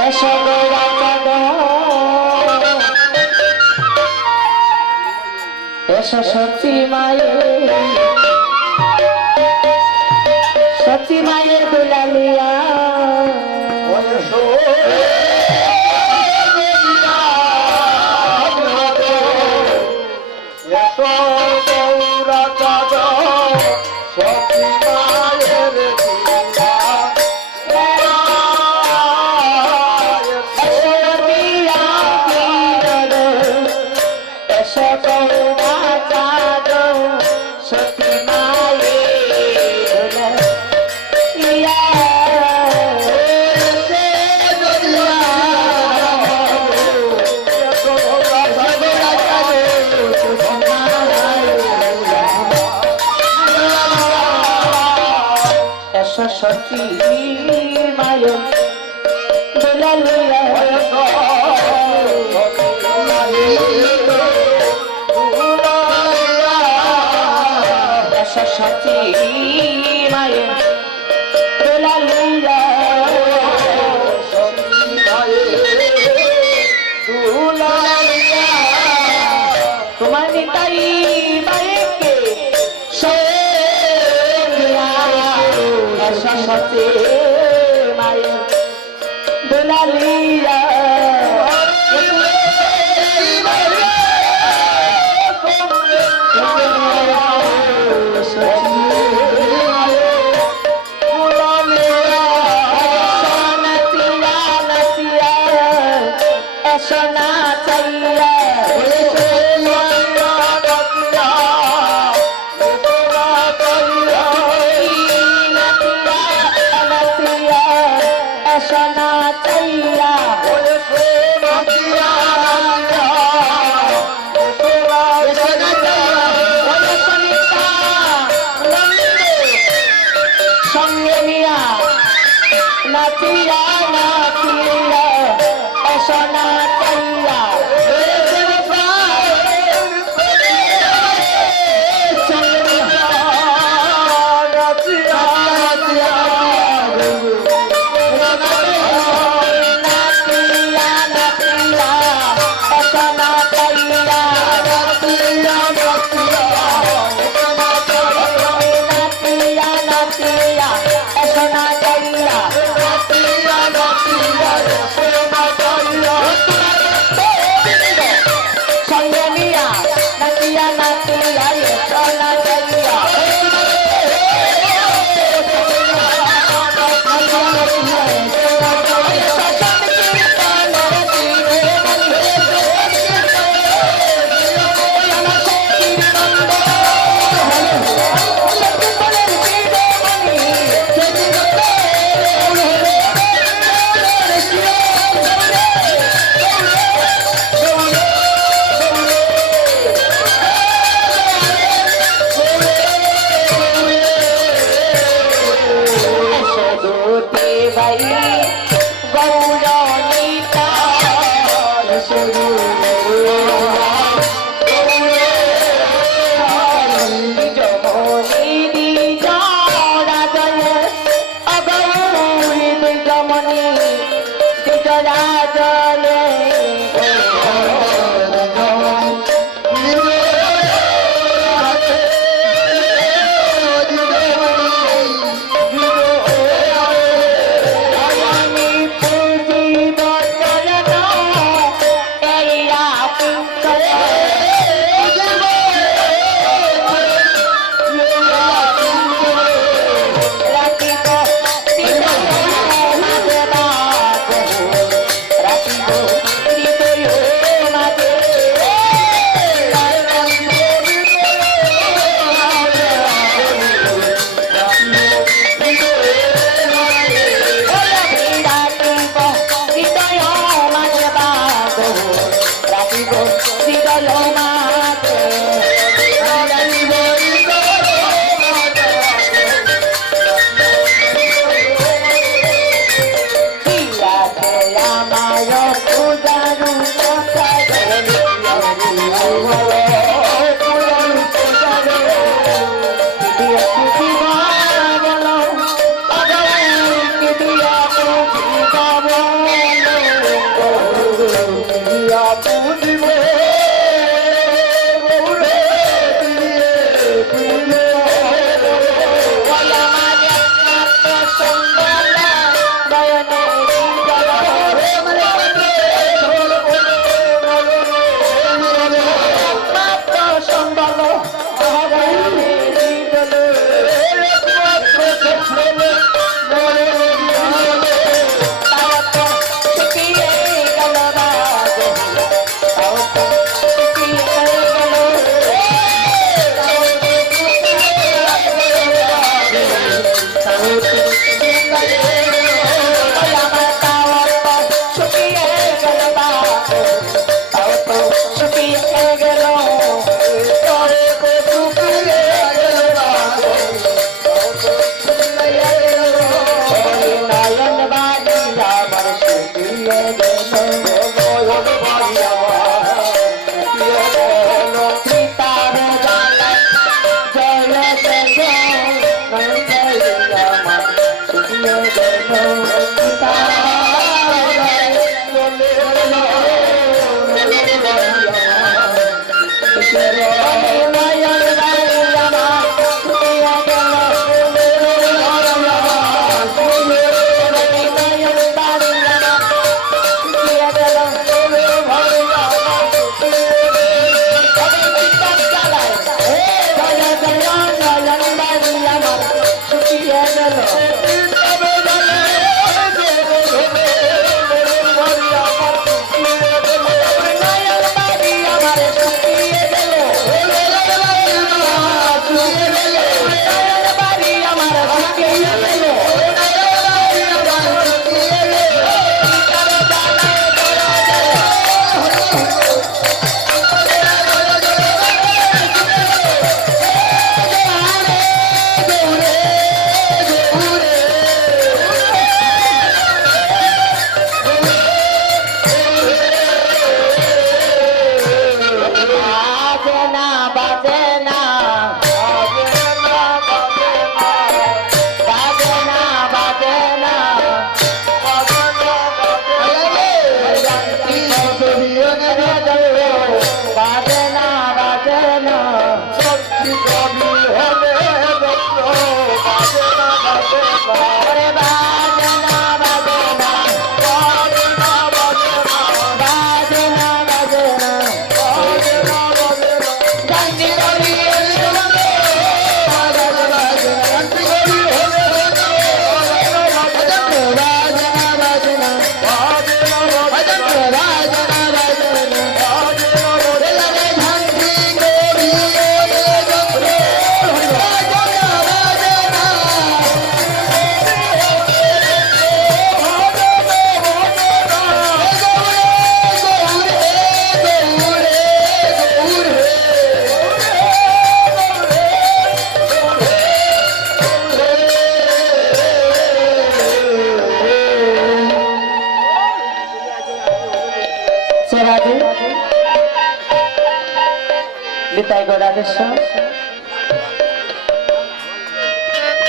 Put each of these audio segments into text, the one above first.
এসো গো রাজা এসো সতী মায়ের দুলালিয়া সতী মায়ের দুলালিয়া সতী মায়ের দুলালিয়া তোমার নিতাই মায়েরকে সতী মায়ের দুলালিয়া সোনা চাইয়া সোনা চাইয়া সঙ্গে নিয়া নাচিয়া নাচিয়া সোনা চাইয়া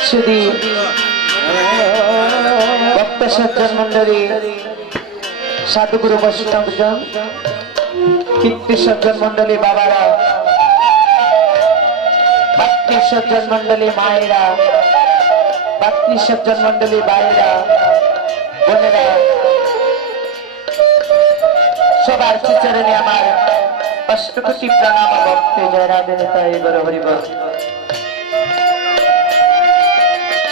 শুধু ভক্ত সজ্জন মন্ডলী সাধুগুরু বৈষ্ণবজন কীর্তি সজ্জন মন্ডলী বাবারা ভক্তি সজ্জন মন্ডলী মায়েরা ভক্তি সজ্জন মন্ডলী ভাইয়েরা বোনেরা সবার চরণে আমার অষ্টকোটি প্রণাম ভক্তি জয় রাধে নিতাই গৌর হরি বল।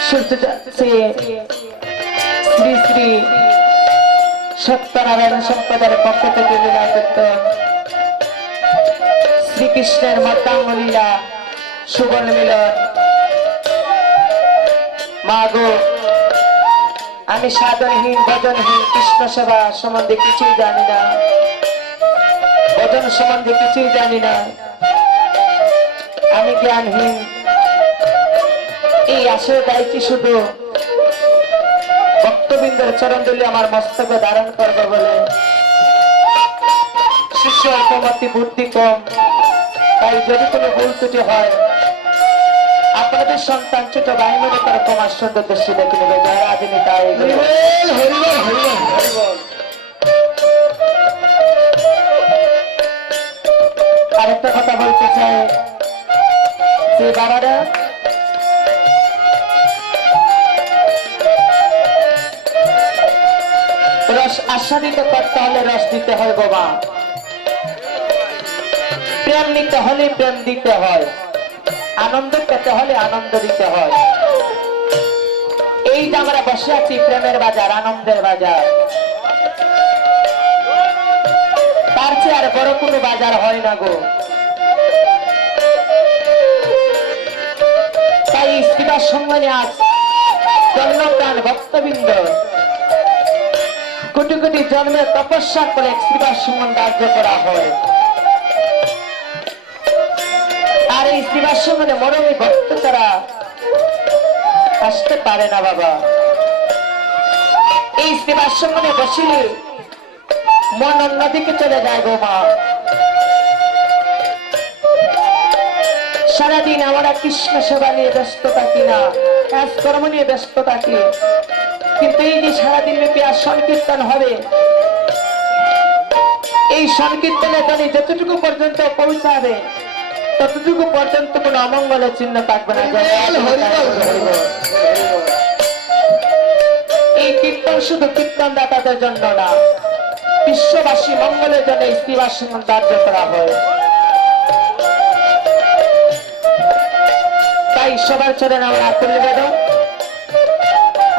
শ্রী শ্রী সত্যনারায়ণ সম্প্রদায়ের পক্ষ থেকে লীলা করতে শ্রীকৃষ্ণের মতাঙ্গ লীলা সুবর্ণ মিলন। মা গো, আমি সাধনহীন ভজনহীন, কৃষ্ণ সেবা সম্বন্ধে কিছুই জানি না, ভজন সম্বন্ধে কিছুই জানি না, আমি জ্ঞানহীন। এই আশয় দায়িত্ব শুধু ভক্তবৃন্দের চরণ ধুলি আমার মস্তকে ধারণ করবে বলে। শিষ্য অল্পমতি, বুদ্ধি কম, তাই যদি কোনো ভুল ত্রুটি হয় আপনাদের সন্তান ছোট বাহিনীর তারা তোমার সুন্দর দৃষ্টি দেখে নেবে। যারা আদিনী তাই রস আস্বাদিত করতে হলে রস দিতে হয় গো মা, প্রেম নিতে হলে প্রেম দিতে হয়, আনন্দ পেতে হলে আনন্দ দিতে হয়। এই যে আমরা বসে আছি প্রেমের বাজার, আনন্দের বাজার, তার চেয়ে আর বড় কোনো বাজার হয় না গো। তাই স্ত্রীবার সম্মানে আজ জন্মপ্রাণ ভক্তবৃন্দ কোটি কোটি জন্মের তপস্যা করে স্ত্রীবার সম্মান ধার্য করা হয়। আর এই স্ত্রীবার সম্মানে মরমী ভক্ত তারা আসতে পারে না বাবা। এই স্ত্রীবার সম্মানে বসিলে মন অন্যদিকে চলে যায় গো মা। সারাদিন আমরা কৃষ্ণ সেবা নিয়ে ব্যস্ত থাকি না, কাজকর্ম নিয়ে ব্যস্ত থাকি, কিন্তু এই যে সারাদিন ব্যাপী আর সংকীর্তন হবে, এই সংকীর্তনের ধ্বনি যতটুকু পর্যন্ত পৌঁছাবে ততটুকু পর্যন্ত কোন অমঙ্গলের চিহ্ন থাকবে না। এই কীর্তন শুধু কীর্তন দাতাদের জন্য না, বিশ্ববাসী মঙ্গলের জন্য স্ত্রীবার সম্মান ধার্য করা হয়। তাই সবার চরণে আমরা আকুল নিবেদন,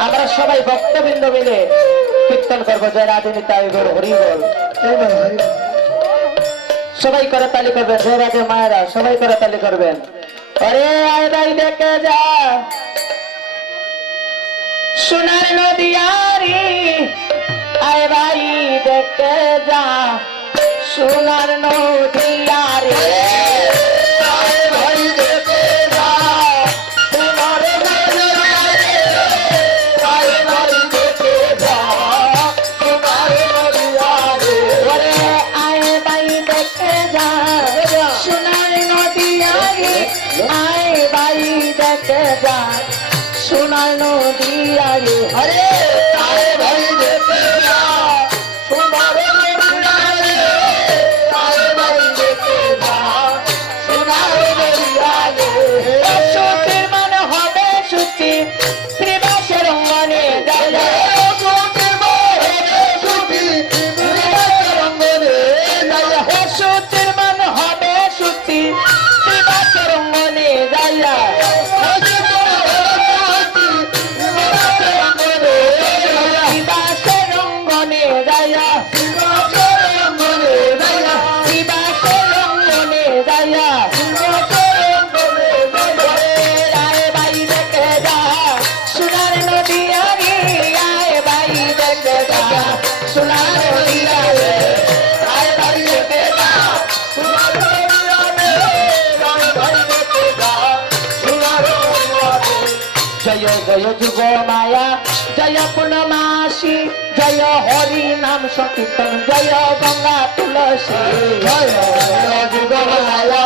আমরা সবাই ভক্তবৃন্দ মিলে কীর্তন করবো জয় রাধে তাই বল হরি বল। সবাই করে তালি করবেন, জয় রাধে মায়েরা সবাই করে তালি করবেন। আরে আয় ভাই দেখে যা সোনার নদিয়ারি, আয় ভাই দেখে যা সোনার নদিয়ারি, সোনার নদিয়ারি। আরে আয় ভাই দেখে যা সোনার নদিয়ারি, আয় ভাই দেখে যা সোনার নদিয়ারি। সত্যের মানে হবে সত্যি ত্রিবাসের অঙ্গনে যায়, সত্যের মানে হবে সত্যি ত্রিবাসের অঙ্গনে যায়। জয় জয় যুগ মায়া জয় পূর্ণমাসী, জয় হরি নাম সংকীর্তন, জয় গঙ্গা তুলসী। জয় জয় যুগ মায়া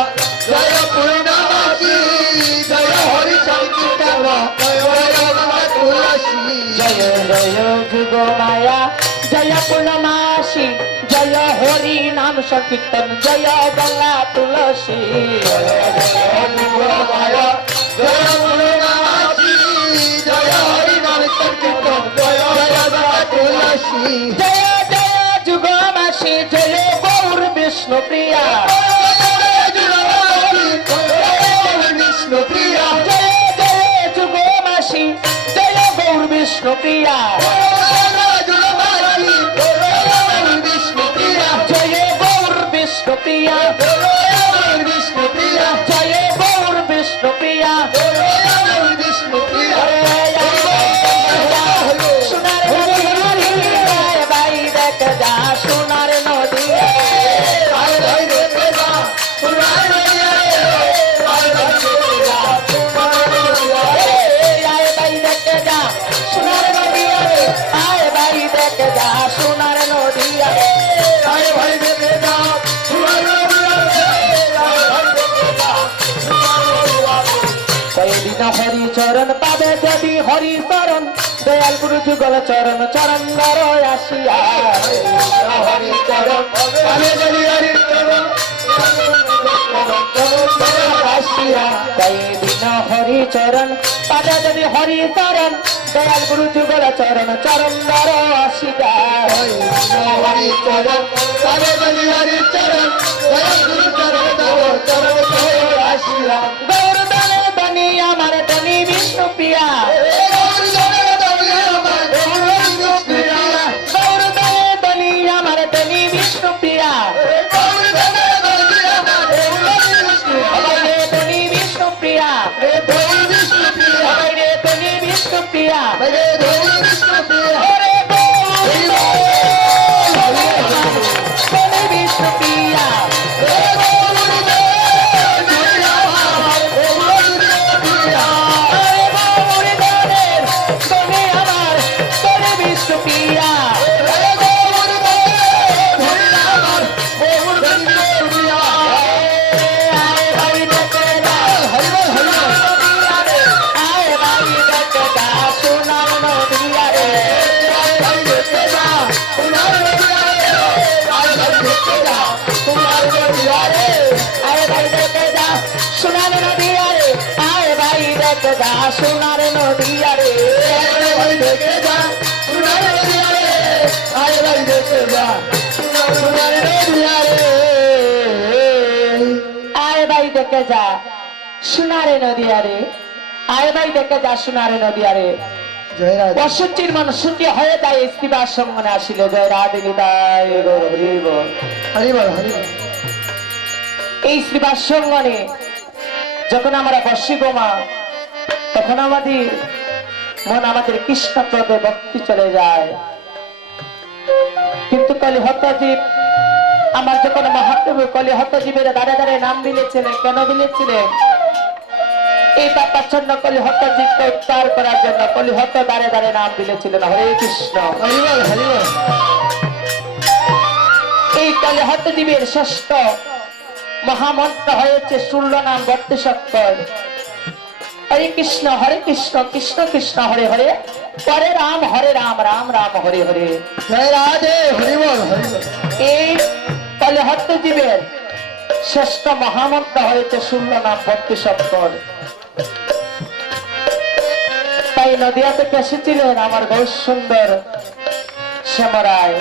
জয় পূর্ণমাসী, জয় হরি সংকীর্তন, জয় গঙ্গা তুলসী। জয় জয় যুগ মায়া জয় পূর্ণমাসী, জয় হরি নাম সংকীর্তন, জয় গঙ্গা তুলসী। জয় জয় যুগ মায়া জয় পূর্ণমাসী, জয় হরি নাম সংকীর্তন, জয় গঙ্গা তুলসী। জয় জয় যুগমাসী জয় গৌর বিষ্ণু প্রিয়া, বিষ্ণু প্রিয়া। জয় জয় যুগমাসী জয় গৌর বিষ্ণু প্রিয়া, বিষ্ণু প্রিয়া। জয় গৌর বিষ্ণু প্রিয়া, বিষ্ণু প্রিয়া। জয় গৌর বিষ্ণু প্রিয়া, বিষ্ণু প্রিয়া। সোনার নদী ভাই দেখে যা সোনার নদী, ভাই দেখে যা সোনার নদী, ভাই দেখে যা সোনার নদী, ভাই দেখে যা সোনার নদী, ভাই দেখে যা সোনার নদী। কয়েকদিন হরি চরণ পাবে যদি হরি চরণ, দয়াল গুরু যুগল চরণ চরণ নর আসিয়া। হরি চরণ পাবে যদি হরি চরণ আসিয়া। আসিয়া গাই দিন হরি চরণ পাদে যদি হরি চরণ দয়াল গুরু যুগল চরণ চরণ ধর আসিয়া হরি চরণ পাদে যদি হরি চরণ দয়াল গুরু চরণ চরণ আসিয়া গৌর দলে বনি আমার ধনী বিষ্ণু প্রিয়া গৌর দলে বনি আমার ধনী বিষ্ণু প্রিয়া ধনী বিষ্ণু প্রিয়া ধনী বিষ্ণু প্রিয়া হরে ধনী বিষ্ণু প্রিয়া সোনার নদিয়া রে দেখে যা সোনার নদিয়া রে আয় ভাই দেখে যা সোনার নদিয়া রে আয় ভাই দেখে যা সোনারে নদিয়া রে আয় ভাই দেখে যা সোনারে নদিয়া রে জয় রাধে অসুচির মন সূচি হয়ে যায় স্ত্রীবার সঙ্গনে আসিল জয় রাধে নিতাই গৌর হরি বল। হরি বল হরি বল এই স্ত্রীবার সঙ্গনে যখন আমরা বসি গোমা তখন আমাদের মন আমাদের কৃষ্ণ প্রদে ভক্তি চলে যায় কিন্তু কলি হতজীব আমার যখন মহাপ্রভু কলি হতজীবের দাঁড়ে দাঁড়ে নাম দিলেছিলেন কেন দিলেছিলেন এই পাপাচ্ছন্ন কলি হতজীবকে উদ্ধার করার জন্য কলি হত দাঁড়ে দাঁড়ে নাম দিলেছিলেন হরে কৃষ্ণ হরি বল হরি বল এই কলি হতজীবের ষষ্ঠ মহামন্ত্র হয়েছে 16 নাম 32 অক্ষর হরে কৃষ্ণ কৃষ্ণ কৃষ্ণ হরে হরে হরে রাম রাম রাম হরে হরে জয় রাধে হরি বল হরি বল এই কলি হতজীবের শ্রেষ্ঠ মহামন্ত্র হয়েছে 16 নাম 32 অক্ষর তাই নদিয়া থেকে এসেছিলেন আমার গৌর সুন্দর শ্যামরায়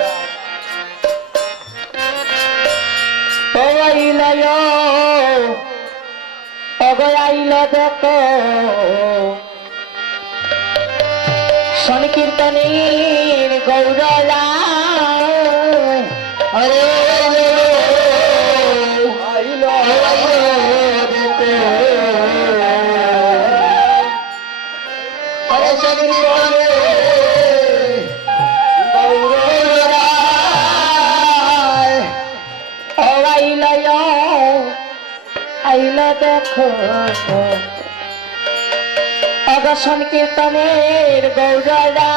অগয়াইল দেখো সংকীর্তনীর গৌরলা হরে হরে শক্তি বলে গৌরায় অগাইল আইল দেখো অগ সংকীর্তনের গৌরলা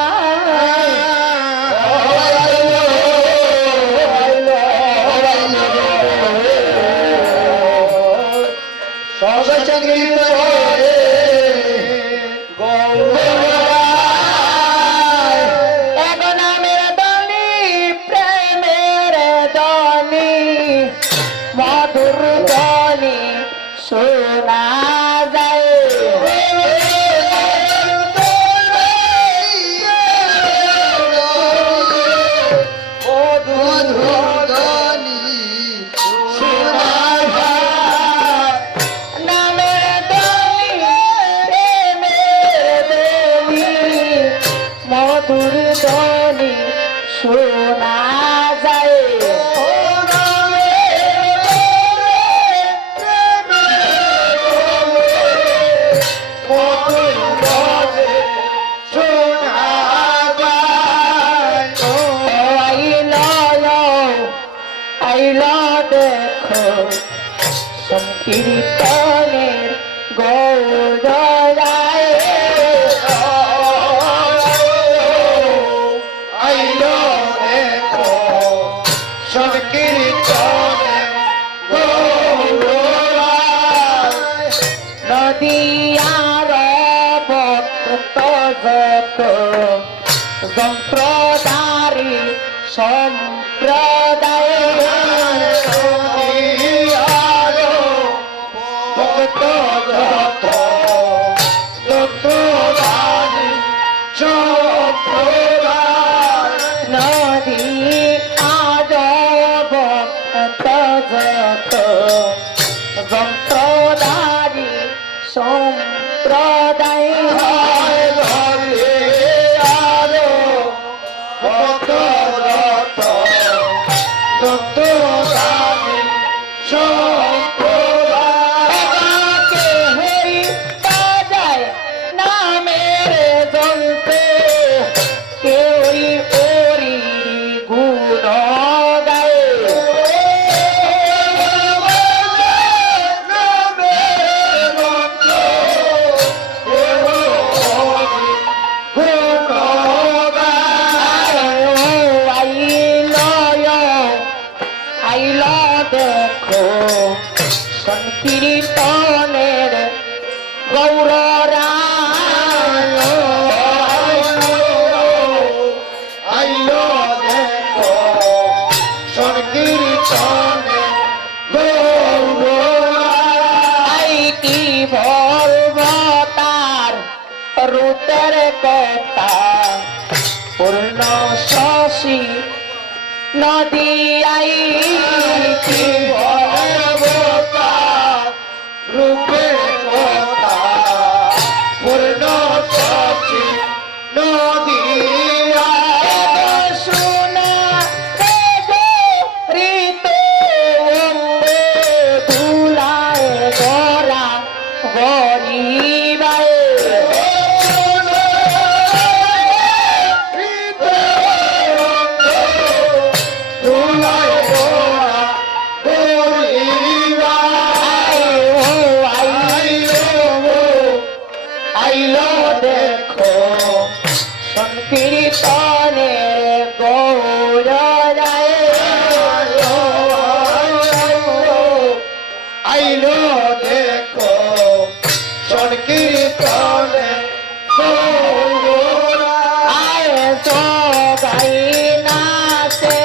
মধুর ধ্বনি শোনা যায় নামের ধ্বনি প্রেমের ধ্বনি মধুর ধ্বনি শোনা যায় দেখো সংকীর্তনের গৌরায় আইল দেখো সংকীর্তনের গৌরায় নদিয়ার ভক্ত যত যন্ত্রধারী সম্প্রদায় ভক্ত জগতের কথা পূর্ণ শশী নদী আই রূপে কথা পূর্ণ সচি নদিয়া সোনা ঋত ধুলায় গরা গরিবায় আইলো দেখো সংকীর্তনে গৌরায় আইলো দেখো সংকীর্তনে আয় তো গাই নাচে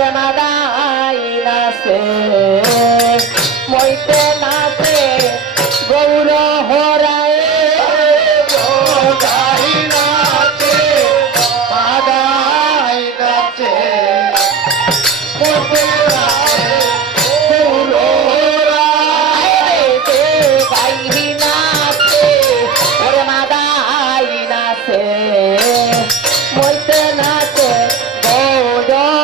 রমাদাই নাচে মইতে নাচে গৌর হরায় মইতে নাচে গৌরায়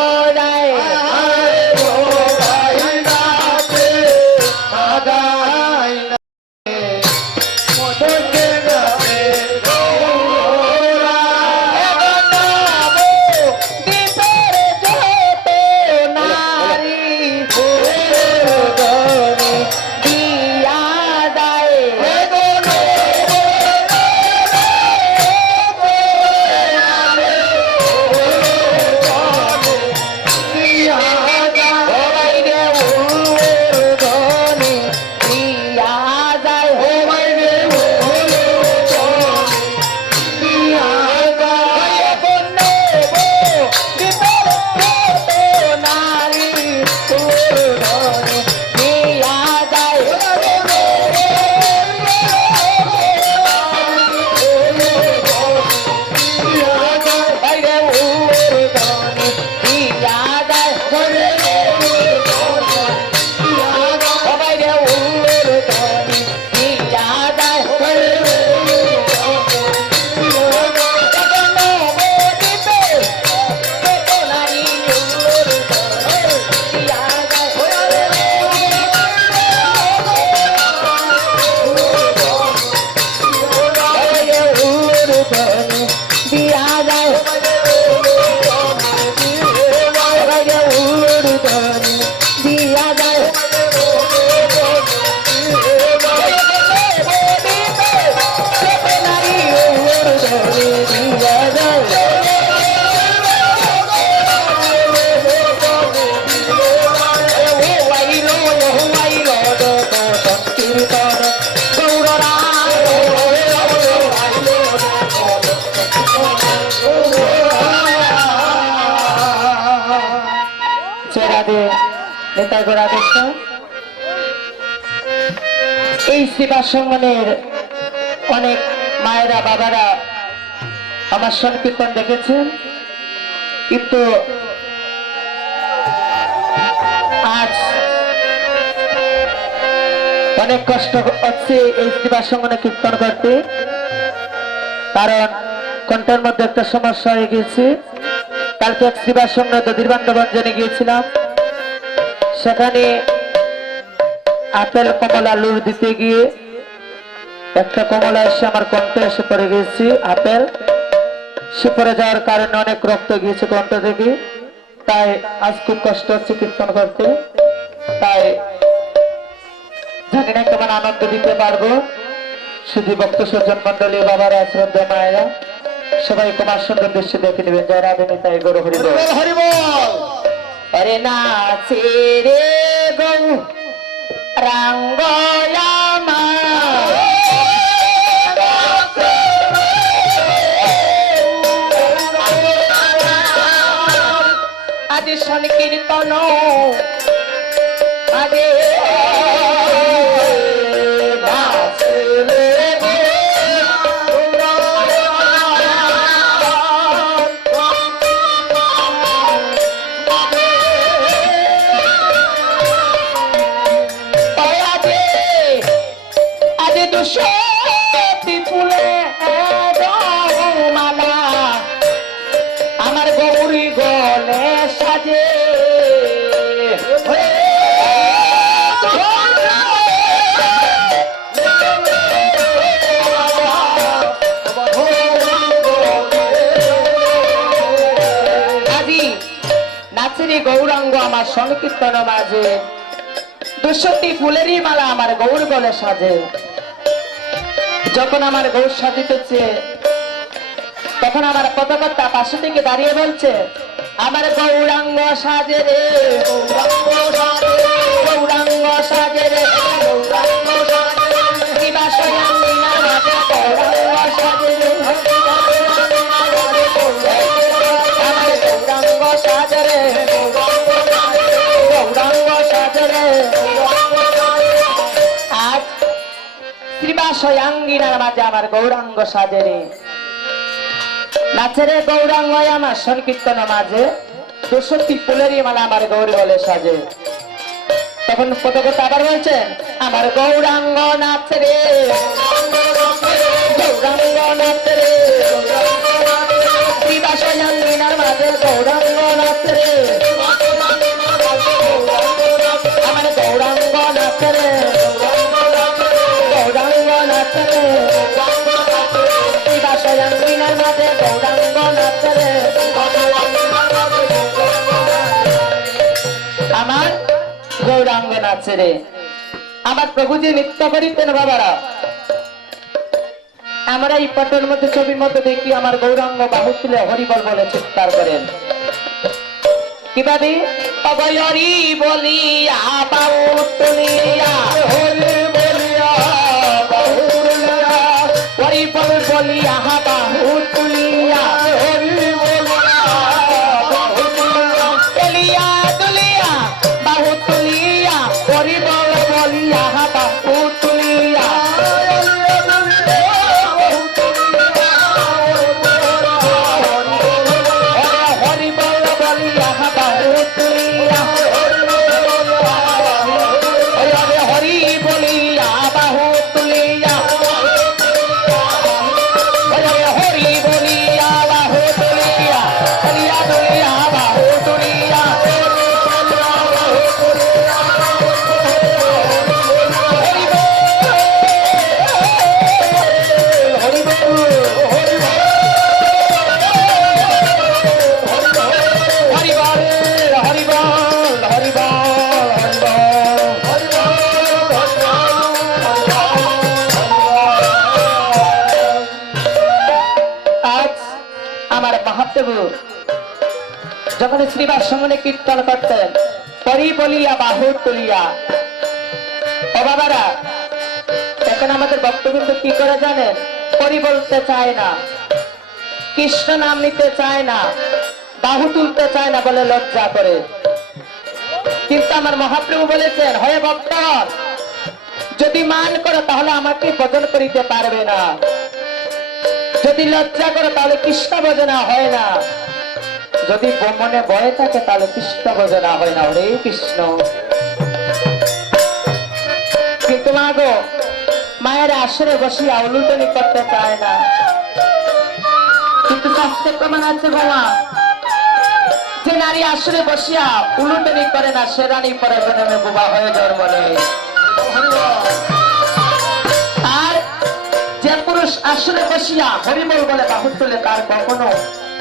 এই সেবাসঙ্গনের অনেক মায়েরা বাবারা আমার সংকীর্তন দেখেছেন, কিন্তু আজ অনেক কষ্ট হচ্ছে এই সেবাসঙ্গনে কীর্তন করতে, কারণ কণ্ঠের মধ্যে একটা সমস্যা হয়ে গেছে। কালকে এক সেবাসঙ্গ দধিরবান্ধবঞ্জনে গিয়েছিলাম, সেখানে আপেল কমলা লুর দিতে গিয়ে একটা কমলা এসে আমার কণ্ঠে এসে পড়ে গেছি। আপেল সে পড়ে যাওয়ার কারণে অনেক রক্ত গিয়েছে কণ্ঠ থেকে, তাই আজ খুব কষ্ট হচ্ছে কীর্তন করতে। তাই জানি না কেমন আনন্দ দিতে পারবো। শুধু ভক্ত সজ্জন মন্ডলী বাবারা, শ্রদ্ধা মায়েরা সবাই কুমার সুন্দর দৃশ্যে দেখে নেবেন। জয় রাধুনী তাই গৌর হরিবল হরিবল। अरे नाचे रे गौ रंगोयामा आज संकीर्तन आगे আমার গৌরী গলে সাজে আজি নাচেরি গৌরাঙ্গ আমার সংকীর্তন মাঝে 200টি ফুলেরই মালা আমার গৌর গলে সাজে যখন আমার গৌর সাজিতেছে তখন আমার পদকর্তা পাশে থেকে দাঁড়িয়ে বলছে আমার গৌরাঙ্গ সাজে রে গৌরাঙ্গ সাজে রে আজ শ্রীবাসয়াঙ্গিনার মাঝে আমার গৌরাঙ্গ সাজে রে নাচেরে গৌরাঙ্গ আমার সংকীর্তন মাঝে 200টি ফুলেরই মালা আমার গৌরী বলে সাজে তখন পদকর্তা আবার বলছেন আমার গৌরাঙ্গ নাচে রে গৌরাঙ্গ নাচে রে শ্রীবাসয়াঙ্গিনার মাঝে গৌরাঙ্গ নাচে রে আমার গৌরাঙ্গ নাচে রে গৌরাঙ্গ নাচে রে শ্রীবাসয়াঙ্গিনার মাঝে গৌরাঙ্গ নাচে রে আমার গৌরাঙ্গ নাচে রে আমার প্রভু যে নৃত্য করিতেন বাবারা আমরা এই পটের মধ্যে ছবির মধ্যে দেখি আমার গৌরাঙ্গ বাহু তুলে হরিবল বলে চিৎকার করেন কিভাবে অবয়রি বলিয়া বাহু তুলিয়া হরিবল বলিয়া বাহু তুলিয়া তুলিয়া তুলিয়া বাহু তুলিয়া হরিবল বলিয়া বাহু তুলিয়া হরিবল বলিয়া বাহু তুলিয়া হরি বলিয়া বাহু তুলিয়া হরি বলিয়া বাহু তুলিয়া তুলিয়া তুলিয়া বাহু তুলিয়া হরিবল হরিবল হরিবল আজ আমার মহাপ্রভু যখন শ্রীবাস সঙ্গে কীর্তন করতেন হরি বলিয়া বাহু তুলিয়া ও বাবারা এখন আমাদের ভক্তবৃন্দ কি করে জানেন হরি বলতে চায় না কৃষ্ণ নাম নিতে চায় না বাহু তুলতে চায় না বলে লজ্জা করে কিন্তু আমার মহাপ্রভু বলেছেন হয় ভক্ত যদি মান করো তাহলে আমাকে ভজন করিতে পারবে না যদি লজ্জা করো তাহলে কৃষ্ণ ভজনা হয় না যদি মনে ভয় থাকে তাহলে কৃষ্ণ ভজনা হয় না হরে কৃষ্ণ কিন্তু মা গো মায়ের আসরে বসিয়া উলুটনি করতে চায় না কিন্তু শাস্ত্রে প্রমাণ আছে বাবা যে নারী আসরে বসিয়া উলুটনি করে না সে রানী পরে জন্মে বোবা হয়ে জন্ম নেয় আর যে পুরুষ আসরে বসিয়া হরিবল বলে বাহু তুলে তার কখনো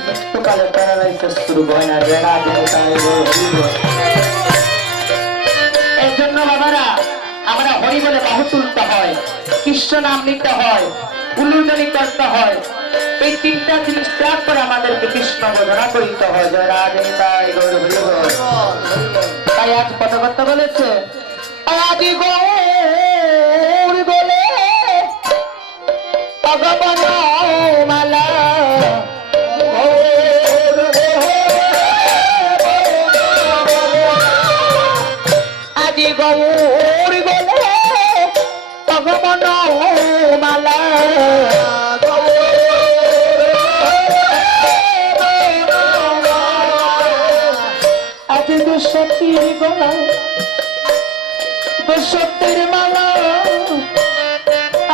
মৃত্যুকালে প্যারালাইসিস শুরু হয় না এই জন্য বাবারা আমরা হরি বলে বাহু তুলতে হয় কৃষ্ণ নাম নিতে হয় উলুটনি করতে হয় এই তিনটা জিনিস ত্যাগ করে আমাদেরকে কৃষ্ণ ভজনা করিতে হয় জয় রাধে তাই গৌর হরি বল। তাই আজ পদকর্তা বলেছে আদি গৌর বলে ভগবান মালা আদি গৌর বলে ভগবান মালা আদি 200টির গলা 200টির মালা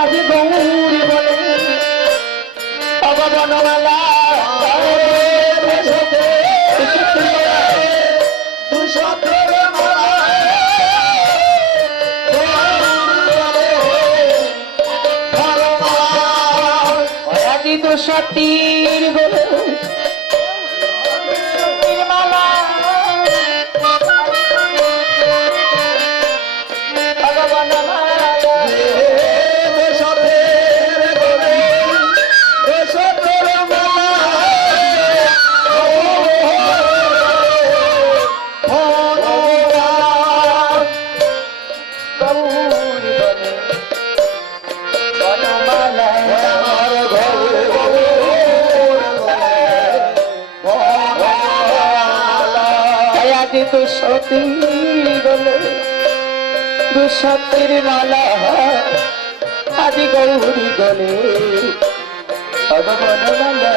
আদি গৌর বলে ভগবান মালা সতীর বলে মালা ভগবান দুঃসতের মালা আজি গৌরী গলে ভগবান মালা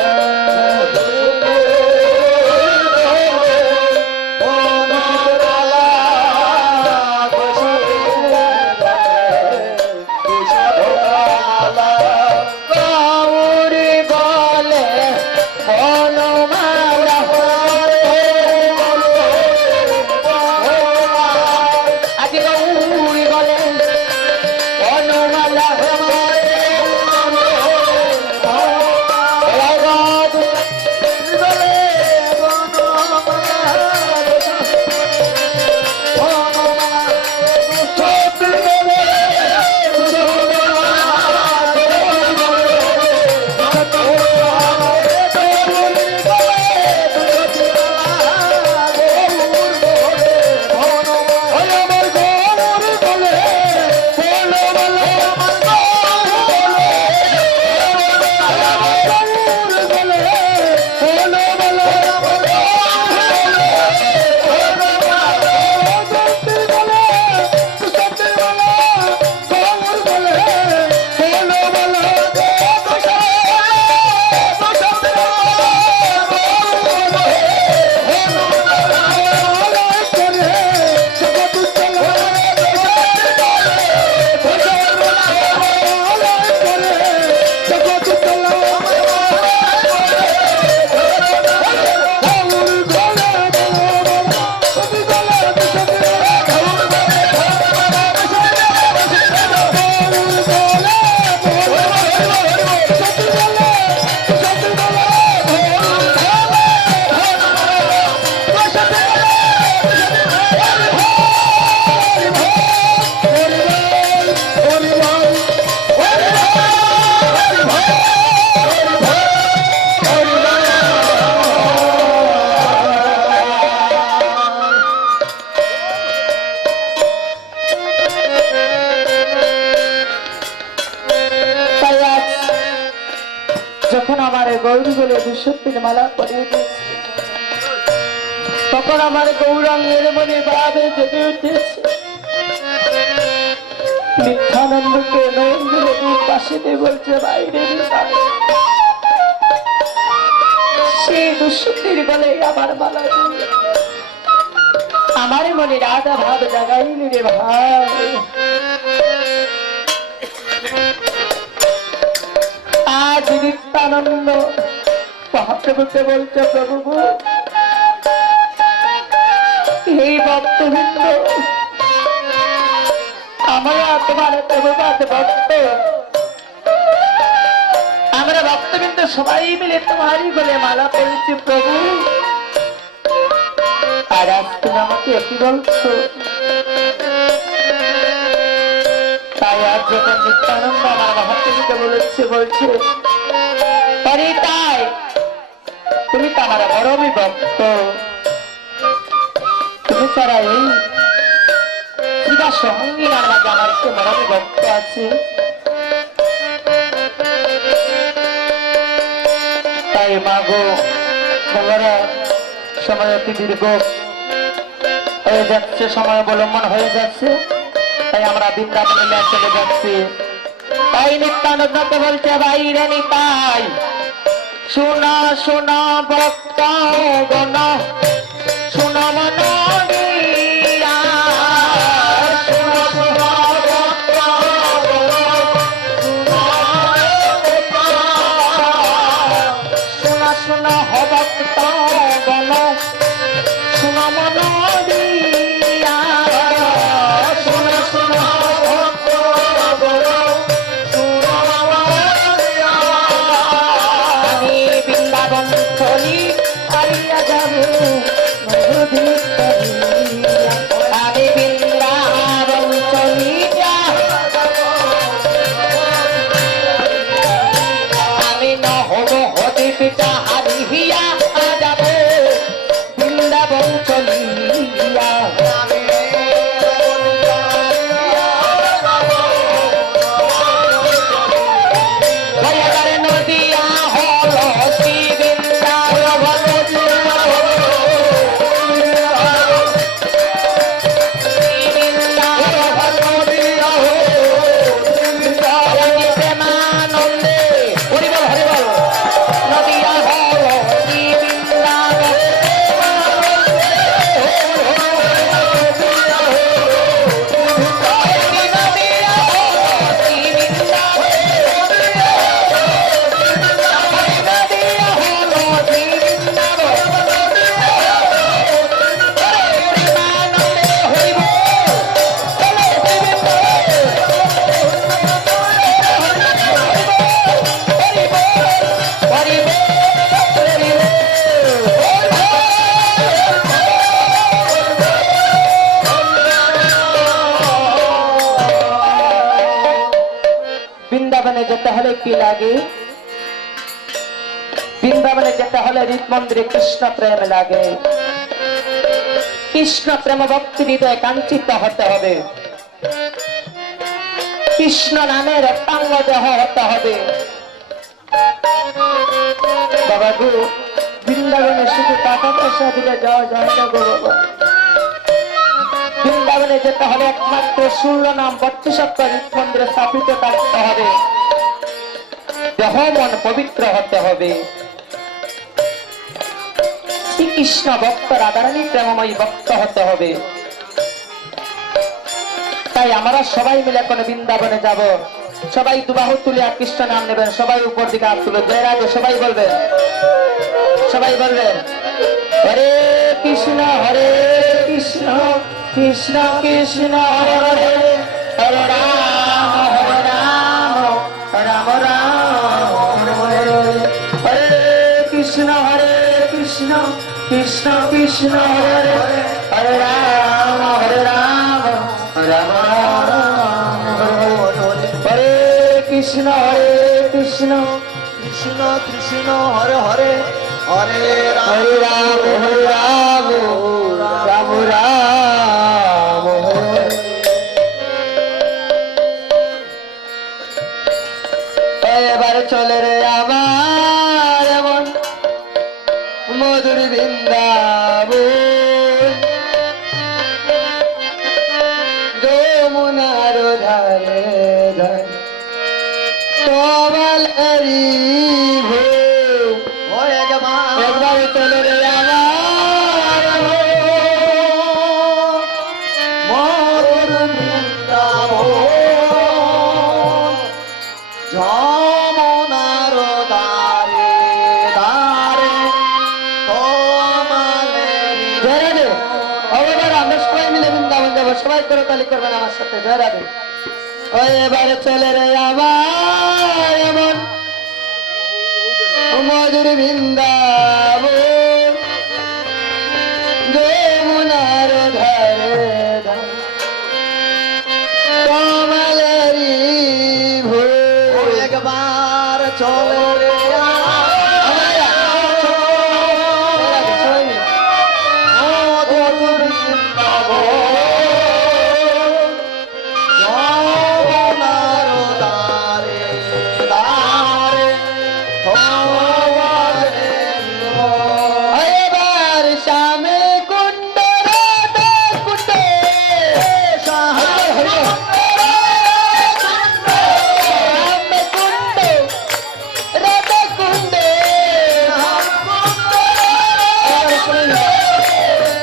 যখন আমার গৌরী বলে দুঃসত্যের মালা পরিয়ে দিয়েছে তখন আমার গৌরাঙ্গের মনে ভাবে জেগে উঠেছে নিত্যানন্দকে নয়নজলের পাশে দিয়ে বলছে বাইরে সেই দুঃসত্যের বলে আমার মালা দিয়ে আমার মনে রাধা ভাব জাগাইলি রে ভাই আজ নিত্যানন্দ মহাপ্রভুকে বলছে প্রভু এই ভক্তবৃন্দ আমরা তোমার প্রভুপাদ ভক্ত আমরা ভক্তবৃন্দ সবাই মিলে তোমারই বলে মালা পড়েছি প্রভু আর আজ তুমি আমাকে কি বলছো তাই আজ যখন নিত্যানন্দ আমার মহাপ্রভুকে বলছে আরে তাই তুমি তো আমার বড়ই ভক্ত তুমি ছাড়া এই কিবা সঙ্গী আর মাঝে আমার একটু মরমী ভক্ত আছে তাই মাগো বলারা সময় অতি দীর্ঘ হয়ে যাচ্ছে সময় অবলম্বন হয়ে যাচ্ছে তাই আমরা বৃন্দাবনে চলে যাচ্ছি তাই নিত্যানন্দকে বলছে বাইরে নিতাই শোনা শোনা ভক্ত গণ শোনা মন শোনা শোনা ভক্ত হলে কি লাগে? বৃন্দাবনে যেতে হলে হৃদ মন্দিরে কৃষ্ণ প্রেম লাগে। কৃষ্ণ প্রেম ভক্তি হৃদয়ে কাঞ্চিত হতে হবে। কৃষ্ণ নামের অঙ্গ দেহ হতে হবে। বাবা গো, বৃন্দাবনে শুধু টাকা পয়সা দিলে যাওয়া যায় না গো বাবা। বৃন্দাবনে যেতে হলে একমাত্র সূর্য নাম বত্রিশক্ত হৃদ মন্দিরে স্থাপিত থাকতে হবে। দেহ মন পবিত্র হতে হবে। শ্রীকৃষ্ণ ভক্ত, রাধারানী প্রেমময়ী ভক্ত হতে হবে। তাই আমরা সবাই মিলে এখন বৃন্দাবনে যাব। সবাই দুবাহু তুলে আর কৃষ্ণ নাম নেবেন। সবাই উপর দিকে হাত তুলে জয় রাধে সবাই বলবেন। সবাই বলবেন হরে কৃষ্ণ কৃষ্ণ কৃষ্ণ হরে হরে, হরে রাম রাম রাম হরে হরে, হরে কৃষ্ণ কৃষ্ণ কৃষ্ণ হরে হরে, হরে রাম রাম রাম হরে কৃষ্ণ কৃষ্ণ কৃষ্ণ হরে হরে, হরে হরে রাম রাম রাম হরে। এবার চলে রে আমার মন মধুর বৃন্দাবন, যমুনার ধারে ধারে কমলারি ভোর। হয়ে যাবা একবার চলে রে আমার মধুর বৃন্দাবন, যমুনার দ্বারে দ্বারে কমলেরি জয় রাধে। এবার আমরা সবাই মিলে বৃন্দাবন যাবো। সবাই করে তালি করবেন আমার সাথে। জয় রাধে। ওই এবারে চলে রে আমার এমন মধুর বৃন্দাবন, যমুনার ধারে ধারে কমলেরি ভোর। একবার চলে রে মধুর বৃন্দাবন, যমুনার দ্বারে দ্বারে কমলেরি ভোর। এবার শ্যামে কুণ্ড রাধা কুণ্ড, শ্যামে কুণ্ড রাধা কুণ্ড,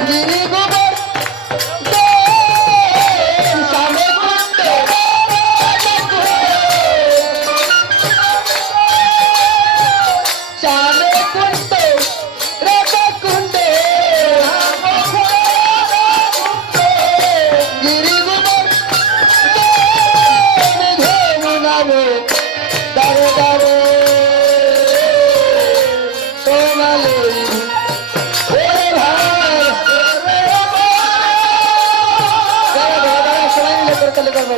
গিরি গোবর শ্যামে কুণ্ড রাধা কুণ্ড, শ্যামে কুণ্ড রাধা কুণ্ড, গিরি গোবর যমুনারে দারে দারে কমলেরি ওরে ভাই। সবাই মিলে করে তালি করবো।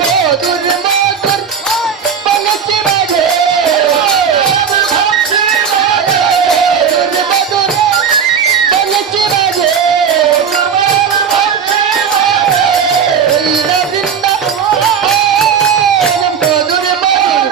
মধুর মধুর বংশী বাজে, মধুর মধুর বংশী বাজে, এই না বৃন্দাবন মধুর মধুর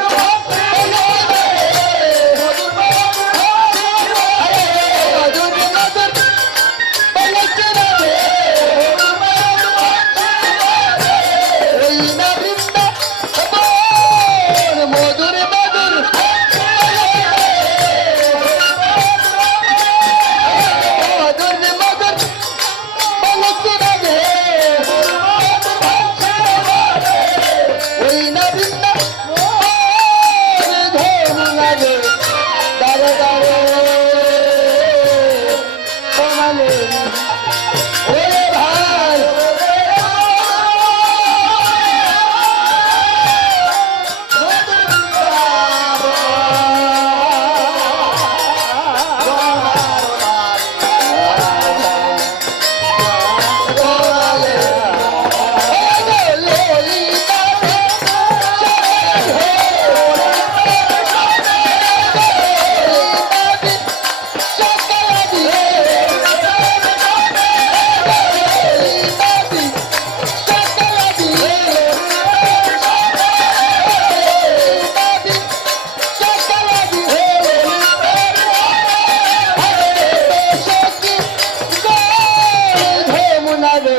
রে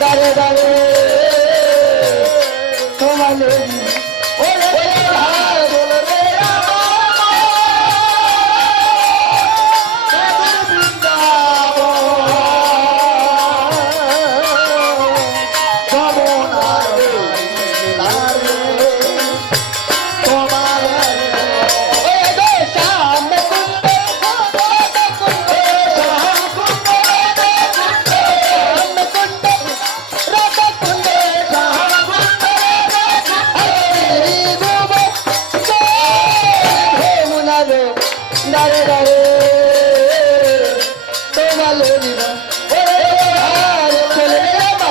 দারে দারে তোমার ওরে ভাই বলে রে দারে দারে তোমার লইবা ওরে ভাই চলে যাবা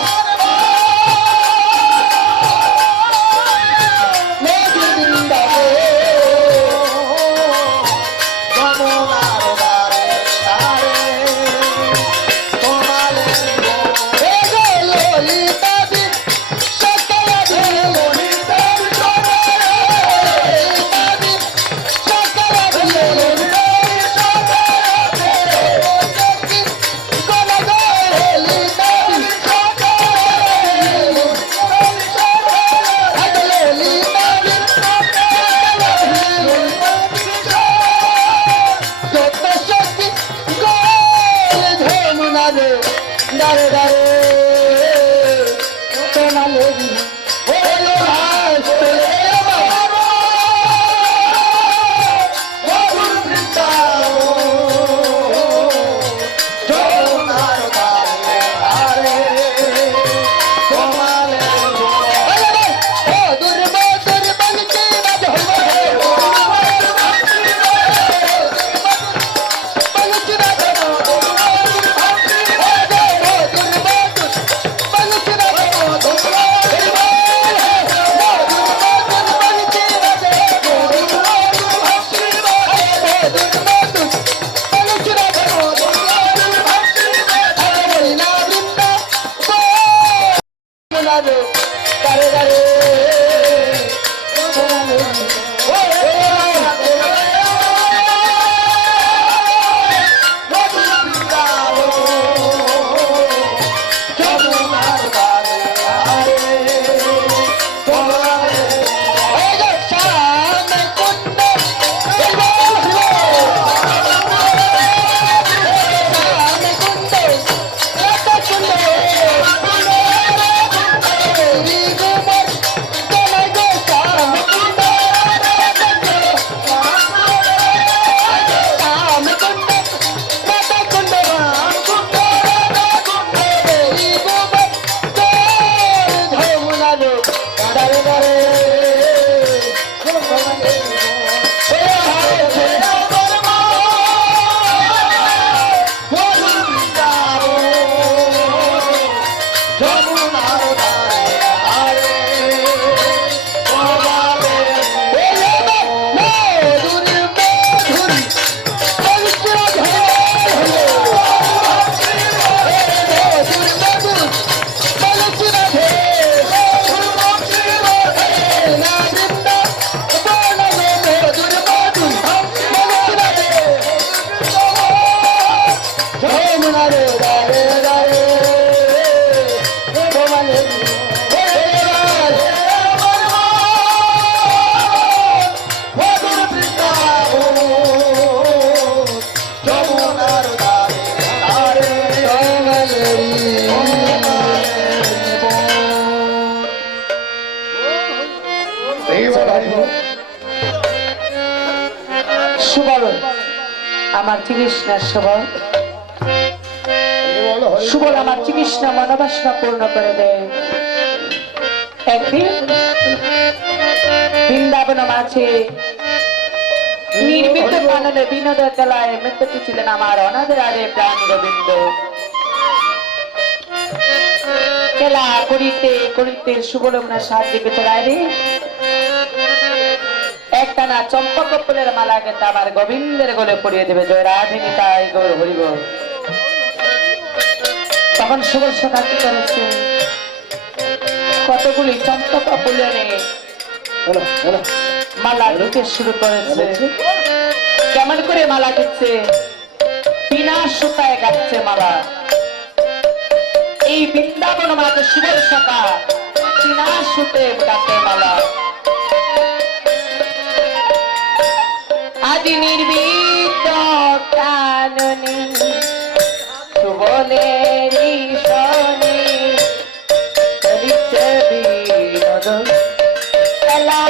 নদীর বৃন্দাবন যমুনার ধারে ধারে তোমার হে গো ললিতা দি সকল দি ললিতা দি সকল দি দারে দারে তোমার লেবি ওরে ভাই চলে যাবা মধুর বৃন্দাবন যমুনার ধারে ধারে তোমার লেবি মধুর মধুর বলছে বাজো দারে দারে সুবল আমার চিকিৎসা সুবল সুবল আমার চিকিৎসা মনোবাসনা পূর্ণ করে দেয়। একদিন বৃন্দাবন মাঝে নির্মিত কাননে বিনোদ খেলায় মৃত্যু ছিলেন আমার অনাদের আরে প্রাণ গোবিন্দ। খেলা করিতে করিতে সুবলমনা সাহায্য পেছায় রে একটানা চম্পক ফুলের মালা কিন্তু আমার গোবিন্দের গলে পরিয়ে দেবে। জয় রাধিনী তাই গৌর হরিব। তখন সুবল সখা কি করেছে, কতগুলি চম্পক ফুলের মালা দিতে শুরু করেছে। কেমন করে মালা দিচ্ছে, বিনা সুতায় গাচ্ছে মালা। এই বৃন্দাবন মাঝে সুবল সকা চিনা সুতে গাতে মালা আদি নির্বিত কাননে সুবলের শনি চলিতে বিনোদ খেলা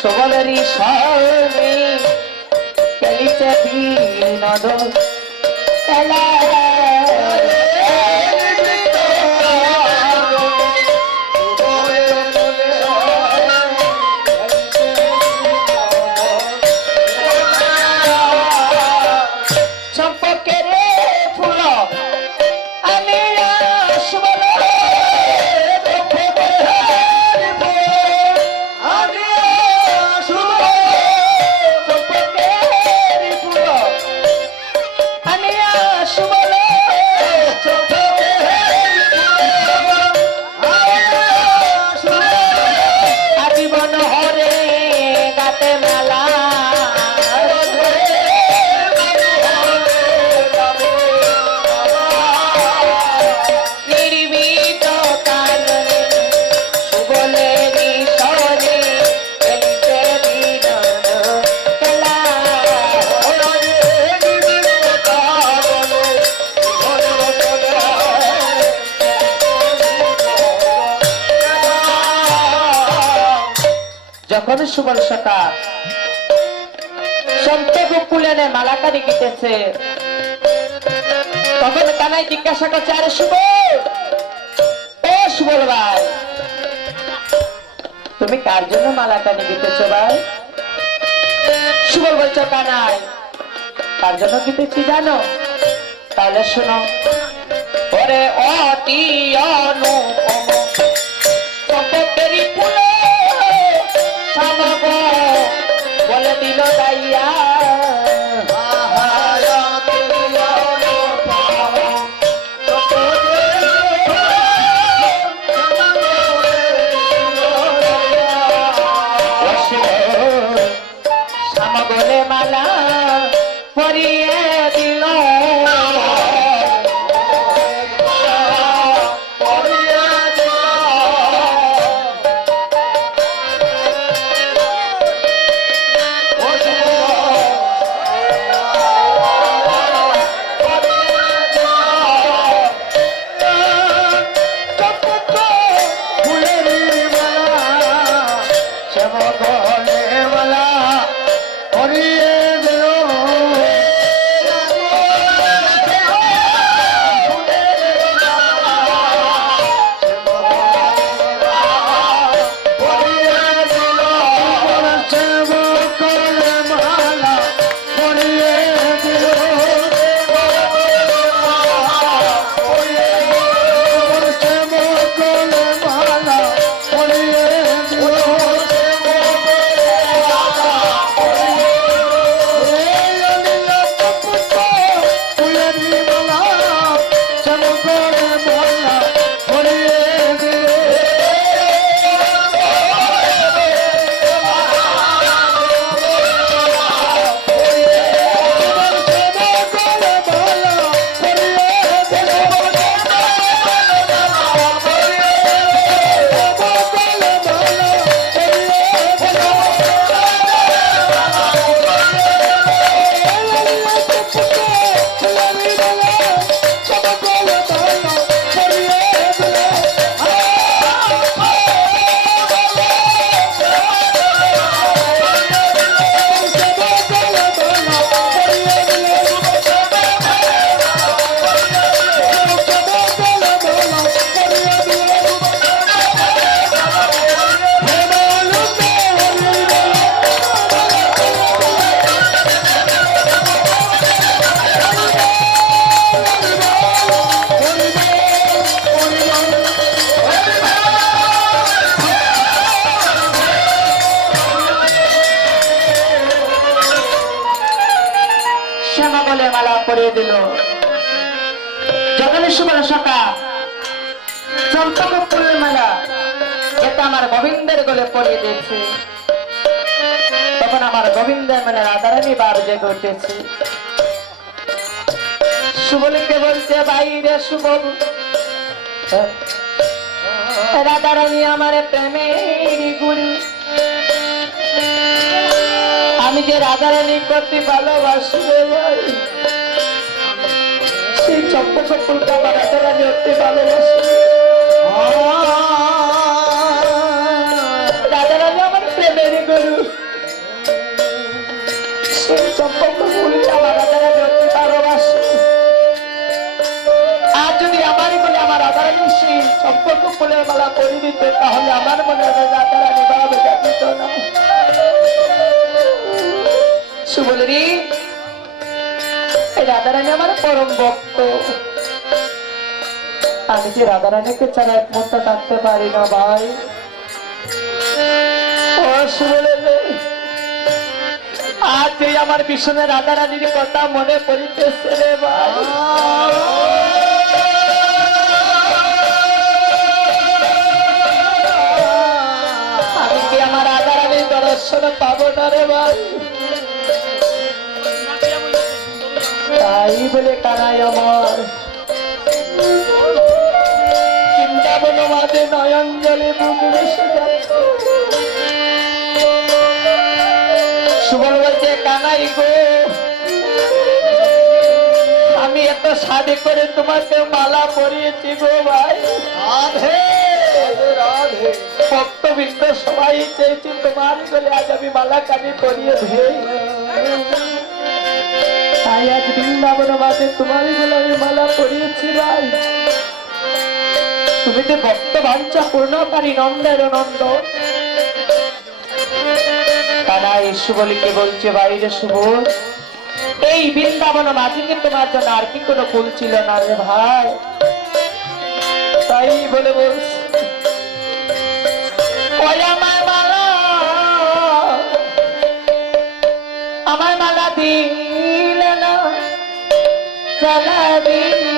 সবলেরই সবে চলিতে বিনোদ খেলা সম্পর্কের ফুল আমি সুবল যখন সুবল সকা সন্ত গোকুলেনে মালাকারি গিতেছে তখন কানাই জিজ্ঞাসা করছে আরে সুবল ও সুবল ভাই তুমি কার জন্য মালাকারি গিতেছো ভাই সুবল বলছো কানাই কার জন্য গিতেছি জানো তাহলে শোনো ওরে অতি অনুপম সম্পত্তির ফুলে বলে দিল দাইয়া সামগলে মালা পরিয়ে দিল পরিয়ে দিল। যখন সুবল সখা চম্পক ফুলের মালা এটা আমার গোবিন্দের গলে পরিয়ে দিয়েছে। তখন আমার গোবিন্দের মানে রাধারানী বার জেগে উঠেছে। সুবলকে বলছে বাইরে সুবল, রাধারানী আমার প্রেমের গুরু, আমি যে রাধারানী করতে ভালোবাসি রে ভাই, সেই চম্পক ফুলটা আমার রাধারানী করতে ভালোবাসি। রাধারানী আমার প্রেমের গুরু, সেই চম্পক ফুলটা আমার রাধারানী করতে ভালোবাসি। আর যদি আমারই বলে আমার রাধারানী সেই চম্পক ফুলের মালা পরি দিত, তাহলে আমার মনে হয় রাধারানী ভাবে দিত না। সুবলেরই রাধারানী আমার পরম ভক্ত, আমি যে রাধারানীকে ছাড়া এক মুহূর্ত থাকতে পারি না ভাই। ও সুবলের, আজ যে আমার ভীষণে রাধারানীর কথা মনে পড়িতেছে রে ভাই। আমি কি আমার রাধারানীর দর্শন পাবো না রে ভাই? তাই বলে কানাই আমার বৃন্দাবন মাঝে নয়ন জলে বুক ভেসে যাচ্ছে। সুবল বলছে কানাই গো, আমি এত শাদি করে তোমাকে মালা পরিয়েছি গো ভাই। রাধে রাধে, ভক্তবৃন্দ সবাই চেয়েছি তোমার বলে আজ আমি মালা কানে পরিয়ে দেই। তাই আজ বৃন্দাবন মাঝে তোমারই বলে আমি মালা পরিয়েছি ভাই। তুমি তো ভক্ত বাঞ্ছা পূর্ণকারী নন্দের নন্দ। তারা এই সুবলকে বলছে বাইরে সুবল, এই বৃন্দাবন মাঝে কি তোমার জন্য আর কি কোনো ফুল ছিল না রে ভাই? তাই বলে বলছি আমার মালা দিলে না, জ্বালা দিলে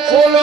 ফুল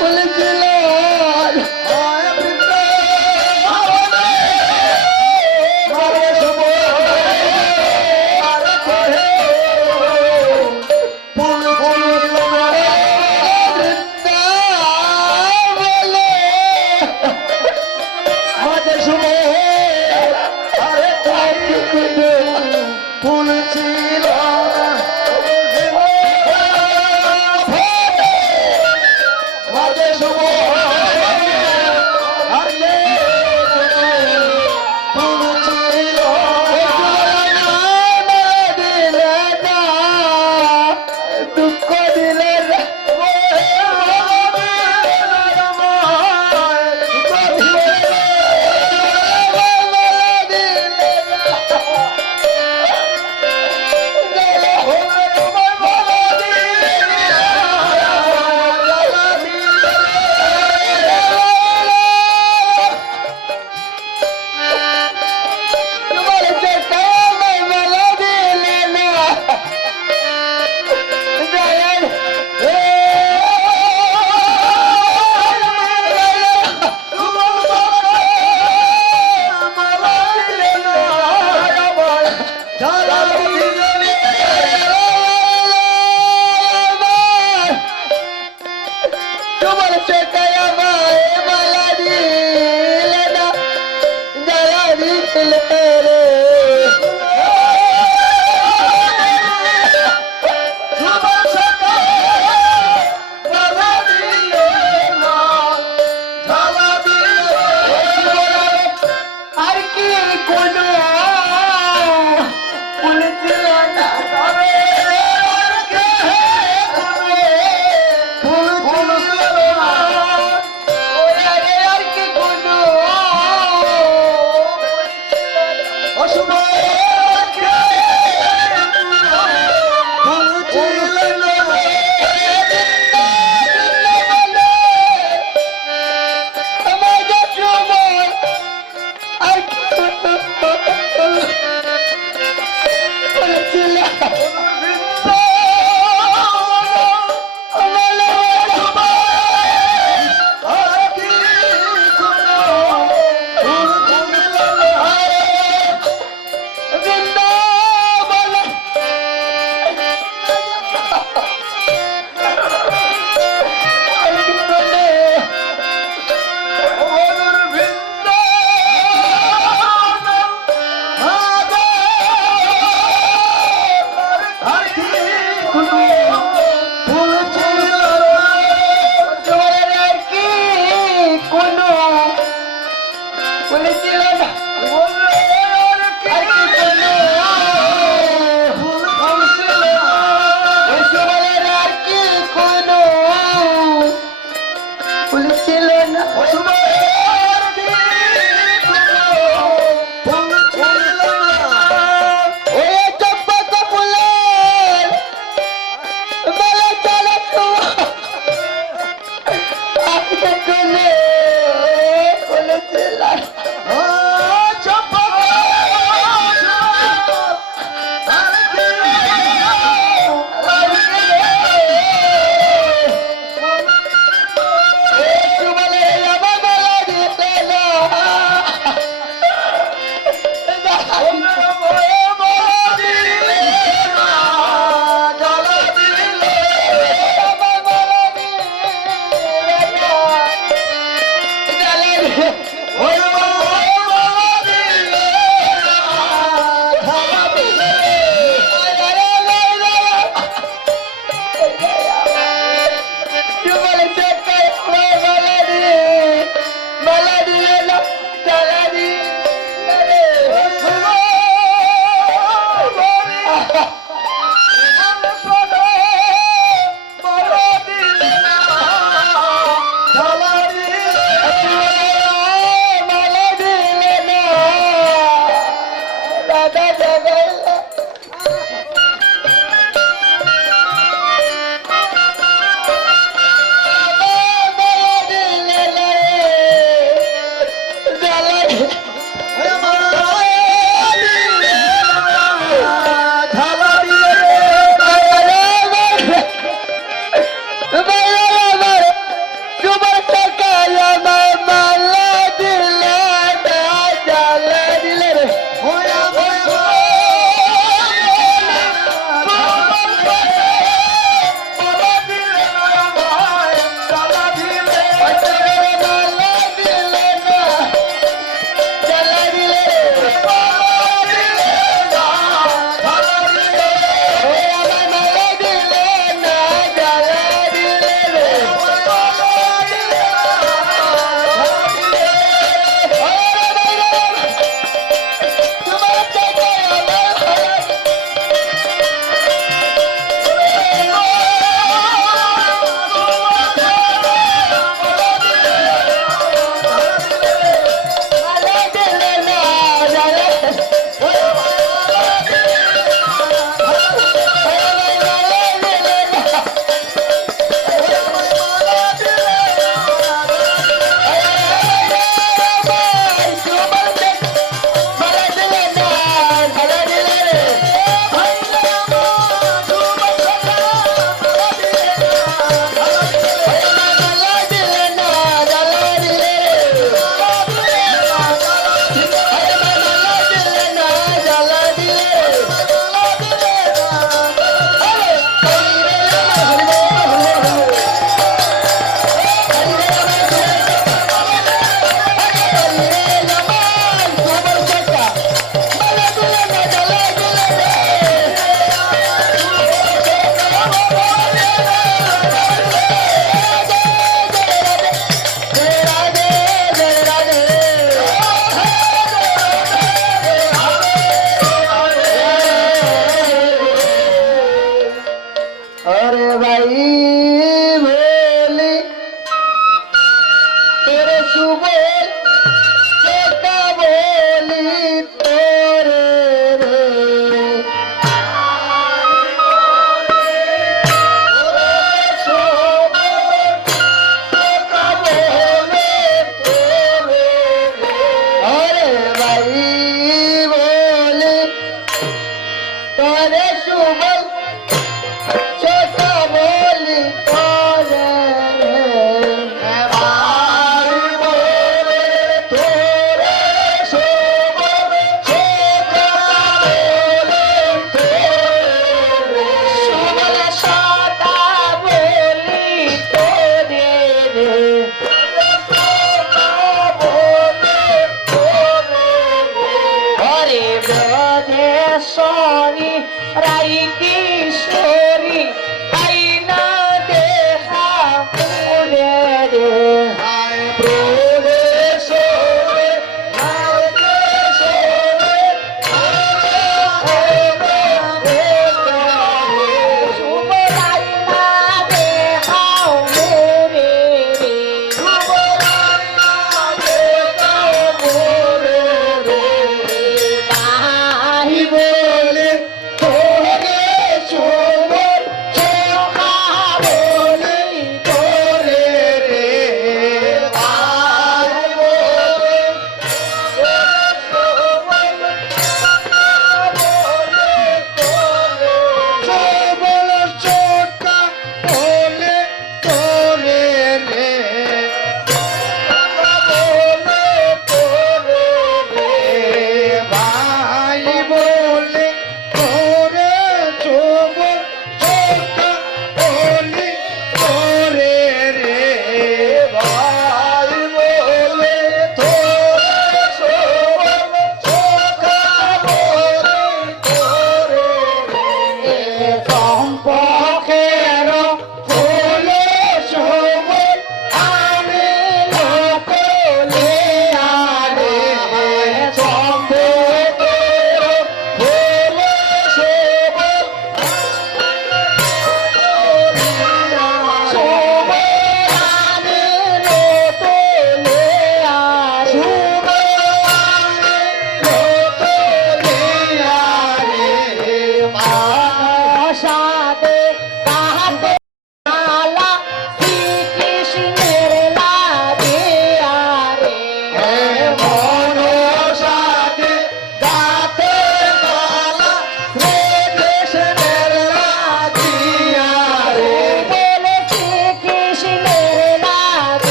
বলেছিল ফুল ছিল মাঝে শুভ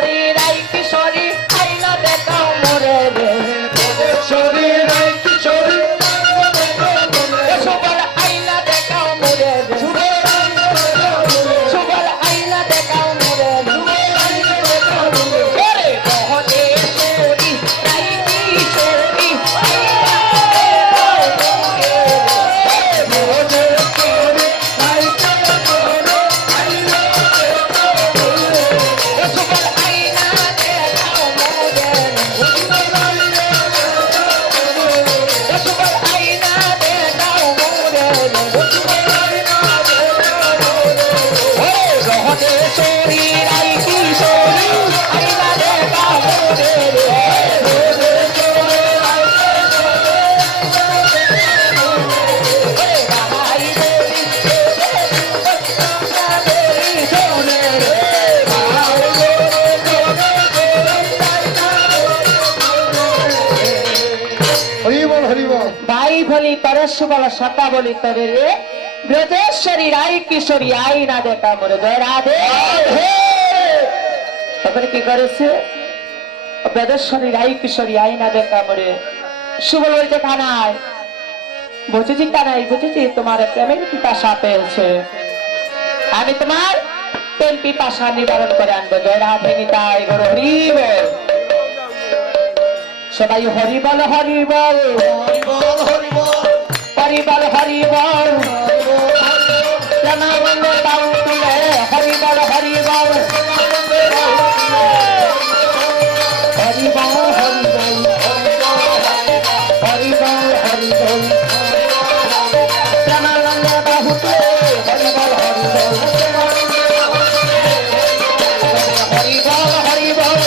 শরীর আই কিশোরী আইনা দেখাও মোরে রে শরীর এই কিশোরী সুবল আইনা দেখাও মোরে রে সুবল আইনা দেখাও মোরে রে ওরে বহনে শরী আই কিশোরী আইনা দেখাও মোরে রে সুবল আইনা দেখাও মোরে রে সুবল আইনা দেখাও মোরে রে ওরে বহনে শরীর আই কিশোরী আইনা দেখাও মোরে রে হরিবল হরিবল ভাই বলি পরশু বলা সতা বলি তবে রে ব্রজেশ্বরী রাই কিশোরী আই না দেখা মরে জয় রাধে তখন কি করেছে ব্রজেশ্বরী রাই কিশোরী আই না দেখা মরে সুবল বলছে কানাই বুঝেছি কানাই বুঝেছি তোমার প্রেমের পিপাসা পেয়েছে আমি তোমার প্রেম পিপাসা নিবারণ করে আনবো জয় রাধে নিতাই গৌর হরি বল সবাই হরি বল হরি বল হরিবল হরিবল হরি বল হরি বল প্রেমানন্দ দাও তুলে হরি বল হরি বল হরি বল হরি বল হরি বল হরি বল প্রেমানন্দ বাহু তুলে হরি বল হরি বল হরি বল হরি বল হরি বল হরি বল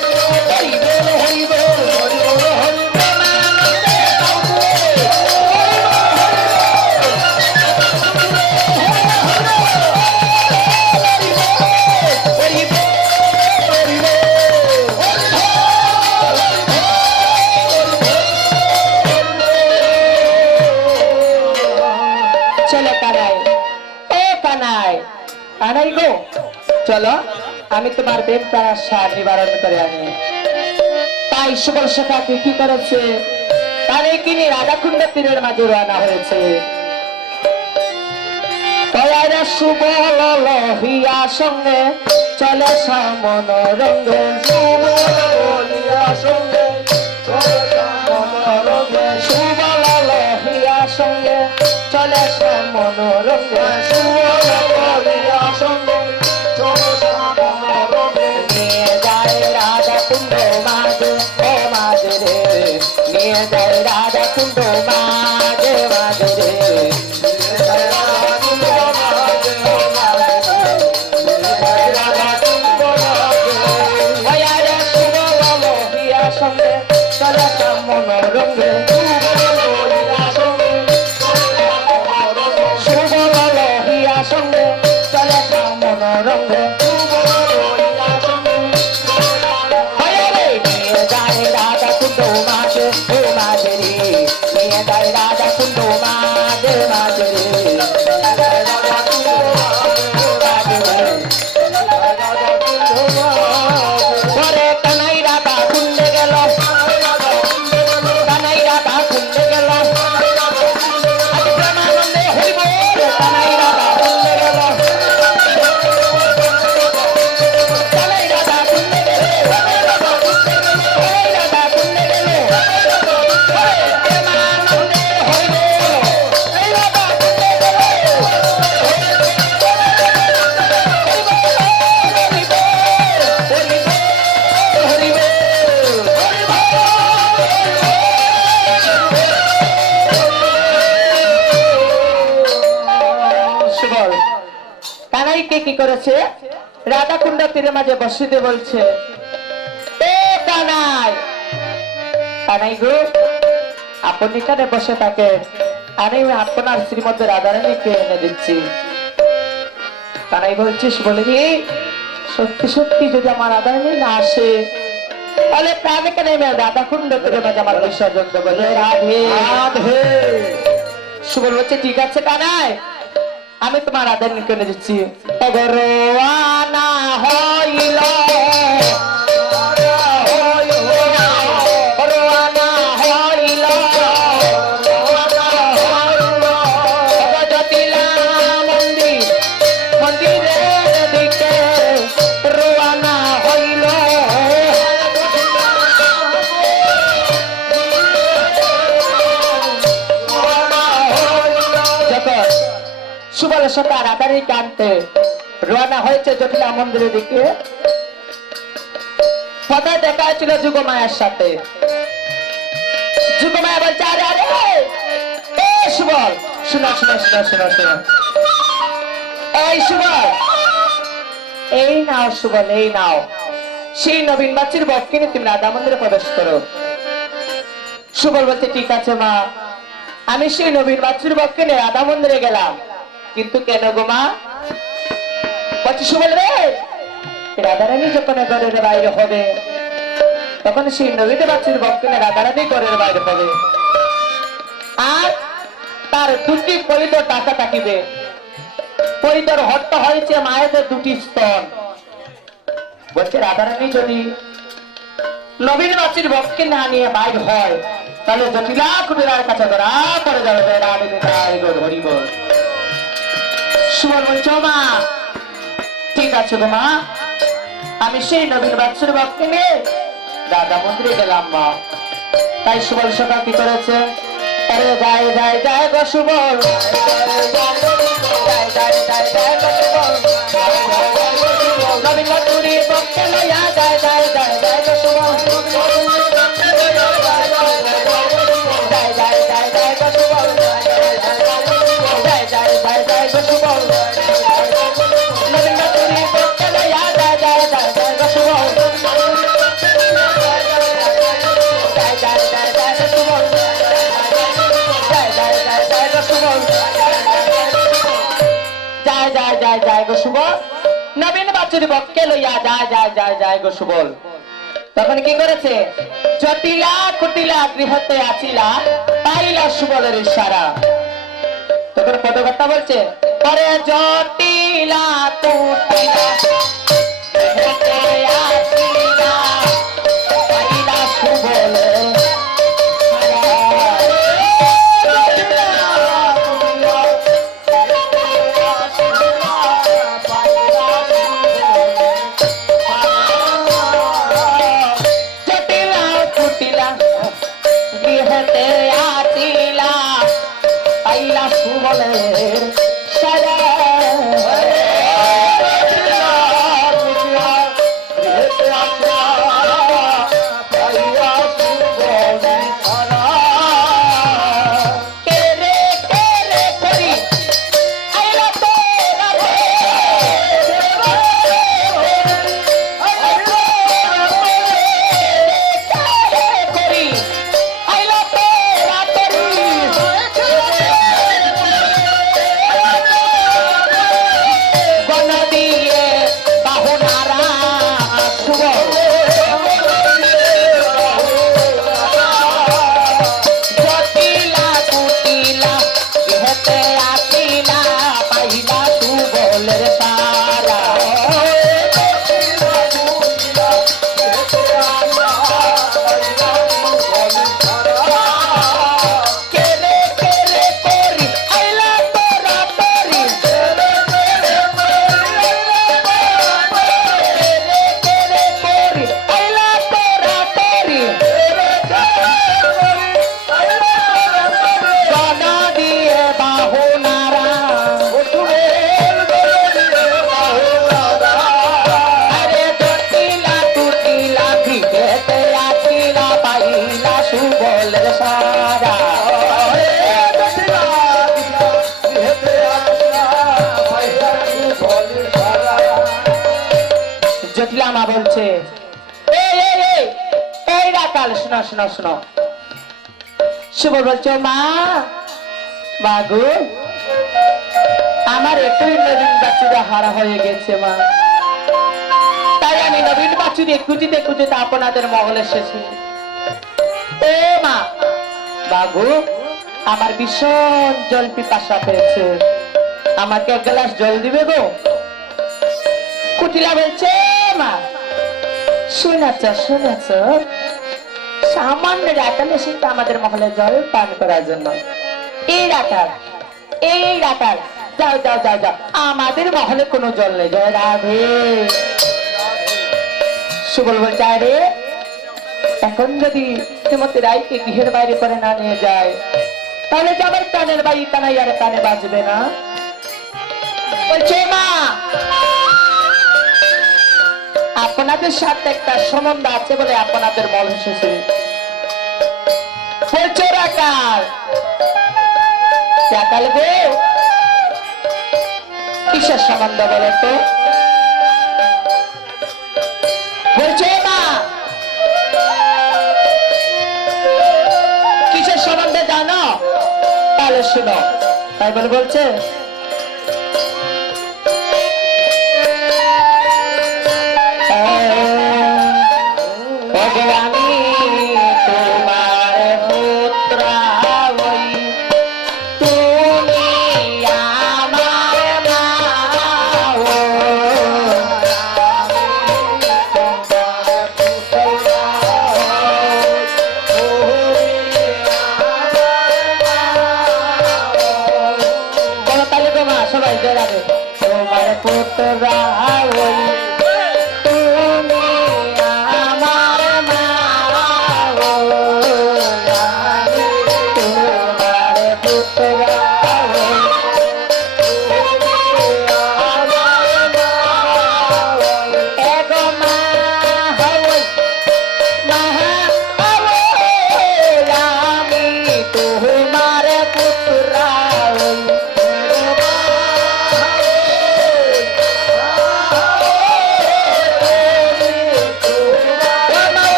প্রেমানন্দে বাহু তুলে হরি বল হরি বল চলো কানাই ও কানাই কানাই গো চলো আমি তোমার প্রেম প্যারাসা নিবারণ করে আনি তাই সুবল সখাকে কি করেছে তারে কিনে রাধাকুণ্ড তীরের মাঝে রওনা হয়েছে তয়ারা সুবল লহিয়া সঙ্গে চলে সামন রঙ্গে বলিয়া সঙ্গে সুবল লহিয়া সঙ্গে চলে সামন রঙ্গে বলিয়া সঙ্গে নিয়ে যায় রাধা কুণ্ড মাঝে ও মাঝে রে নিয়ে যায় রাধা কুণ্ড মাঝে মাঝে রে ভয়ারে সুবল লহিয়া সঙ্গে চলে সামন রঙ্গে সুবল লহিয়া সঙ্গে চলে সামন রঙ্গে ভয়ারে নিয়ে যায় রাধা কুণ্ড মাঝে ও মাঝে রে নিয়ে যায় রাধা কুণ্ড মাঝে মাঝে রে পরে কানাই রাধা কুণ্ডে গেল কানাই রাধা কুণ্ডে গেল আজ প্রেমানন্দে হরি বল কানাই রাধা কুণ্ডে গেল কানাই রাধা কুণ্ডে গেল কানাই রাধা কুণ্ডে গেল প্রেমানন্দে হরি বল এই রাধা কুণ্ডে গেল হরি বল হরি বল সুবল কানাইকে কি করেছে রাধাকুণ্ড তীরের মাঝে বসিতে বলছে এ কানাই কানাই গো আপনি এখানে বসে থাকে আমি আপনার শ্রীমতী রাধারানীকে এনে দিচ্ছি কানাই বলছিস বলে কি সত্যি সত্যি যদি আমার রাধারানী না আসে তাহলে প্রাণকে নেমে রাধাকুণ্ড তীরের মাঝে আমার বিসর্জন দেবো জয় রাধে রাধে সুবল বলছে ঠিক আছে কানাই আমি তোমার রাধারানীকে এনে দিচ্ছি অগরওয়ানা হইল সকা রাধারী কানতে রওনা হয়েছে জটিলা মন্দিরের দিকে। পথে দেখা ছিল যুগমায়ার সাথে। যুগমায়া বলছে, আরে আরে সুবল, শোনো শোনো শোনো শোনো শোনো, এই সুবল, এই নাও সুবল, এই নাও, সেই নবীন বাচ্চির বরকে নিয়ে তুমি রাধা মন্দিরে প্রবেশ করো। সুবল বলছে, ঠিক আছে মা, আমি সেই নবীন বাচ্চির বরকে নিয়ে রাধা মন্দিরে গেলাম, কিন্তু কেন গো মা? বলছি, সুবল রে, রাধারানী যখন ঘরের বাইরে হবে তখন সেই নবীন বাচ্চির বরকে নিয়ে রাধারানী ঘরের বাইরে হবে, আর তার দুটি পরিদর টাকা থাকিবে। পরিদর হট্ট হয়েছে মায়েদের দুটি স্তন। বলছে, রাধারানী যদি নবীন বাচ্চির বরকে না নিয়ে বাইর হয় তাহলে জটিলা কুটিলার কাছে ধরা পড়ে যাবে। হরিব। সুবল বলছো, মা ঠিক আছে গো মা, আমি সেই নবীন বাচ্চির বরকে নিয়ে রাধা মন্দিরে গেলাম মা। তাই সুবল সকা কি করেছে, আরে যায় যায় যায় গো সুবল, যায় যায় যায় যায় গো সুবল, নবীন বাচ্চির বরকে লইয়া যায় যায় যায় যায় গো সুবল, যায় যায় যায় যায় গো সুবল, যায় যায় যায় যায় গো সুবল, নবীন বাচ্চির বরকে লইয়া যায় যায় যায় যায় গো সুবল, যায় যায় যায় যায় গো সুবল, যায় যায় যায় যায় গো সুবল, যায় যায় যায় যায় গো সুবল, নবীন বাচ্চির বরকে লইয়া যায় যায় যায় যায় গো সুবল। তখন কি করেছে, জটিলা কুটিলা গৃহতে আছিলা, পাইলা সুবলের ইশারা। তখন পদকর্তা বলছে, পরে জটিলা কুটিলা গৃহতে আছিলা, পাইলা সুবলের বলছে, এই রাখাল শোনো শোনো শোনো। সুবল বলছে, মা বাগু, আমার একটুই নবীন বাচ্চুরা হারা হয়ে গেছে মা, তাই আমি নবীন বাচ্চুরে খুঁজিতে খুঁজিতে আপনাদের মহলে এসেছি। ও মা বাগু, আমার ভীষণ জল পিপাসা পেয়েছে, আমাকে এক গ্লাস জল দিবে গো? কুটিলা বলছে, মা শুনেছ শুনেছ, সামান্য রাখাল এসেছে আমাদের মহলে জল পান করার জন্য। এই রাখাল, এই রাখাল, যাও যাও যাও যাও, আমাদের মহলে কোনো জল নেই। জয় রাধে। সুবল বলছে, আরে এখন যদি শ্রীমতী রায়কে গৃহের বাইরে করে না নিয়ে যায় তাহলে যে আমার প্রাণের বাড়ি কানাইয়ার কানে বাজবে না? বলছে মা আপনাদের সাথে একটা সম্বন্ধ আছে বলে আপনাদের মন এসেছে। বলছে রাকাল রাকাল গো কিসের সম্বন্ধ বলে তো? বলছে মা কিসের সম্বন্ধে জানো? তাহলে শুনো। তাই বলে বলছে আমি তোমার পুত্র হই, তুমি আমার মা হো। বলো তাহলে গো মা, সবাই জোরাবে। তোমার পুত্র হই, তুমি আমার মা হো। আমি তোমার পুত্র হই, তুমি আমার মা হই। এগো মা হই, মা হই, আমি তোমার পুত্র হই।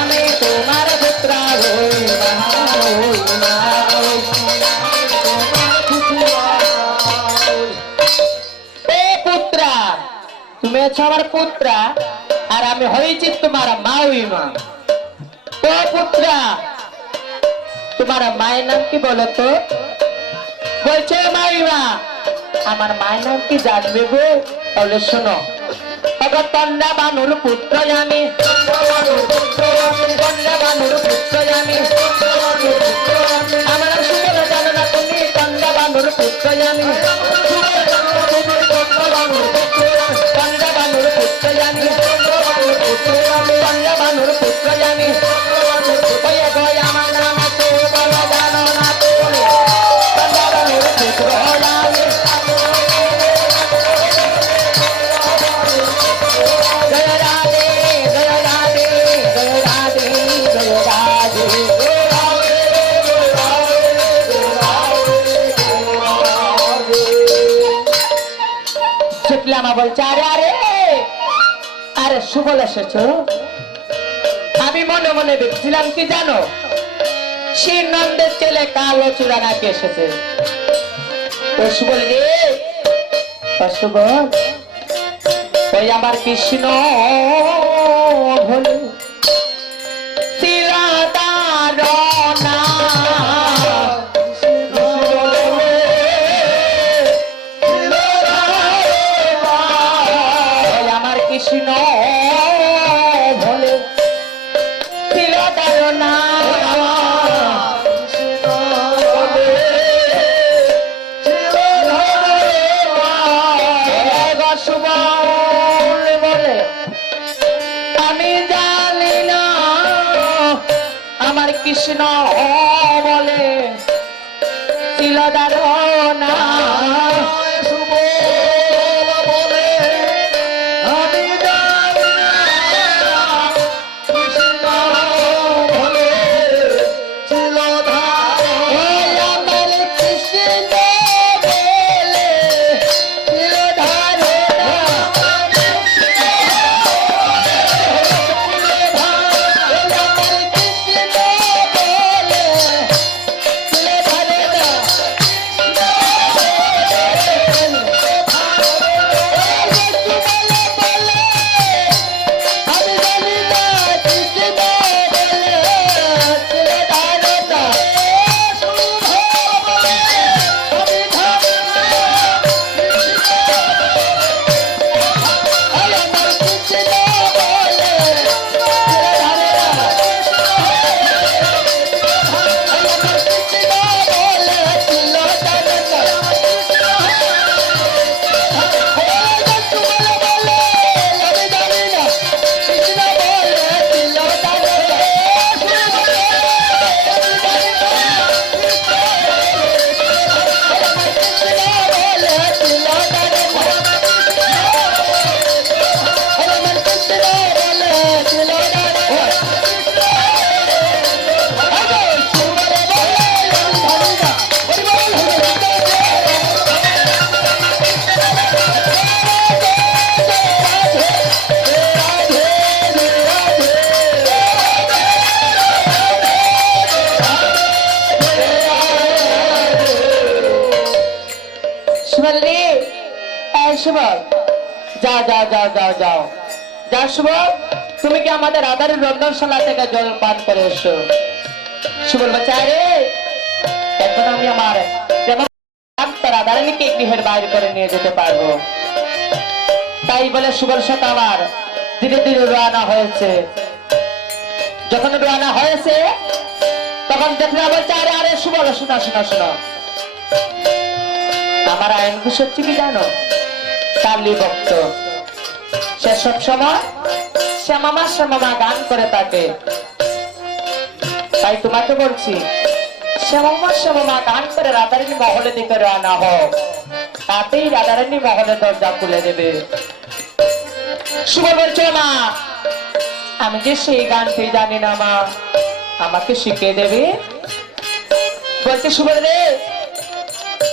আমি তোমার পুত্র হই পুত্রা, তুমি হচ্ছে আমার পুত্রা আর আমি হয়েছি তোমার মা ওই মা। ও পুত্রা, তোমার মায়ের নাম কি বলো তো? বলছে মাইমা আমার মায়ের নাম কি জানবে গো? তাহলে শোনো, তন্ডা বানুর পুত্র আমি, তন্ডা বানুর পুত্র আমি, আমার সুন্দর জানো না তুমি, তন্ডা বানুর পুত্র আমি, তন্ডা বানুর পুত্র আমি, তন্ডা বানুর পুত্র আমি, আমার নাম আছে বলো জানো না তুমি, তন্ডা বানুর পুত্র আমি। জয় রাধে জয় রাধে জয় রাধে জয় রাধে। শুক্লামা বলছে আরে আরে আরে সুবল এসেছো। আমি মনে মনে দেখছিলাম কি জানো, সেই নন্দের ছেলে কালো চূড়া নাকি এসেছে। ও সুবল রে, ও সুবল, ওই আমার কৃষ্ণ ভোলে শিলাদারনা, ওই আমার কৃষ্ণ ভোলে শিলাদারনা, আমি জানি না আমার কৃষ্ণ বলে শিলদারনা, আমি জানি না কৃষ্ণ বলে শিলধারনা, আমার কৃষ্ণ বলে শিলধারনা। সুবল, যাও যাও যাও যাও যাও যাও সুবল, তুমি কি আমাদের আধারের রন্ধনশালা থেকে জল পান করে এসো। সুবল বলছে আরে এখন আমি আমার রাধারানীকে গৃহের বাইরে করে নিয়ে যেতে পারবো। তাই বলে সুবল সাথে আমার ধীরে ধীরে রওনা হয়েছে। যখন রওনা হয়েছে তখন দেখলাম বলছে আরে আরে সুবল শোনা শোনা শোনা, আমার আইন ঘুষ হচ্ছে কি জানো, কালী ভক্ত, সে সব সময় শ্যামামা শ্যামামা গান করে থাকে। তাই তোমাকে বলছি শ্যামামা শ্যামামা গান করে রাধারানী মহলে দিকে রানা হোক, তাতেই রাধারানী মহলে দরজা খুলে দেবে। শুভ বলছো মা, আমি যে সেই গানটি জানি না মা, আমাকে শিখিয়ে দেবে। বলছে শুভ রে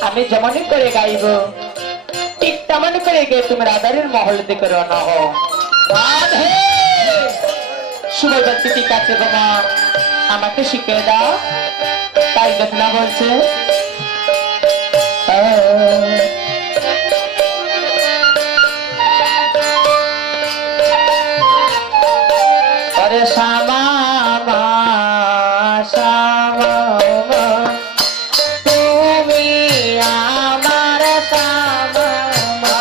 আমি যেমনই করে গাইব ঠিক তেমন করে গিয়ে তুমি রাধারের মহল দিকে রওনা হও। রাধে শুভদত্তি ঠিক আছে গো মা, আমাকে শিখিয়ে দাও। তাই ঘটনা বলছে আরে শ্যামা মা, শ্যামা মা, তুমি আমার শ্যামা মা,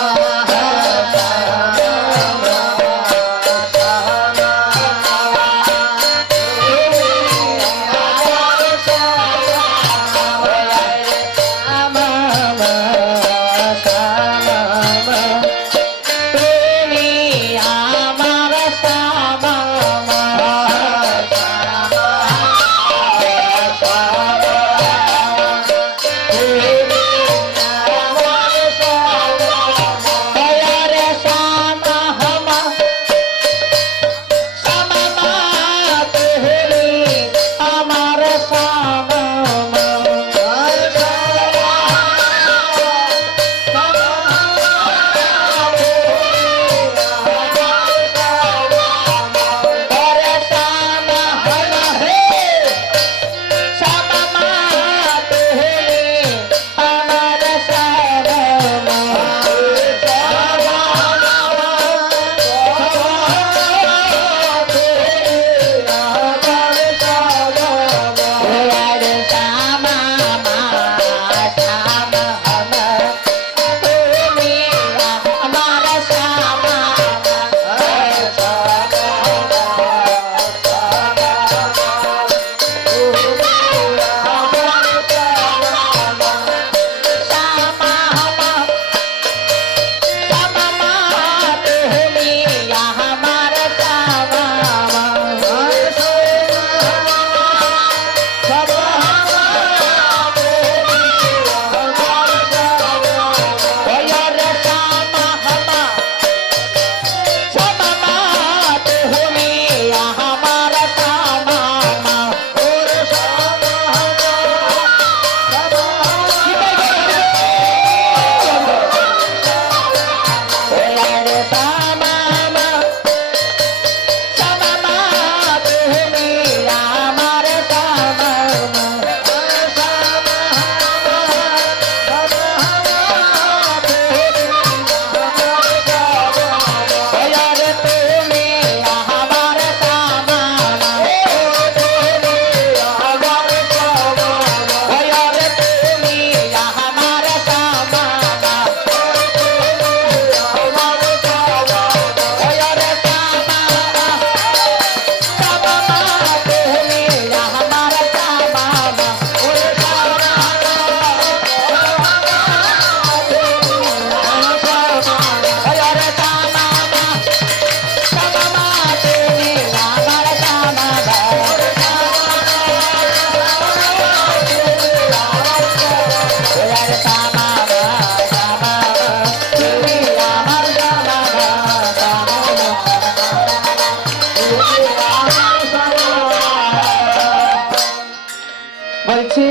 বলছি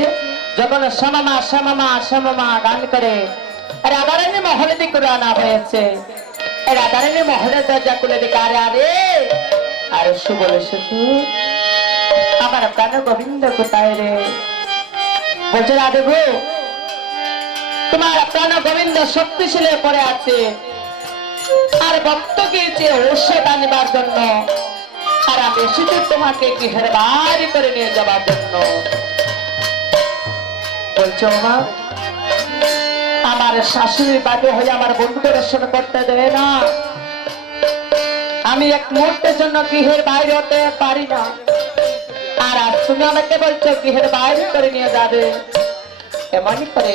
যখন শ্যামা শ্যামা শ্যামা গান করে রাধারানী মহলে দিকে রানা হয়েছে, রাধারানী মহলের দরজা খুলে দিকে আরে আরে আরে সুবল শ্বশুর আমার প্রাণ গোবিন্দ কোথায় রে? বলছে রাধে গো, তোমার প্রাণ গোবিন্দ শক্তিশালী পড়ে আছে আর ভক্ত গিয়েছে ঔষধ আনিবার জন্য, আর আমি এসেছি তোমাকে গৃহের বাড়ি করে নিয়ে যাবার জন্য। বলছো মা, আমার শাশুড়ি বাড়ি হয়ে আমার বন্ধুদের দর্শন করতে দেবে না, আমি এক মুহূর্তের জন্য গৃহের বাইরে হতে পারি না, আর আজ তুমি আমাকে বলছো গৃহের বাইরে করে নিয়ে যাবে। এমনই করে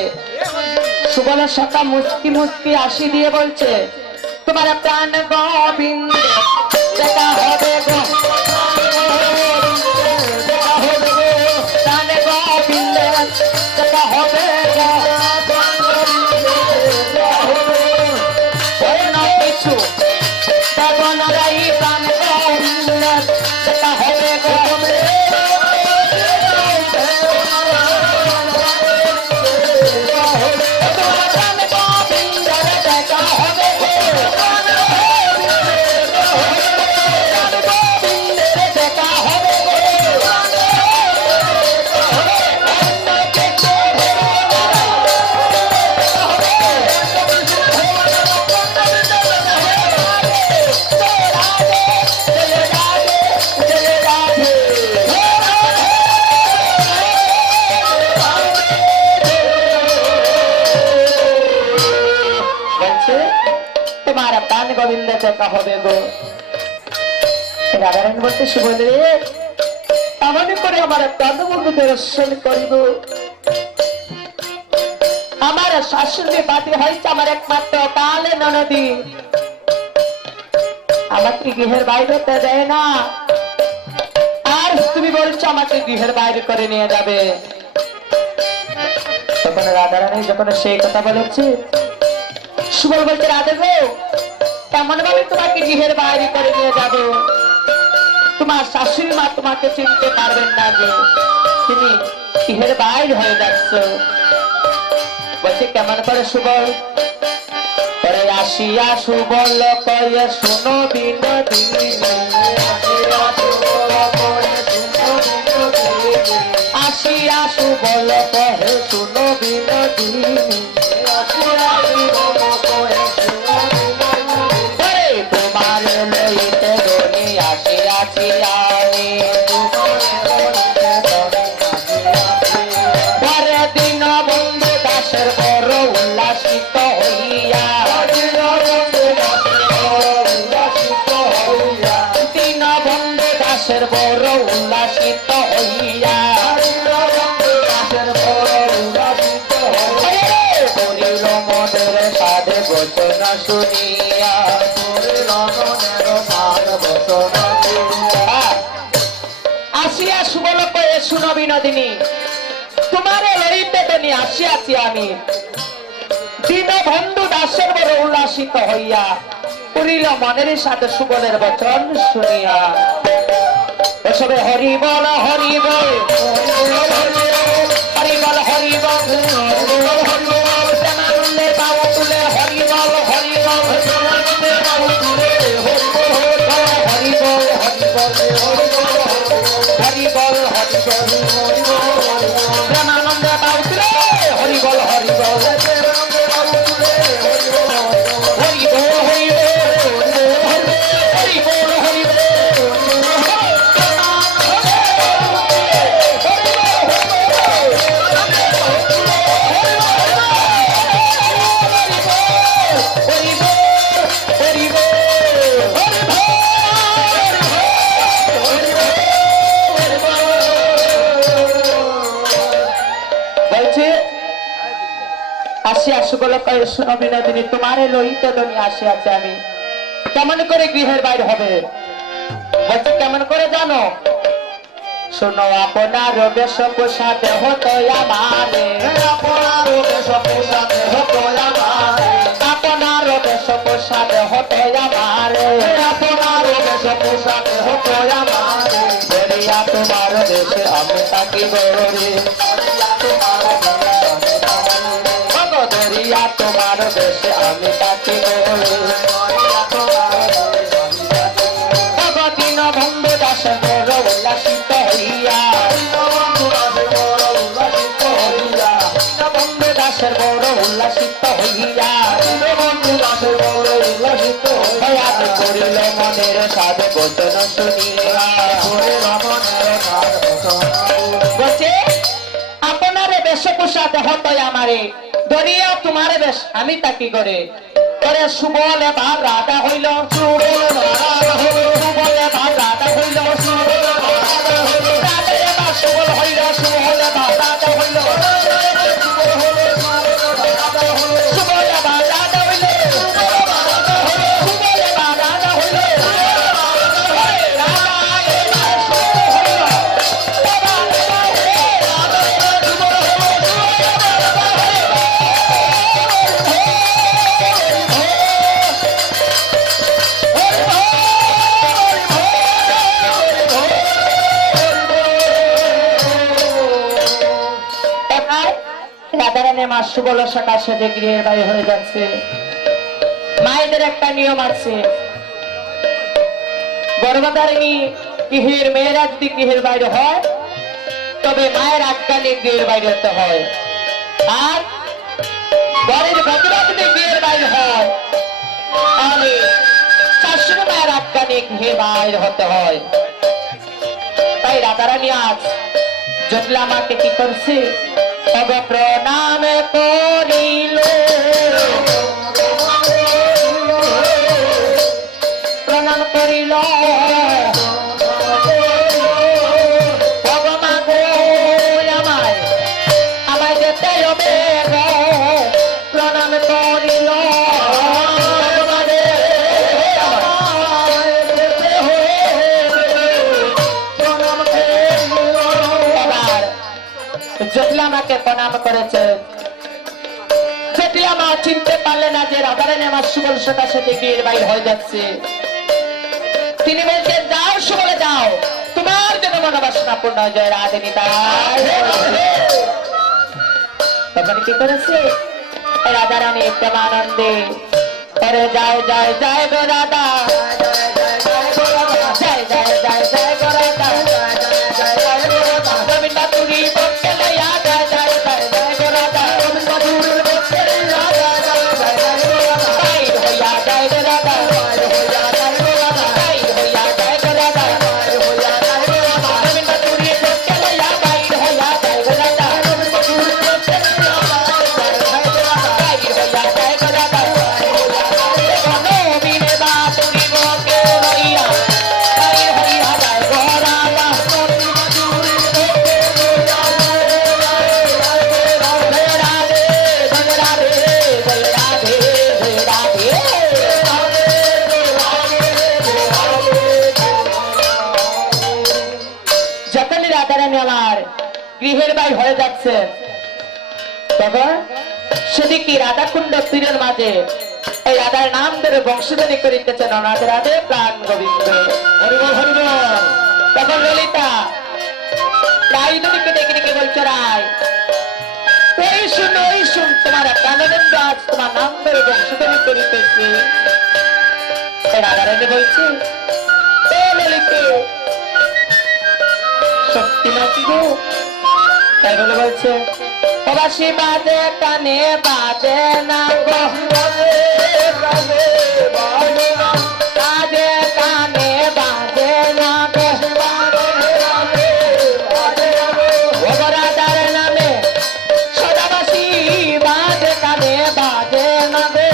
সুবলের সকা মুস্কি মুস্কি আসি দিয়ে বলছে তোমার প্রাণ গোবিন্দ দেখা হবে গো, প্রাণ গোবিন্দ দেখা হবে গো, কিছু দেবনারাই প্রাণ গোবিন্দ দেখা হবে গো। Oh, দেখা হবে গো। রাধারানী বলতে সুবলে এমন করে আমার প্রাণ বন্ধু দর্শন করিব। আমার শাশুড়ি বাদী হয়েছে আমার একমাত্র কালে ননদী, আমাকে গৃহের বাইরে হতে দেয় না, আর তুমি বলছো আমাকে গৃহের বাইরে করে নিয়ে যাবে। তখন রাধারানী যখন সেই কথা বলেছে, সুবল বলছে রাধে গো কেমন ভাবে তোমাকে গৃহের বাইরে করে নিয়ে যাবো, তোমার শাশুড়ি মা তোমাকে চিনতে পারবেন না যে তুমি গৃহের বাইরে হয়ে যাচ্ছ। বলছে কেমন করে সুবল, পরে আসিয়া সুবল কয়ে শুনো বিনোদিনী, আসিয়া সুবল কহে শুনো বিনোদিনী, তোমার লইতে ধনী আসিয়াছি আমি, পরে দিন বন্ধু দাসের বড় উল্লাসিত হইয়া, দিন বন্ধু দাসের বড় উল্লাসিত হইয়া, করিল মনের সাধে বচন শুনিয়া, আসিয়া সুবল কয়ে শুনো বিনোদিনী, তোমারে লইতে ধনী আসিয়াছি আমি, দিন বন্ধু দাসের বড় উল্লাসিত হইয়া, করিল মনের সাথে সুবলের বচন শুনিয়া। এসবে হরি বল হরি বল হরি বল হরি বল তুলে বাউ তুলে হরি বল হরি বল হরি বল হরি বল হরি বল হরি বল প্রেমানন্দে বাউ তুলে হরি বল হরি বল হরি বল হরি বল হরি বল আসিয়া সুবল কয়ে শুনো বিনোদিনী, তোমারে লইতে ধনী আসিয়াছে আমি, কেমন করে গৃহের বাইরে হবে? বলছে কেমন করে জানো, শোনো আপনার বেশ পোষা দেহ তো আমারে, আপনার বেশ পোষা দেহ তো আমারে, আপনার বেশ পোষা দেহ তো আমারে, আপনার বেশ পোষা দেহ তো আমারে, বলিয়া তোমার দেশে আমি থাকি গৌরী, দরিয়া তোমার দেশে আমি থাকি গৌরী, দিন বন্ধু দাসের বড় উল্লাসিত হইয়া, বন্ধু দাসের বড় উল্লাসিত হইয়া, করিল মনের সাধ বচন শুনিয়া, বলছে আপনারে বেশভূষা দেহ তয় আমারে, দরিয়া তোমারে বেশ আমি তাকি করে, করে সুবল এবার রাধা হইল, সুবল এবার রাধা হইল, রাধা এবার সুবল হইল, সুবল এবার রাধা হইল, সুবল এবার রাধা হইল, সুবল এবার রাধা হইল, রাধারানী মা সুবল সকাশে যে গৃহের বাইরে হয়ে যাচ্ছে। মায়েদের একটা নিয়ম আছে, গর্ভধারিণী গৃহের মেয়েরা যদি গৃহের বাইরে হয় তবে মায়ের আজ্ঞানে গৃহের বাইরে হতে হয়, আর ঘরের ভদ্রা যদি গৃহের বাইরে হয় তাহলে শাশুড়ি মায়ের আজ্ঞানে গৃহের বাইরে হতে হয়। তাই রাধারানী আজ জটলা মাকে কি করছে, তবে প্রণাম করিল, জটিলা আমাকে প্রণাম করেছে। জটিলা মা চিনতে পারলে না যে রাধারানী আমার সুবল সকার সাথে বিয়ের বাইর হয়ে যাচ্ছে। তিনি বলছেন, যাও সুবলে যাও, তোমার জন্য মনোবাসনা পূর্ণ হয়ে যায়। রাধেনী তাই তখন কি করেছে রাধারানী প্রেমানন্দে করে জয় জয় জয় গো রাধা, জয় জয় জয় জয় গো রাধা, গোবিন্দ পুরী ভক্তে লইয়া জয় জয় জয় জয় গো রাধা, গোবিন্দ পুরী ভক্তে লইয়া জয় জয় জয় জয় গো রাধা, বাইর হইয়া জয় গো রাধা, বাইর হইয়া জয় গো রাধা, বাইর হইয়া জয় গো রাধা, বাইর হইয়া জয় গো রাধা, গোবিন্দ পুরী ভক্তে লইয়া বাইর হইয়া জয় গো রাধা, গোবিন্দ পুরী ভক্তে লইয়া বাইর হইয়া জয় গো রাধা, বাইর হইয়া জয় গো রাধা, বাইর হইয়া জয় গো রাধা, গোবিন্দ পুরী ভক্তে লইয়া বাইর হইয়া জয় গো রাধা, যখনই রাধারানী আমার গৃহের বাই হয়ে যাচ্ছে তখন সেদিকে রাধাকুণ্ড তীরের মাঝে এই রাধার নাম ধরে বংশীধ্বনি করিতেছেন রাধে রাধে প্রাণ গোবিন্দ হরিবল হরিবল। তখন ললিতা রায়ধনীকে ডেকে ডেকে বলছে, রায় এই শুন তোমার প্রাণবন্ধ আজ তোমার নাম ধরে বংশীধ্বনি করিতেছে। রাধারানী বলছে, ললিতা সত্যি নাকি গো? তাই বলে বলছে, প্রবাসী বাজে কানে বাজে না গো, বাজে কানে বাজে না গো, রাধার নামে সদাবাসী বাজে কানে বাজে না গো,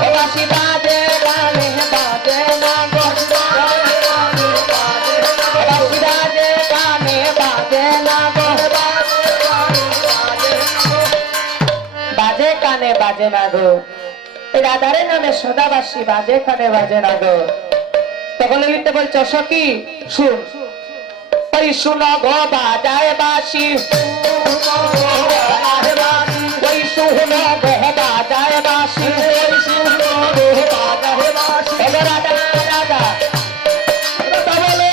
প্রবাসী বাজে কানে বাজে না গো, প্রবাসী বাজে কানে বাজে না গো, বাজে কানে বাজে না গো, রাধারের নামে সদাবাসী বাজে কানে বাজে না গো। তখন লিখতে বলছো, সখী শুন, ওই শুনো গো বাজায় বাসি, ওই শুনো গো বাজায় বাসি, রাধা রাধা বলে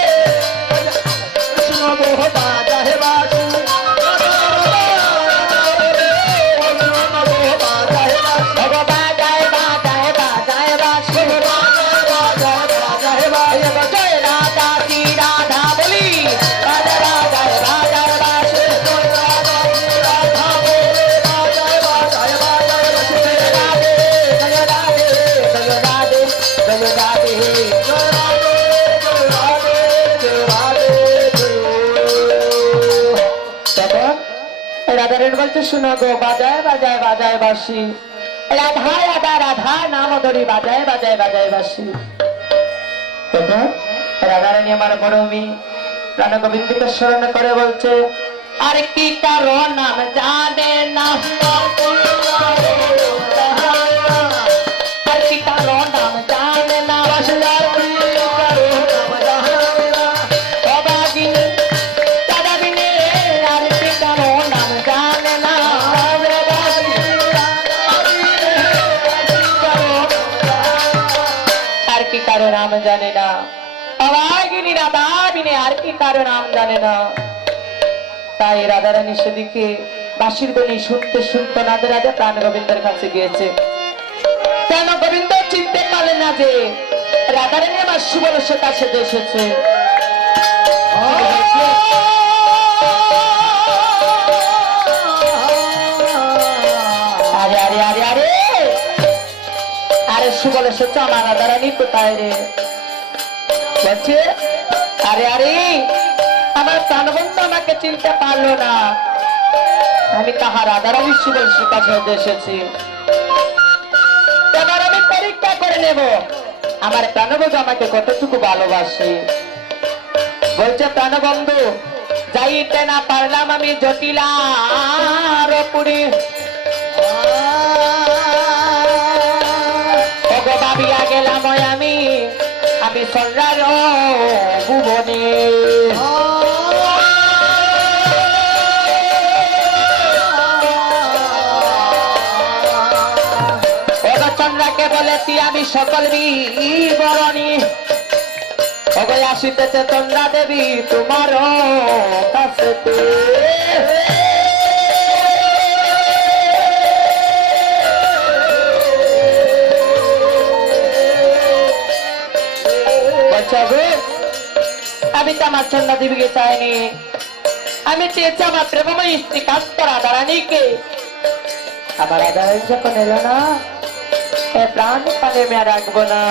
শুনো গো বাজায় বাসি, বাজায় বাজায় বাজায় বাসি, জয় রাধা কি রাধা বলি, রাধা রাধা রাধা বাসি, রাধারেন বলছে, শুনো গো বাজায় বাজায় বাজায় বাসি, রাধা রাধা রাধা নাম ধরি বাজায় বাজায় বাজায় বাসি। তখন রাধারানী আমার মরমী প্রাণ গোবিন্দকে স্মরণ করে বলছে, আর কি কারো নাম জানে না, আর কি কারো নাম জানে না, অবাগিনী দাদাবিনী আর কি কারো নাম জানে না, আর কি কারো নাম জানে না, অবাগিনী রাধাবিনী আর কি কারো নাম জানে না। তাই রাধারানী সেদিকে বাঁশির ধ্বনি শুনতে শুনতে রাধে রাধে প্রাণ গোবিন্দের কাছে গিয়েছে। কেন গোবিন্দ চিনতে পারলেন না যে রাধারানী আমার সুবলসের কাছে এসেছে। আরে আরে আরে আরে আরে সুবল এসেছে, আমার রাধারানী কোথায় রে? বলছে, আরে আরে আমার প্রাণবন্ধু আমাকে চিনতে পারলো না, আমি তাহার রাধারানী সুবলসের কাছে এসেছি। এবার আমি পরীক্ষা করে নেব আমার প্রাণবন্ধু আমাকে কতটুকু ভালোবাসে। বলছে, প্রাণবন্ধু যাইতে না পারলাম আমি জটিলার পুরী, ভাবিয়া গেলাম আমি তুমি সন্ধ্যার ভুবনে চন্দ্রাকে বলেছি আমি সকল বিবরণী ওগো আসিতেছে চন্দ্রা দেবী তোমার কাছেতে আমি তো আমার চন্দ্রা দেবীকে চাইনি আমি চেয়েছি আমার প্রেমময় স্ত্রী কান্ত রাধারানীকে আমার রাধারানী যখন এলো না প্রাণ কানে আমি আর রাখবো না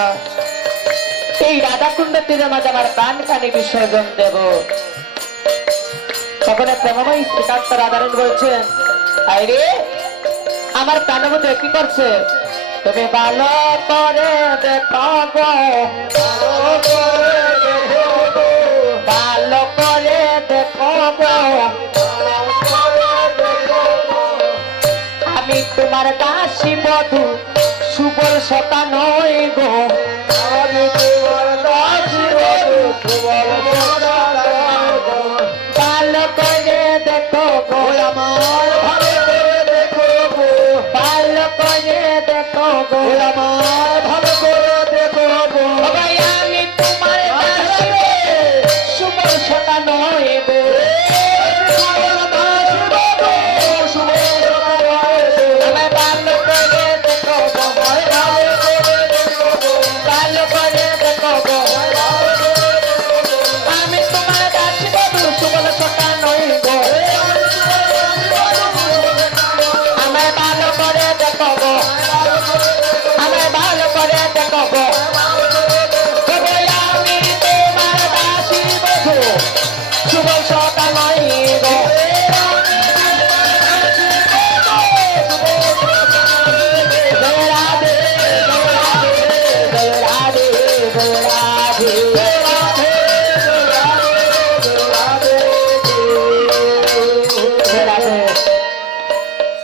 এই রাধাকুণ্ড তীরে মাঝে আমার প্রাণ কানে বিসর্জন দেব তখন প্রেমময় স্ত্রী কান্ত রাধারানী বলছেন আরে আমার প্রাণবন্ধু কি করছে তুমি ভালো করে দেখো ভালো করে দেখো আমি তোমার দাসী বধূ সুবল সতা নয় গো আমি তোমার দাসী বধূ সুবল সতা ভালো করে দেখো গো আমার ভালো করে দেখো গো ভালো করে দেখো গো আমার ভালো করে দেখো গো ভাই আমি তোমার দাসী সুবল সতা নয় গো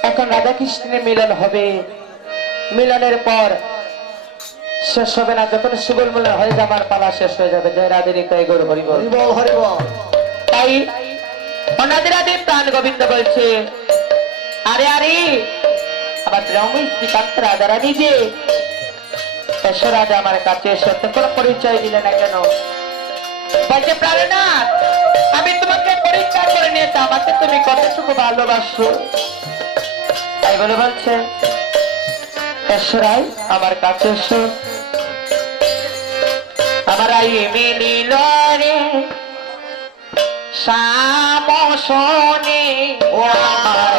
এখন রাধা কৃষ্ণের মিলন হবে মিলনের পর শেষ হবে না যখন সুবল মিলন হয়ে যাবার পালা শেষ হয়ে যাবে জয় রাধে নিতাই গৌর হরি বল তাই অনাদি রাধে প্রাণ গোবিন্দ বলছে আরে আরে আমার প্রেমময় স্ত্রী কান্ত রাধারানী যে এসো রাধা আমার কাছে এসো তো কোনো পরিচয় দিলে না কেন বলছে প্রাণনাথ আমি তোমাকে পরীক্ষা করে নিয়েছি আমাকে তুমি কতটুকু ভালোবাসো তাই বলে বলছে এসো রাই আমার কাছে এসো আমার আই মিলিল রে শামসনে ও আমার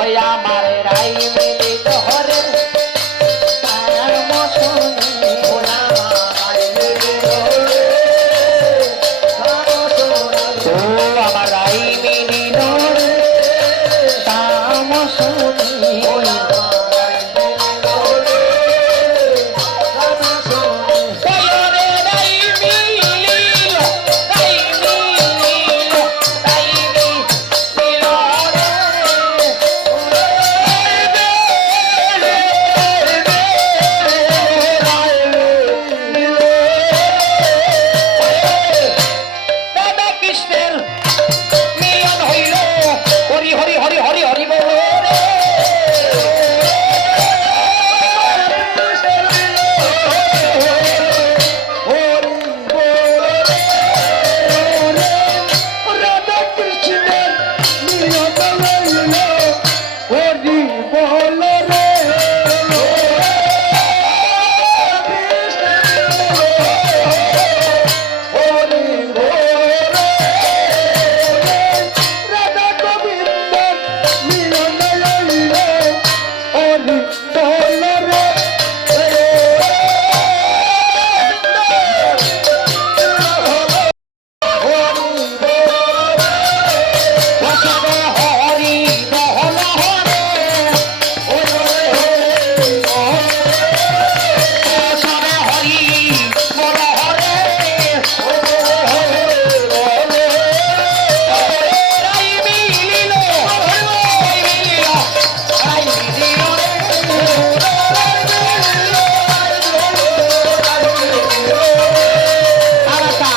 ওই আমার রাই মিলিল হরে তার মশনে ওই আমার রাই মিলিল হরে তার মশনে ও আমার রাই মিলিল হরে তার মশনে ওই আমার রাই মিলিল হরে তার মশনে ওরে রাই মিলিল রাই মিলিল রাই মিলিল হরে রাধা কৃষ্ণের মিলন হইল হরি হরি হরি হরি হরি বল রে রাধা কৃষ্ণের মিলন হইল হরি বল রে হরি বল রাধা গোবিন্দের মিলন হইল হরি বল রে বসব হরি বহল হরে বসব হরি বল হরে রাই মিলিল রাই মিলিল রাই মিলিল আর তা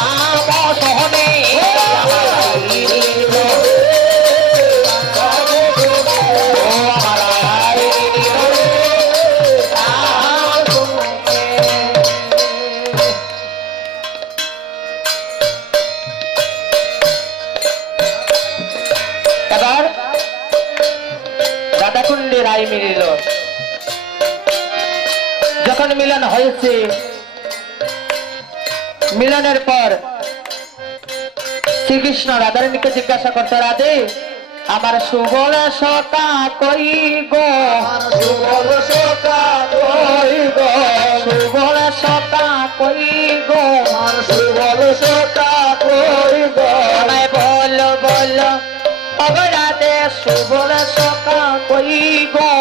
বসনে রাই মিলিল এবার রাধাকুণ্ডে রায় মিলিল যখন মিলন হয়েছে মিলনের পর শ্রীকৃষ্ণ রাধারানীকে জিজ্ঞাসা করতে রাধে আমার সুবল সকা কই গো সুবল সকা কই গো সুবল সকা কই গো আমার সুবল সকা কই গো আমায় বল বল অবরাধে সুবল সকা কই গো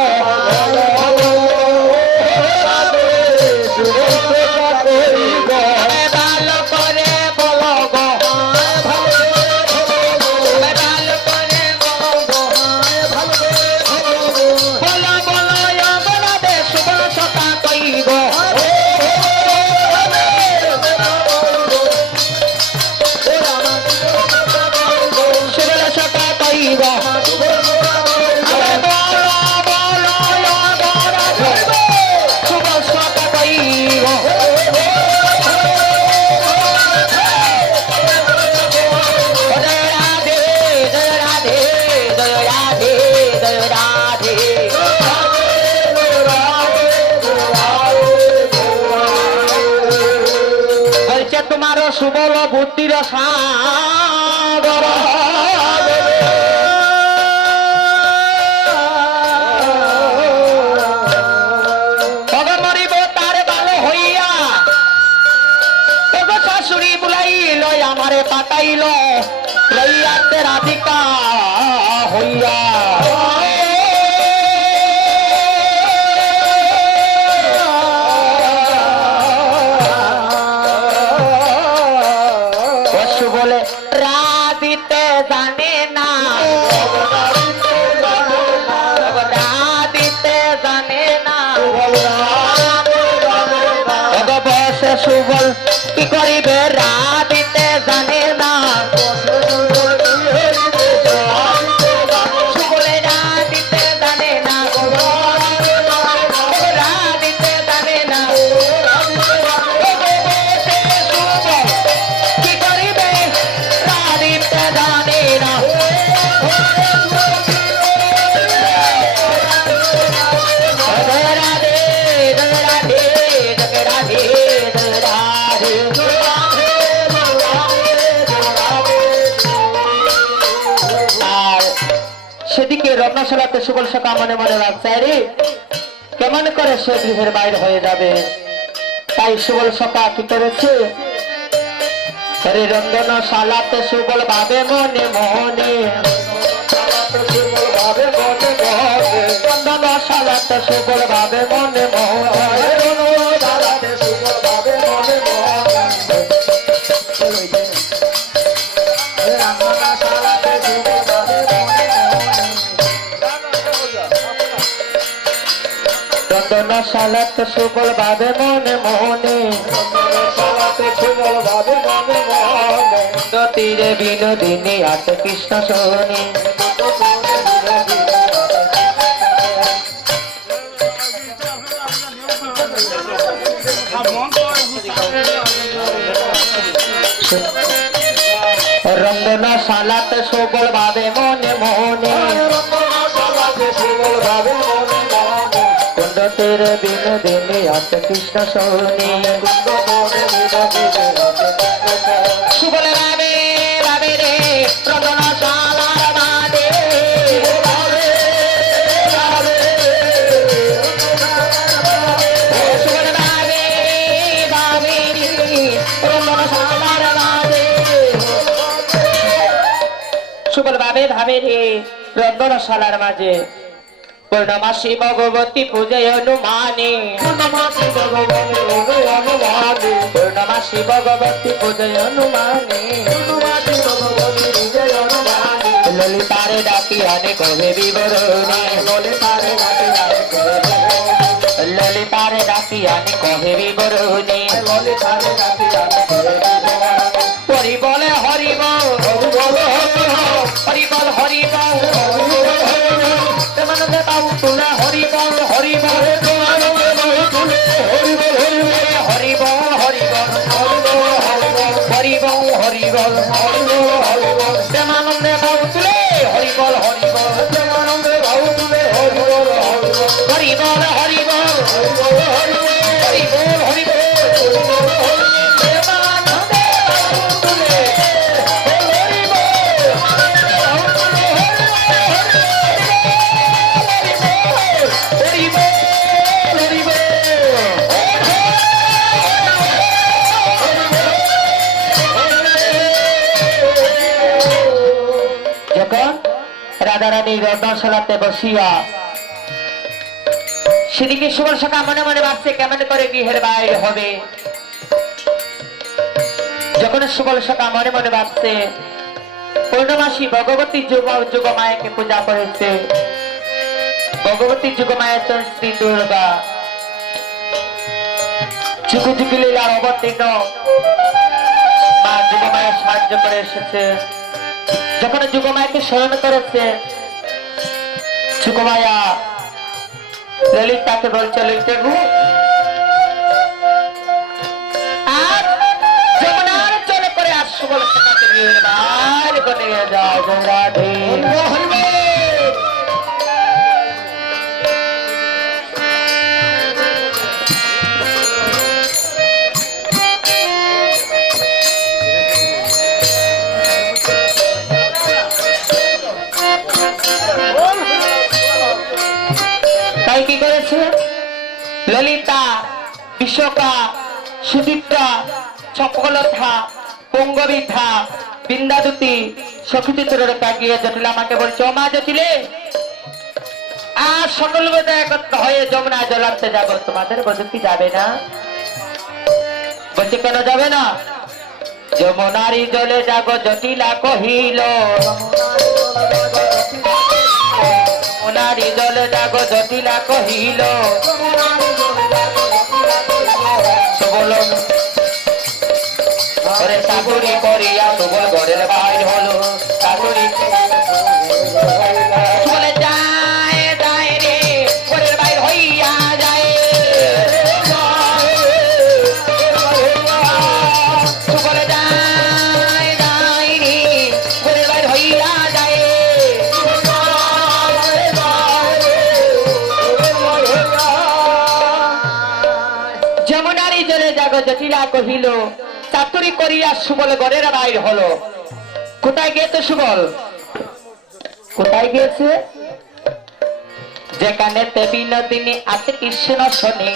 সুবল সকা কই গো আমায় ভালো করে বলো গো আমায় ভালো করে বলো গো বলো বলো অবরাধে সুবল সকা কই গো সুবল সকা কই গো আমায় বলো বলো অবরাধে সুবল সকা কই গো জয় রাধে জয় রাধে জয় রাধে জয় রাধে বলছে তোমার সুবল বুদ্ধির সাগর কবে মরিব তার ভালো হইয়া তবে শাশুড়ি বুলাইল আমারে পাতাইল লইয়াতে রাধিকা হইয়া পশু বলে রাধিতে জানে না রাধিতে জানে না বসে সুবল কি করিবে রাধিতে জানে না সুবলে রাধিতে জানে না রাধিতে জানে না বসে সুবল কি করিবে রাধিতে জানে না জয় রাধে জয় রাধে জয় রাধে জয় রাধে রত্নশালাতে সুবল সখা মনে মনে ভাবছে রে কেমন করে সে গৃহের বাইরে হয়ে যাবে। তাই সুবল সখা কি করেছে, আরে রন্ধনশালাতে সুবল ভাবে মনে মনে, রন্ধনশালাতে সুবল ভাবে মনে মনে, রন্ধনশালাতে সুবল ভাবে মনে মনে, তীরে বিনোদিনী আছে কৃষ্ণ সোনি। রন্ধনশালাতে সুবল ভাবে মনে মনে, কুণ্ড তীরে বিনোদিনী আছে কৃষ্ণ সোনি। সুবল ভাবে ভাবে রে রন্ধনশালার বাদে, সুবল ভাবে ভাবে রে রন্ধনশালার বাদে, সুবল ভাবে ভাবে রে রন্ধনশালার মাঝে পূর্ণমাসী ভগবতী পূজায় অনুমানে, পূর্ণমাসী ভগবতী পূজায় অনুমানে, ললিতারে ডাকি আনে কহে বিবরণী, ললিতারে ডাকি আনে কহে বিবরণী, হরি বলে হরি বল, হরি বল হরি বল, বাবু তুলে হরি বল হরি বল, হরি বল হরি বল, হরি বল হরি বল, প্রেমানন্দে বাবু তুলে হরি বল হরি বল, প্রেমানন্দে বাবু তুলে হরি বল হরি বল, হরি বল হরি বল, হরি বল হরি বল, প্রেমানন্দে বাবু তুলে হরি বল। রাধারানী রন্ধনশালাতে বসিয়া সেদিকে সুবল সখা মনে মনে ভাবছে কেমন করে গৃহের বাইরে হবে। যখন সুবল সখা মনে মনে ভাবছে পূর্ণমাসী ভগবতী যুগমায়াকে পূজা করেছে, ভগবতী যুগমায়া শ্রী দুর্গা যুগ যুগ লীলার অবতীর্ণ মা যুগমায়া সাহায্য করে এসেছে। যখন যুগমায়াকে স্মরণ করেছে যুগমায়া ললিতাকে বলছে ললিতা গো আজ যমুনার চলে করে আজ সুবল সখাকে নিয়ে বাইরে করে যাও জয় রাধে। তাই কি করেছে ললিতা, বিশ্বকা, সুচিত্রা, চপলতা, পঙ্গবিধা, বৃন্দাদুতি সখীচিত্ররেখা গিয়ে জটিল আমাকে বলছে ও মা জটিলে আর সকল বোধ একত্র হয়ে যমুনা জল আনতে যাবো, তোমাদের বোধ কি যাবে না? বলছে কেন যাবে না? যমুনারি জলে যাগো জটিলা কহিল, যমুনারি জলে যাগো জটিলা কহিল, সুবল ওরে সাগরী করিয়া সুবল ঘরের বাইর হলো, সাগরী সুবলে যায় যায় রে ঘরের বাইর হইয়া যায়, সুবলে যায় যায় রে ঘরের বাইর হইয়া যায়, যমুনারি জলে যাগো জটিলা কহিল, চাতুরি করিয়া সুবল ঘরের বাইর হলো। কোথায় গিয়েছে সুবল? কোথায় গিয়েছে? যেখানেতে বিনোদিনী আছে কৃষ্ণ শনি,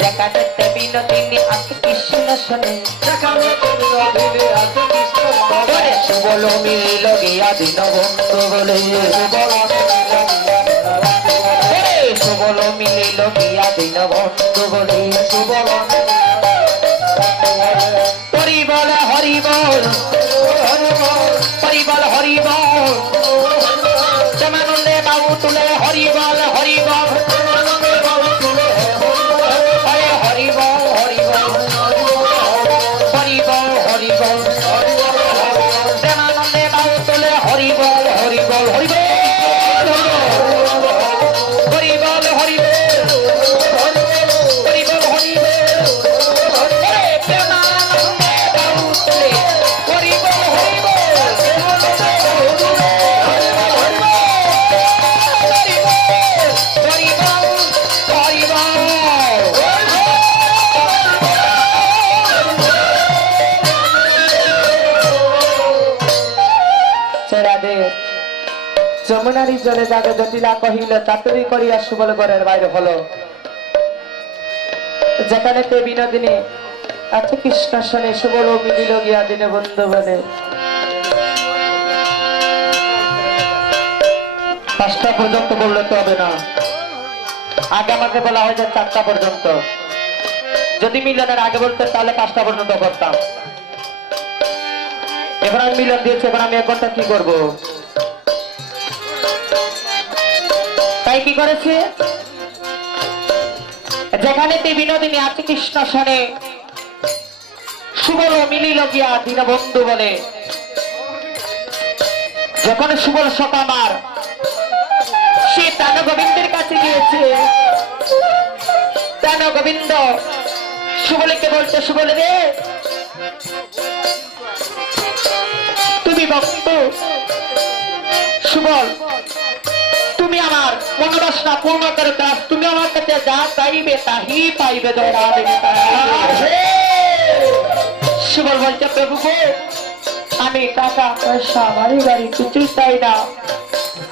যেখানেতে বিনোদিনী আছে কৃষ্ণ শনি, সুবল মিলিল গিয়া দিন বন্ধু বলে, সুবল মিলিল গিয়া দিন বন্ধু বলে, হরিবল হরিবল হরিবল হরিবল, শ্যামানন্দে বাবু তুলে হরিবল হরিবল, হরে হরিবল হরিবল হরিবল হরিবল, শ্যামানন্দে বাবু তুলে হরিবল হরিবল হরিবল হরিবল হরিবল হরিবল হরিবল, হরে প্রেমানন্দে বাবু তুলে হরিবল যমুনারী জলে যাগে জটিলা কহিল চাতুরি করিয়া সুবল ঘরের বাইরে হলো, যেখানেতে বিনোদিনী আছে কৃষ্ণ শনি, সুবল মিলিল গিয়া দিনে বন্ধু বলে। 5টা পর্যন্ত বললে তো হবে না, আগে আমাকে বলা হয় যে 4টা পর্যন্ত, যদি মিলনের আগে বলতেন তাহলে 5টা পর্যন্ত করতাম। এবার আমি মিলন দিয়েছি, এবার আমি 1 ঘন্টা কি করবো? তাই কি করেছে, যেখানেতে বিনোদিনী আছে কৃষ্ণ শনে, সুবল মিলিল গিয়া দিন বন্ধু বলে। যখন সুবল সকামার সে তান গোবিন্দের কাছে গিয়েছে, তান গোবিন্দ সুবলকে বলতে, সুবল রে তুমি ভক্ত, সুবল তুমি আমার মনোবাসনা পূর্ণ করে দাও, তুমি আমার কাছে যা চাইবে তাহি পাইবে। সুবল বলছে, প্রভু গো আমি টাকা পয়সা বাড়ি গাড়ি কিছুই চাই না,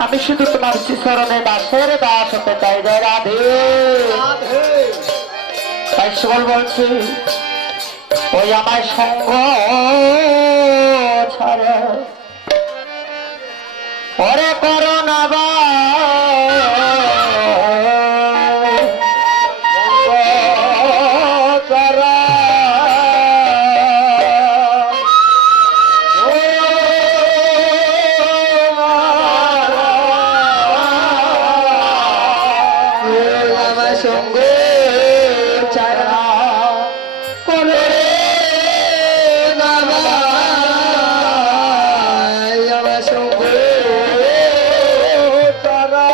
আমি শুধু তোমার চরণে দাসের দাস হতে চাই, জয় রাধে। তাই সুবল বলছে, ওই আমার সঙ্গ ছাড়া ওরে করোনা বা আমার সঙ্গ ছাড়া করোনা ভাই, আমার সঙ্গ ছাড়া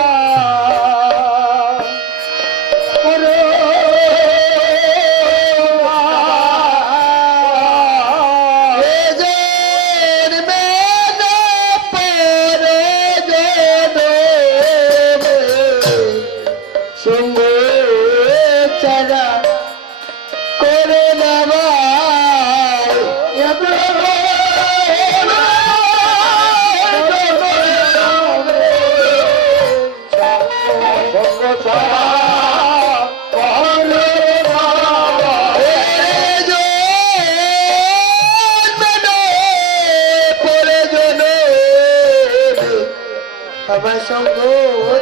সঙ্গ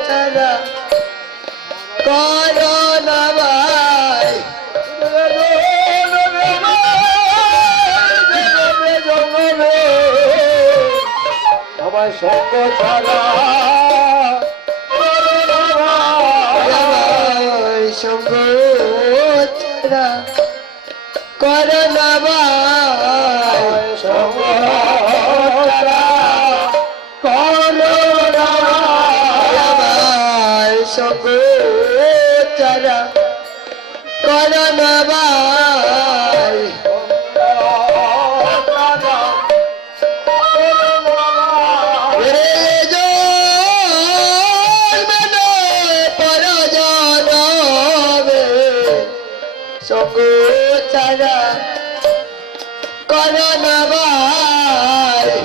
ছাড়া করোনা ভাই, সঙ্গ ছাড়া সঙ্গ ছাড়া করোনা ভাই, সঙ্গ ছাড়া করোনা ভাই,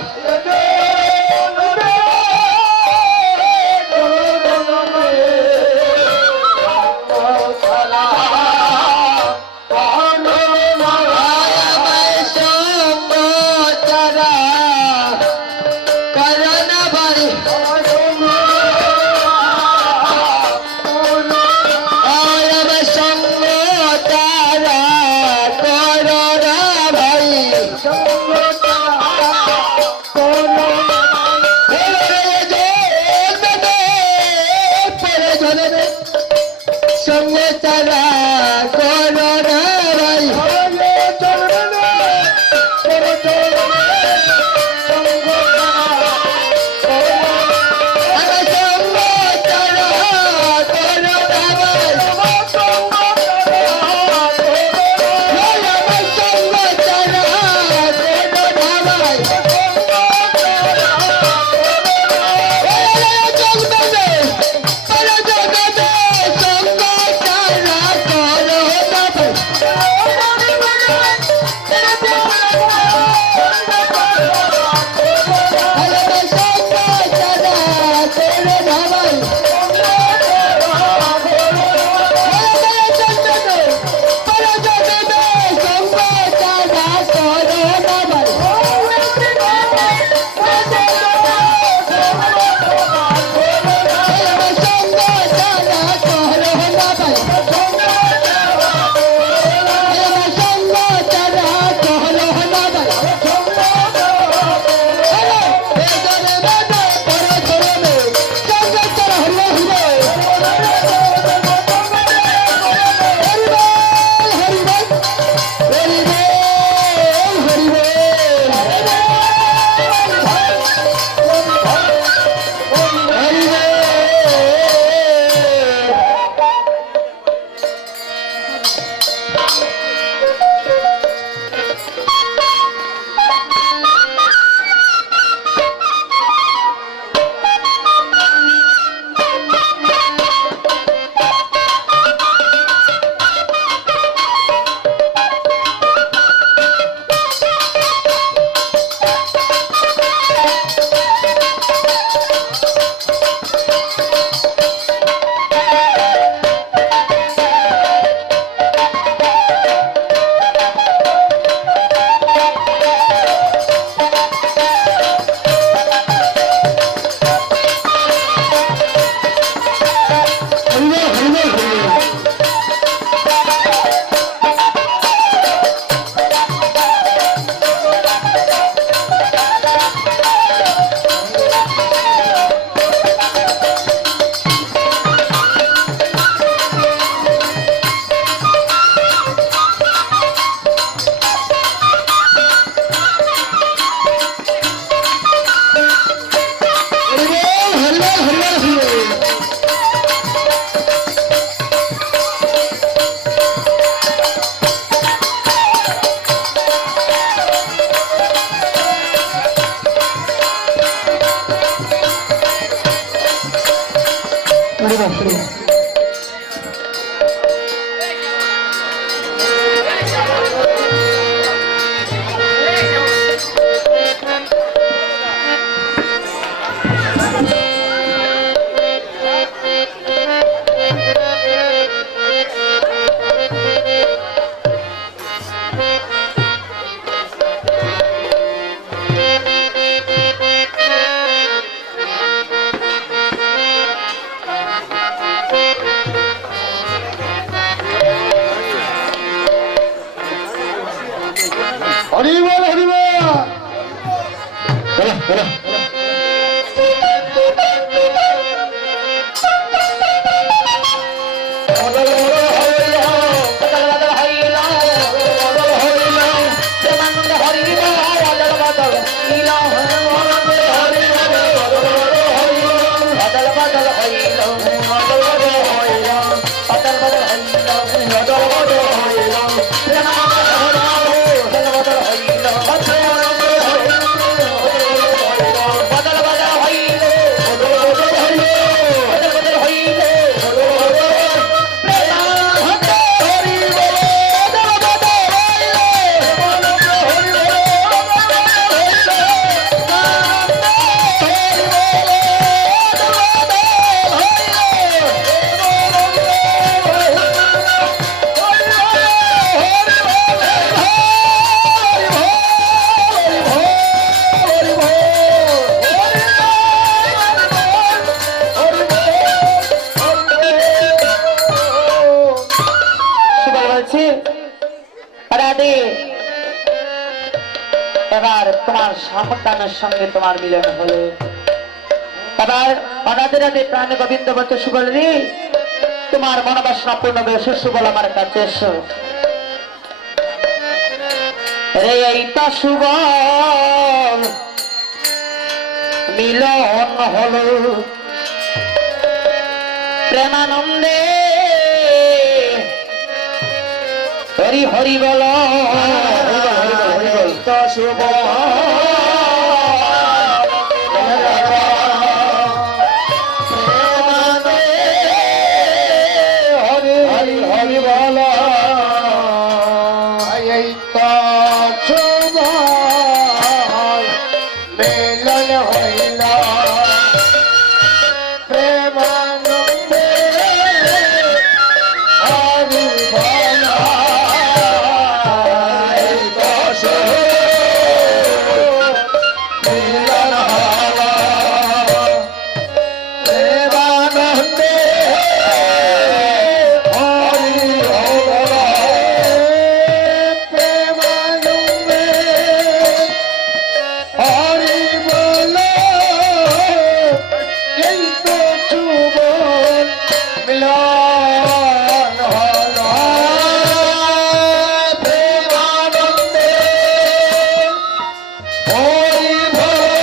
হরিবল হরিবল চলো চলো এবার তোমার সন্তানের সঙ্গে তোমার মিলন হলো। এবার অনাদি রাধে প্রাণ গোবিন্দ বলতে সুবল রে, তোমার মনোবাসনা পূর্ণ হয়েছে, সুবল আমার কাছে এসো রে। এই তো সুবল মিলন হলো প্রেমানন্দে, হরি হরি বল তো শুভ হরি হরি হরি বল এই তো শুভ মিলন হইল প্রেমানন্দে হরি বল এই তো শুভ মিলন হল প্রেমানন্দে হরি বল প্রেমানন্দে হরি বল এই তো শুভ মিলন হল প্রেমানন্দে হরি বল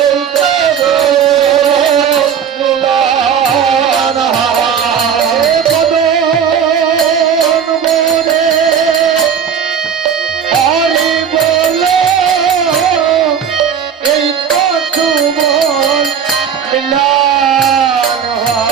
এই তো শুভ মিলন হল মদন মোরে হরি বল এই তো শুভ মিলন হল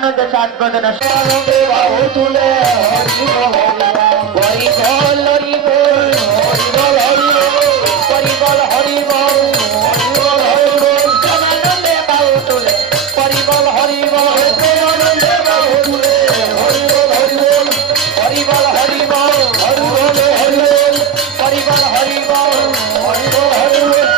প্রেমানন্দ সাত বদন বাহু তুলে হরি বল হরি বল হরি বল হরি বল হরি বল হরি বল হরি বল হরি বল হরি বল প্রেমানন্দে বাহু তুলে হরি বল হরি বল প্রেমানন্দে বাহু তুলে হরি বল হরি বল হরি বল হরি বল হরি বল হরি বল হরি বল হরি বল হরি বল হরি বল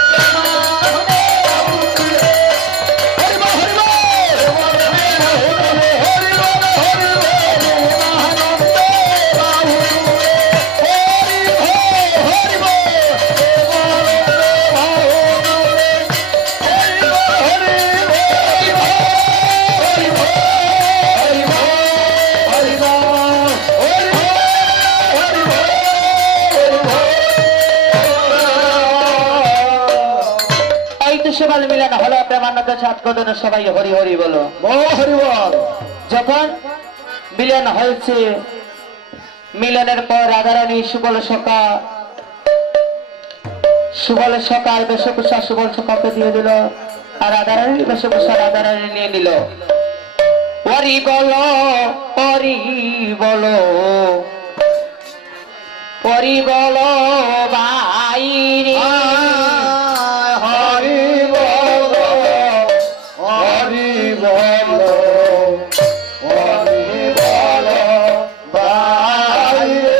এই তো সেবাল মিলন হলো প্রেমানন্দ সাত বদন সবাই হরি হরি বলো হরি বল যখন মিলন হয়েছে মিলনের পর রাধারানী সুবল সকাল বেশভূষা সুবল সকালকে দিয়ে দিল আর রাধারানী বেশভূষা রাধারানী নিয়ে নিল হরি বলো হরি বলো হরি বলো বাইরে হরি বল হরি বল হরি বল বাইরে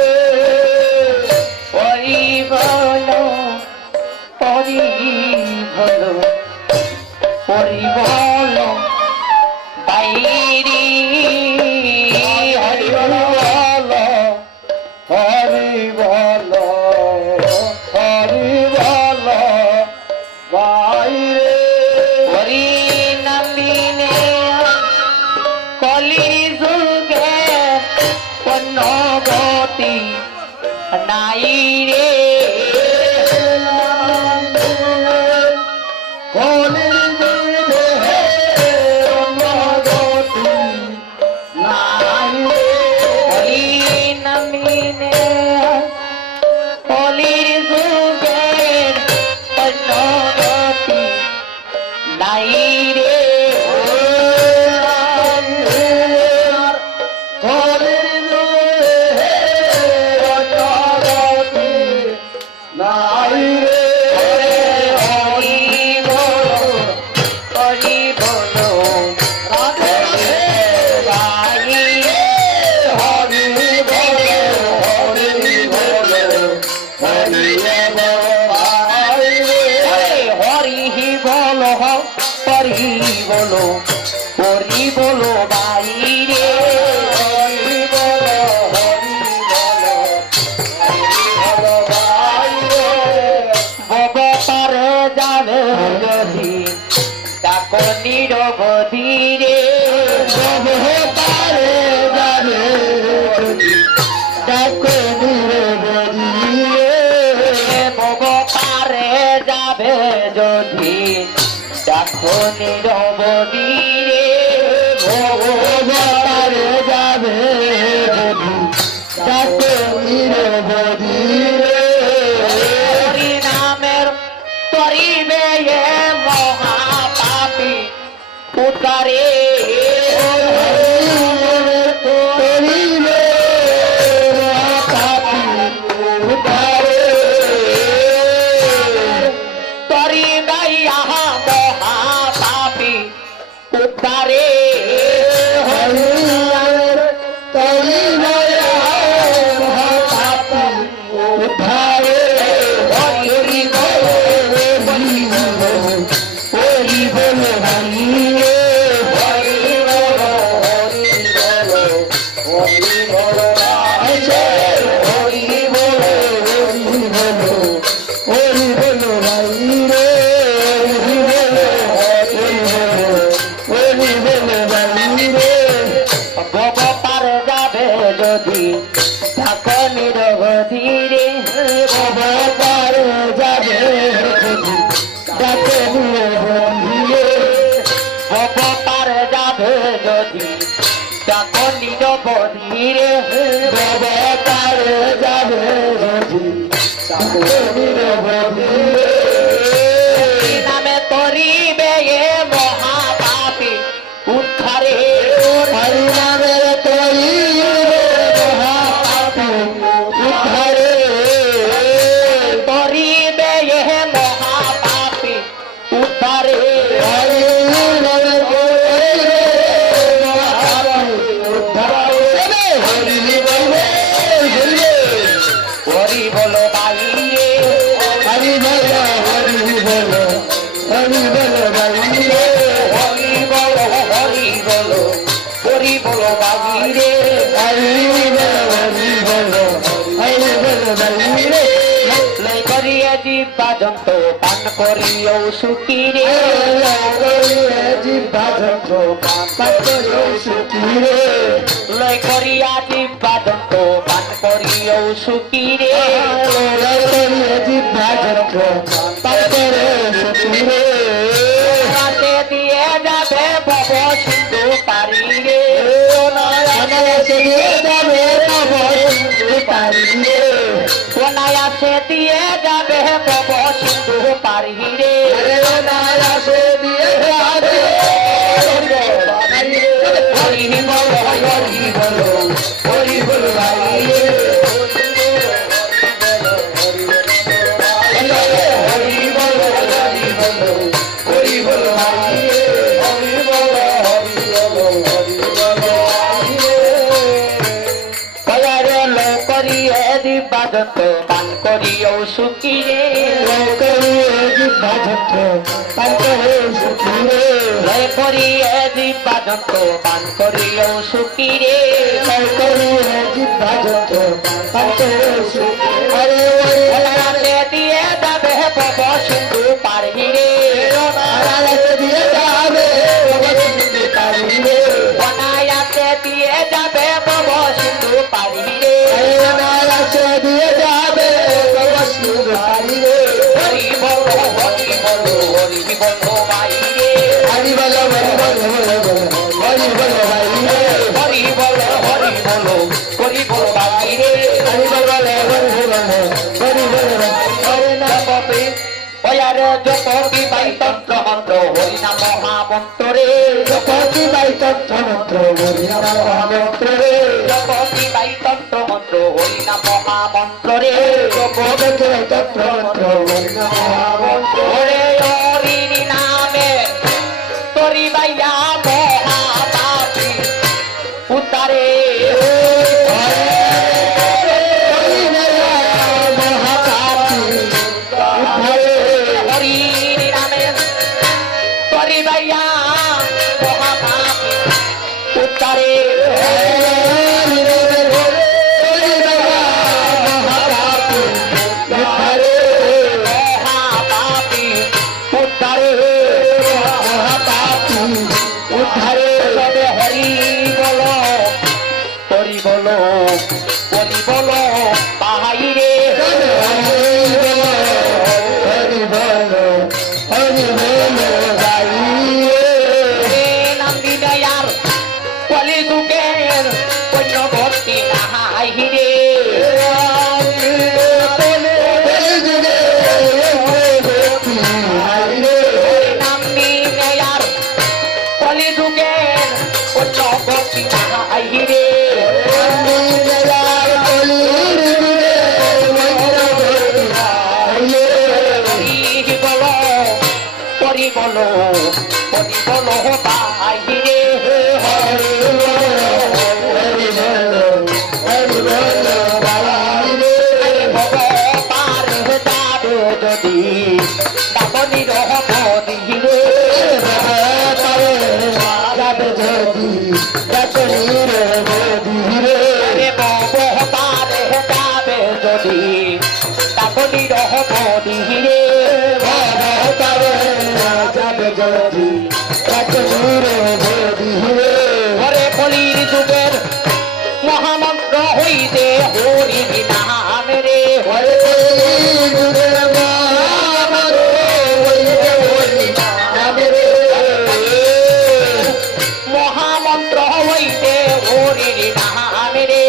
হরি বলো হরি বলো হরি বলো বাইরে হরি বল হরি বল হরি বল বাইরে হরি নামিনে কলির যুগে অন্নগতি নাই রে কলির যুগে অন্নগতি নাই রে। হরি নামিনে কলির যুগে অন্নগতি নাই রে কলির যুগে অন্নগতি নাই রে। হরি বলো হরি বলো রাধে রাধে বাইরে হরি বল হরি বল হরি বল বাইরে হরি বলো হরি বলো হরি বলো বাইরে হরি বল হরি বল হরি বল বাইরে বব পারে যাবে যদি ডাকো নিরবধি রে পারে যাবে ডাকে নিরবধিয়ে বব পারে যাবে যদি ডাকো নিরবধি রে পারে যাবে ডাকে নিরবধিয়ে হরি নামের তরিবে মহাপাপী উতারে তরিবে মহাপাপী উতারে হরি বলো হরি বলো বব পার যাবে যদি ডাকো নিরবধি রে বব পার যাবে যদি ডাকো নিরবধি রে নামে তরিবে মহাপাপী উদ্ধারে বলো বাইরে হরি বল বাইরে হরি বলো বাইরে লয় করিয়া জিব্বা জন্ত পান করিও সুখী রে লয় করিয়া জিব্বা জন্ত পান করিও সুখী রে রাতে দিয়ে যাবে ভব সিন্ধু পারি রে অনায়াসে দিয়ে যাবে ভব সিন্ধু পারি রে হরি বল বাইরে বাজত পান করিও সুখী রে লয় করিয়ে বাজত পান করিও সুখী রে রাতে দিয়ে যাবে ভব সিন্ধু পারি রে অনায়াসে দিয়ে যাবে ভব সিন্ধু পারি রে হরি বলো বাইরে হরি বলো বাইরে ওয়ারে জপতি বাই তন্ত্র মন্ত্র হরি নাম মহামন্ত্র রে জপতি বাই তন্ত্র মন্ত্র হরি নাম মহামন্ত্র রে ওরে হরি নামে তোরি বাইয়া মহাপাপী উতারে হরি নামে তোরি বাইয়া মহাপাপী উতারে বলো বাহিরে নাম বিনয়ার কলি যুগের কন্য ভক্তি নাহিরে নাম বিনয়ার কলি যুগের কন্য ভক্তি নাহিরে বলো বাইরে পার যাবে যদি দাবনি রহব দিলে যাবে যদি পার যাবে যদি দাবনি রহব দিলে ঘরে কলির যুগের মহামন্ত্র হইতে হরি নাম রে মহামন্ত্র হইতে হরি নাম রে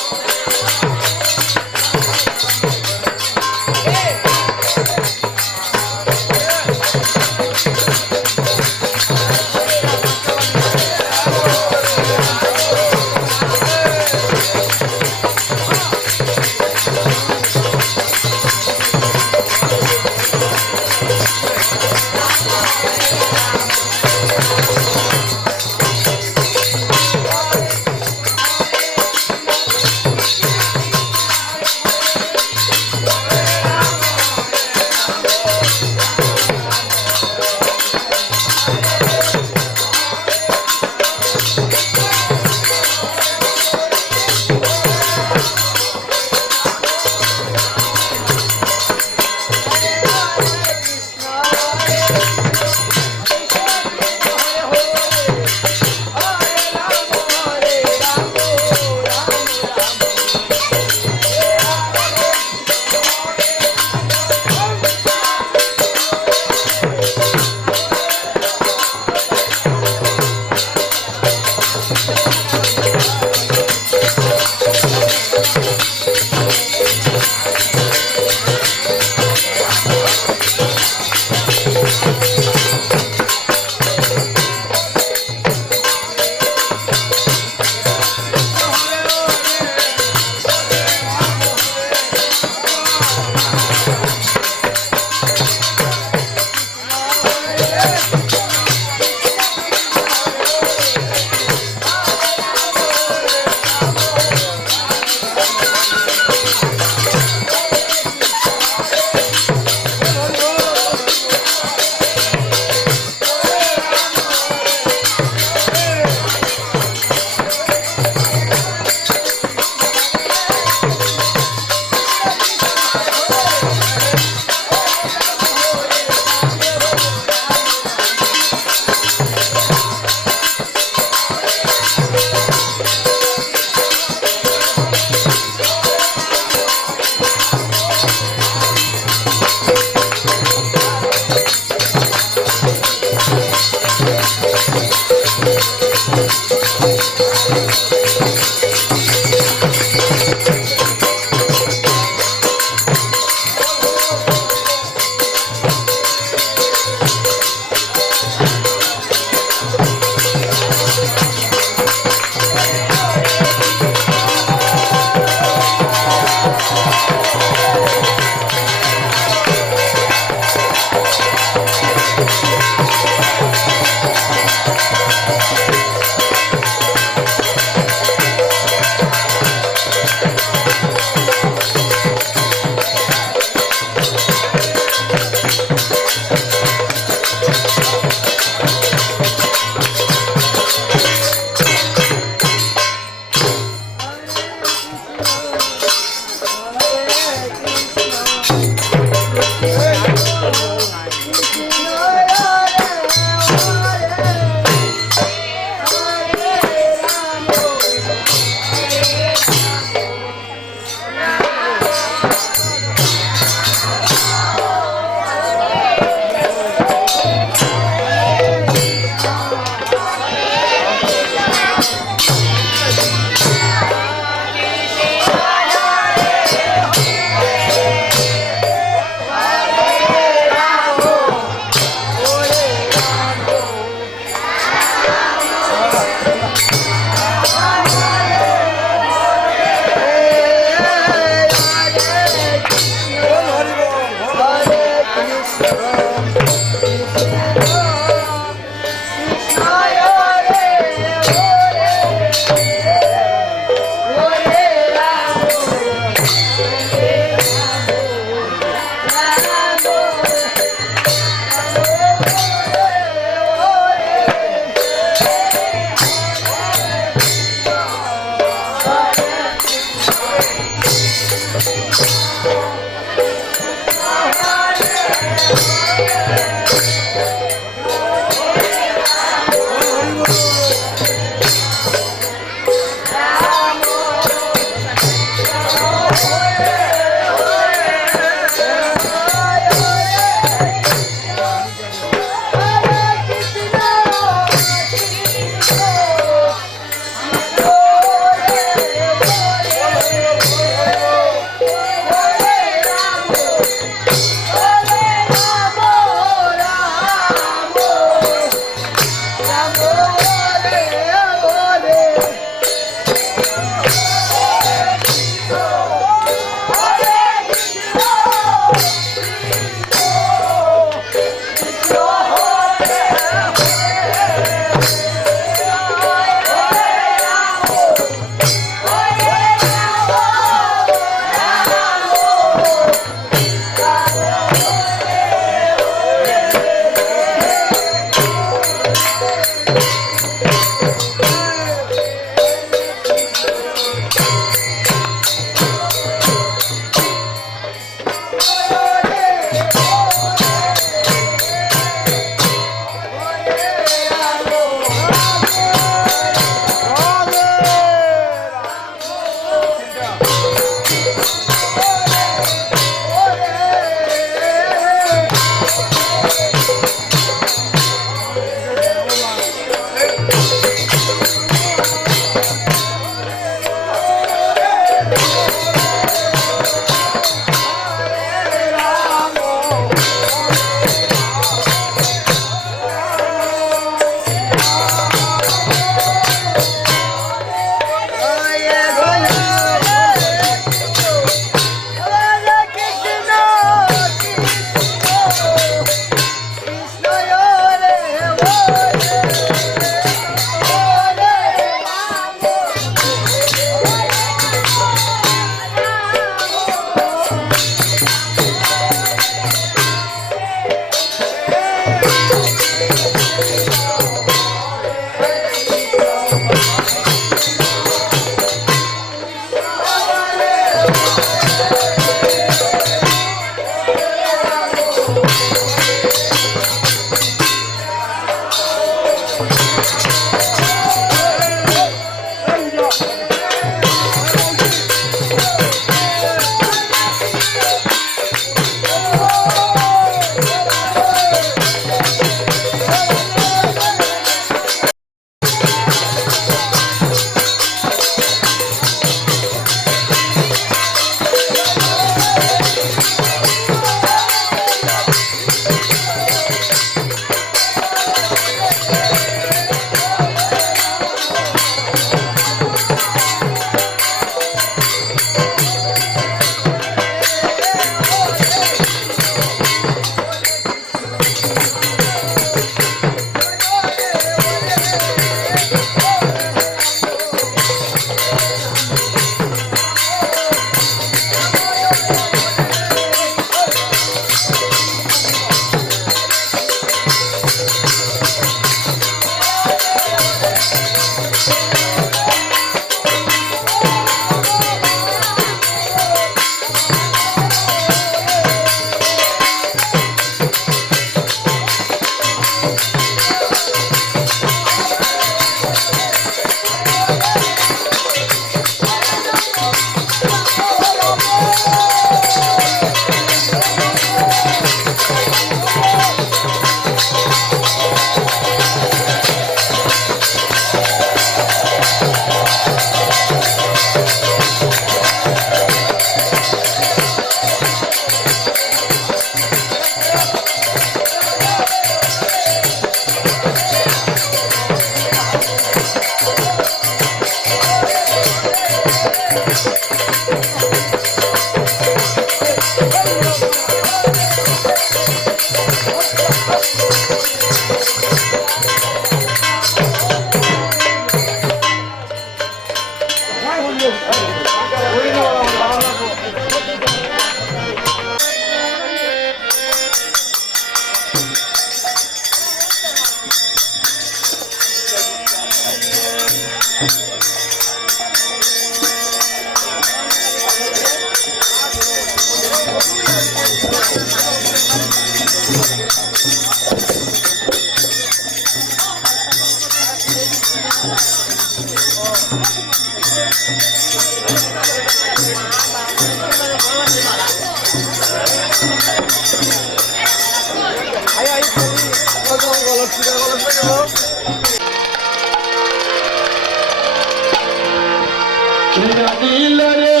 দিল রে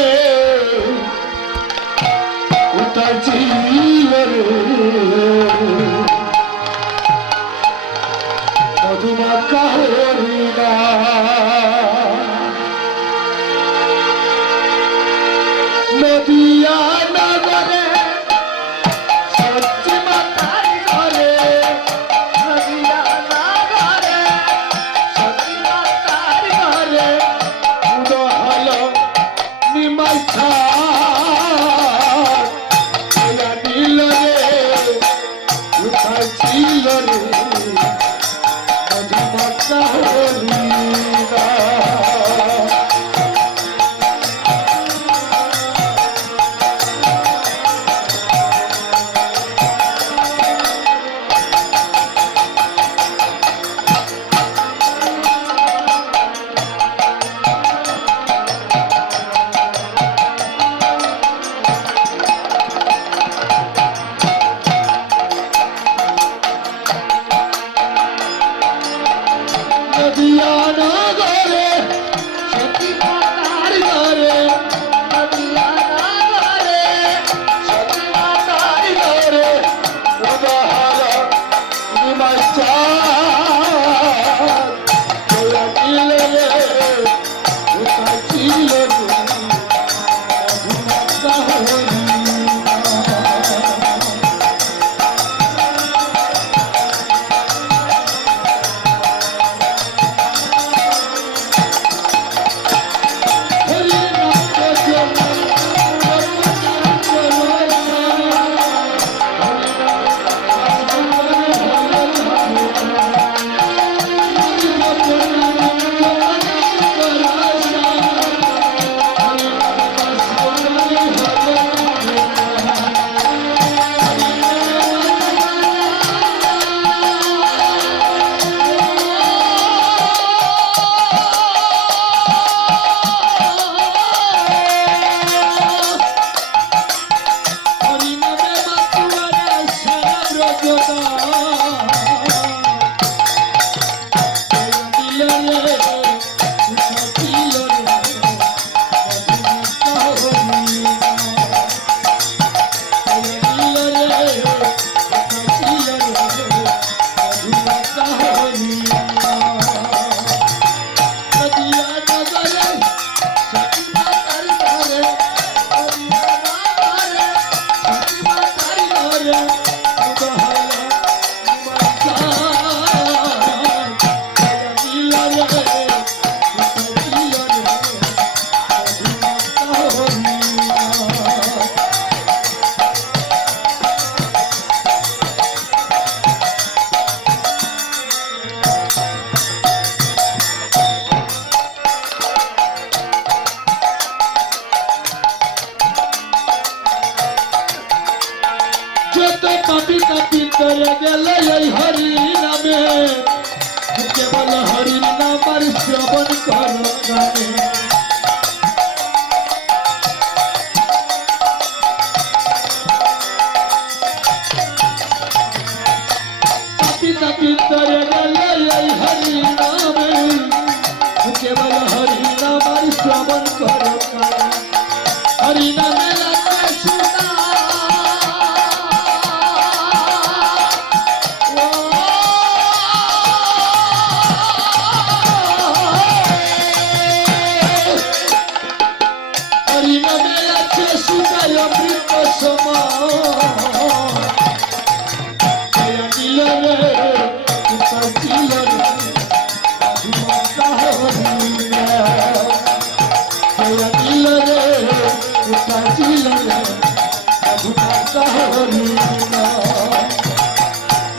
উঠাইছিল রে মধুমাখা হরিণা নদিয়া নগরে সত্যি মাতার ঘরে নদিয়া নগরে সত্যি মাতার ঘরে উদহল নিমাইছা দিল রে উঠাইছিল রে মধুমাখা হরিণা নদিয়া নগরে সতী মাতার ঘরে নদিয়া নগরে সতী মাতার ঘরে উদহল নিমাইছা দিল রে উঠাইছিল রে মধুমাখা হরিণা যত পাপি তাপি তরে গেলে এই হরি নামে কেবল হরি নাম আর শ্রবণ কর গানে পাপি তাপি তরে গেলে এই হরি নামে কেবল হরি নাম আর শ্রবণ কর গানে হরি নামে লাগে সুনা অমৃত সমান নীল রে নীল রে নীল রে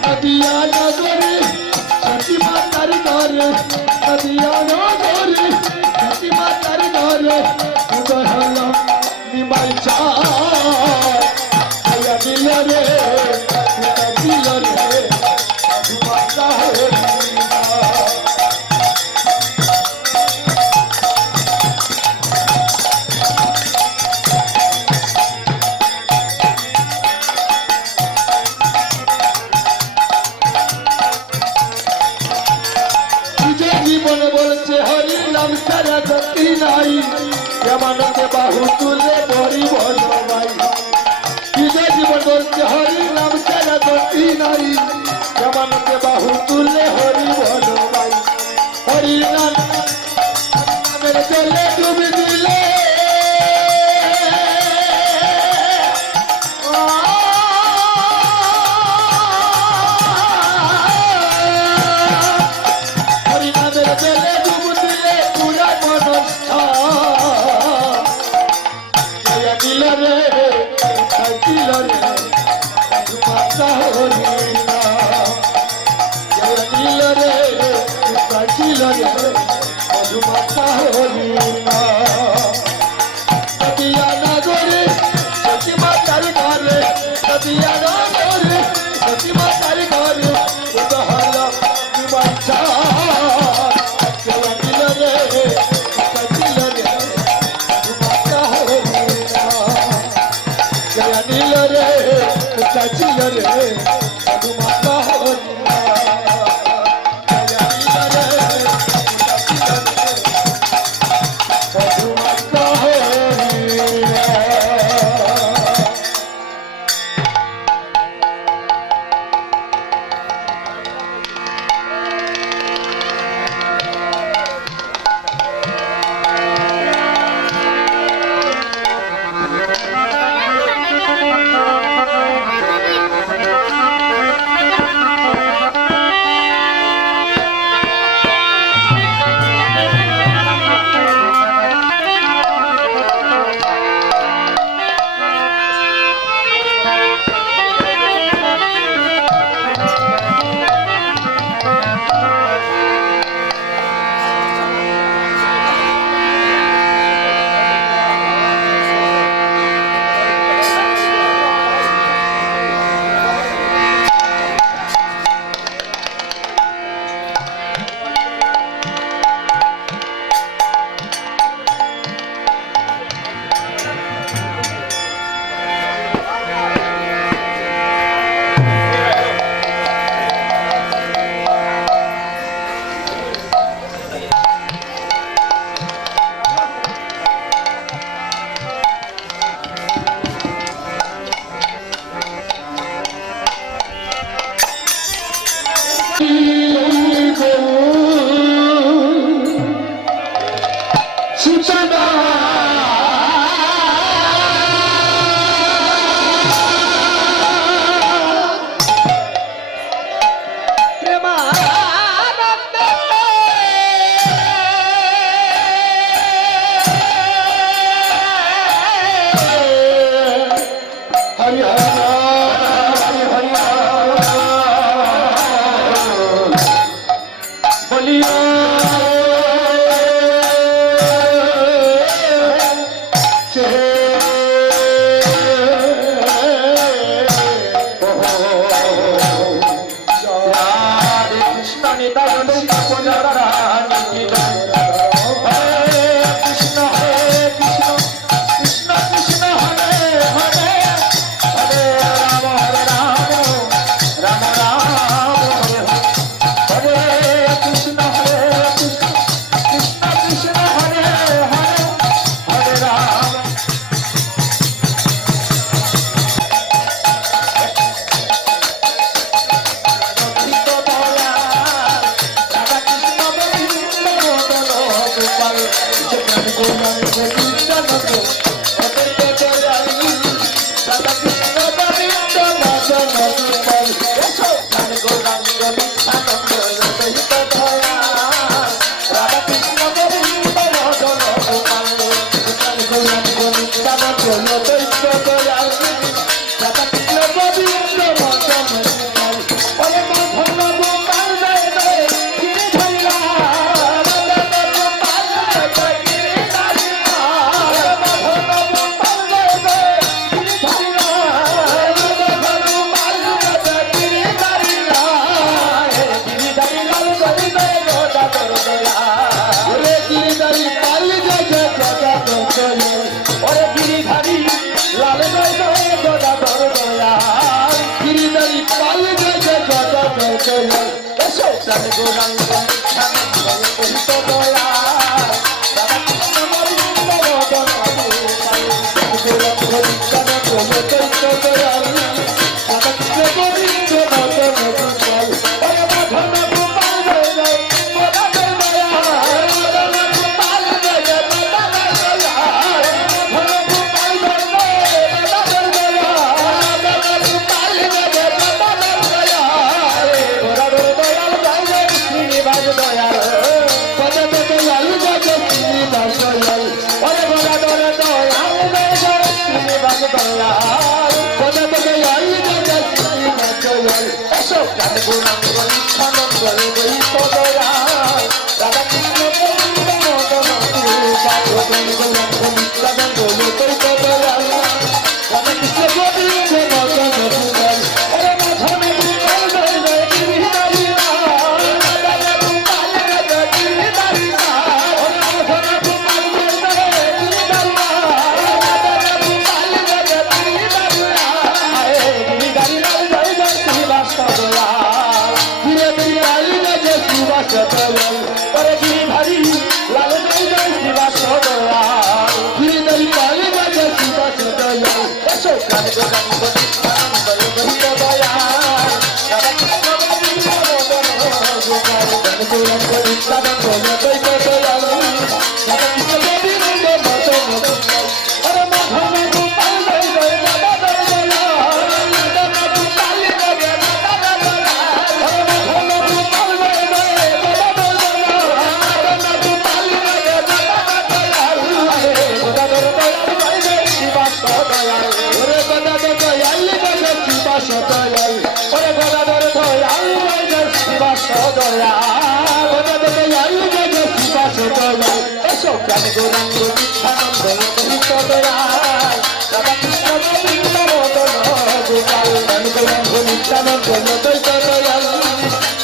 নদিয়া নগরে সতী মাতার ঘরে নদিয়া নগরে সতী মাতার ঘরে উদয় হল নিমাই চা দিল রে দিল রে মাতা জীবন বলছে হরি নাম সারা গতি নাই যেমনকে বাহু তুলে বড়ি বল ভাই বিজয় জীবন বলছে হরি নাম সারা গতি নাই যেমনকে বাহু তুলে হরি বল ভাই হরি নাম নামের জলে ডুবি দিলে গোপাল সেখানে গৌরাঙ্গ নিত্যানন্দ অদ্বৈত দয়ালু রাধা কৃষ্ণ গোবিন্দ মদন গোপাল সেখানে গৌরাঙ্গ নিত্যানন্দ অদ্বৈত দয়ালু রাধা কৃষ্ণ গোবিন্দ মদন গোপাল সেখানে গৌরাঙ্গ নিত্যানন্দ অদ্বৈত দয়ালু রাধা কৃষ্ণ গোবিন্দ মদন গোপাল ওরে মদন গোপাল জয় জয় গিরি ধরিলা মদন গোপাল জয় জয় গিরি ধরিলা মদন গোপাল জয় জয় গিরি ধরিলা মদন গোপাল জয় জয় গিরি ধরিলা গিরি ধরিলা জয় জয় গোদা দয়া ওরে গিরি ধরি পাল জয় জয় গোদা দয়া ওরে গিরি ধরি লাল জয় জয় গোদা দয়া গিরিধারী পাল জয় জয় গোদা দয়া এসো প্রাণ গৌরাঙ্গ নিত্যানন্দ অদ্বৈত দয়া রাধা কৃষ্ণ গোবিন্দ মদন গোপাল গৌরাঙ্গ নিত্যানন্দ অদ্বৈত দয়া রাধা কৃষ্ণ গোবিন্দ মদন গোপাল ওরে মদন গোপাল জয় জয় গোদা দয়া মদন গোপাল জয় জয় গোদা দয়া মদন গোপাল জয় জয় গোদা দয়া মদন গোপাল জয় জয় গোদা দয়া গোদা দয়াল জয় জয় শ্রীনিবাস দয়াল গোদা দয়াল জয় জয় শ্রীনিবাস দয়াল ওরে গোদা দয়াল জয় জয় শ্রীনিবাস দয়াল গোদা দয়াল জয় জয় শ্রীনিবাস দয়াল এসো প্রাণ গৌরাঙ্গ নিত্যানন্দ অদ্বৈত দয়াল রাধা কৃষ্ণ গোবিন্দ মদন গোপাল প্রাণ গৌরাঙ্গ নিত্যানন্দ অদ্বৈত দয়াল রাধা কৃষ্ণ গোবিন্দ মদন গোপাল ওরে মদন গোপাল জয় জয় গিরি ধরিলা মদন গোপাল জয় জয় গিরি ধরিলা ওরে মদন গোপাল জয় জয় গিরি ধরিলা মদন গোপাল জয় জয় গিরি ধরিলা গিরি ধরিলা জয় জয় শ্রীবাস দয়াল গিরি ধরিলা জয় জয় শ্রীবাস দয়াল ওরে গিরি ধরি লাল জয় জয় শ্রীবাস দয়াল গিরি ধরি পাল জয় জয় শ্রীবাস দয়াল এসো প্রাণ গৌরাঙ্গ নিত্যানন্দ অদ্বৈত দয়াল রাধা কৃষ্ণ গোবিন্দ মদন গোপাল প্রাণ গৌরাঙ্গ নিত্যানন্দ অদ্বৈত দয়াল রাধা কৃষ্ণ গোবিন্দ মদন গোপাল ওরে মদন গোপাল জয় জয় গোদা দয়া মদন গোপাল জয় জয় গোদা দয়া ওরে মদন গোপাল জয় জয় গোদা দয়া মদন গোপাল জয় জয় গোদা দয়া গোদা দয়াল জয় জয় শ্রীবাস দয়াল ওরে গোদা দয়াল জয় জয় শ্রীবাস দয়াল ওরে গোদা দয়াল জয় জয় শ্রীবাস দয়াল গোদা দয়াল জয় জয় শ্রীবাস দয়াল এসো প্রাণ গৌরাঙ্গ নিত্যানন্দ অদ্বৈত দয়াল রাধা কৃষ্ণ গোবিন্দ মদন গোপাল প্রাণ গৌরাঙ্গ নিত্যানন্দ অদ্বৈত দয়াল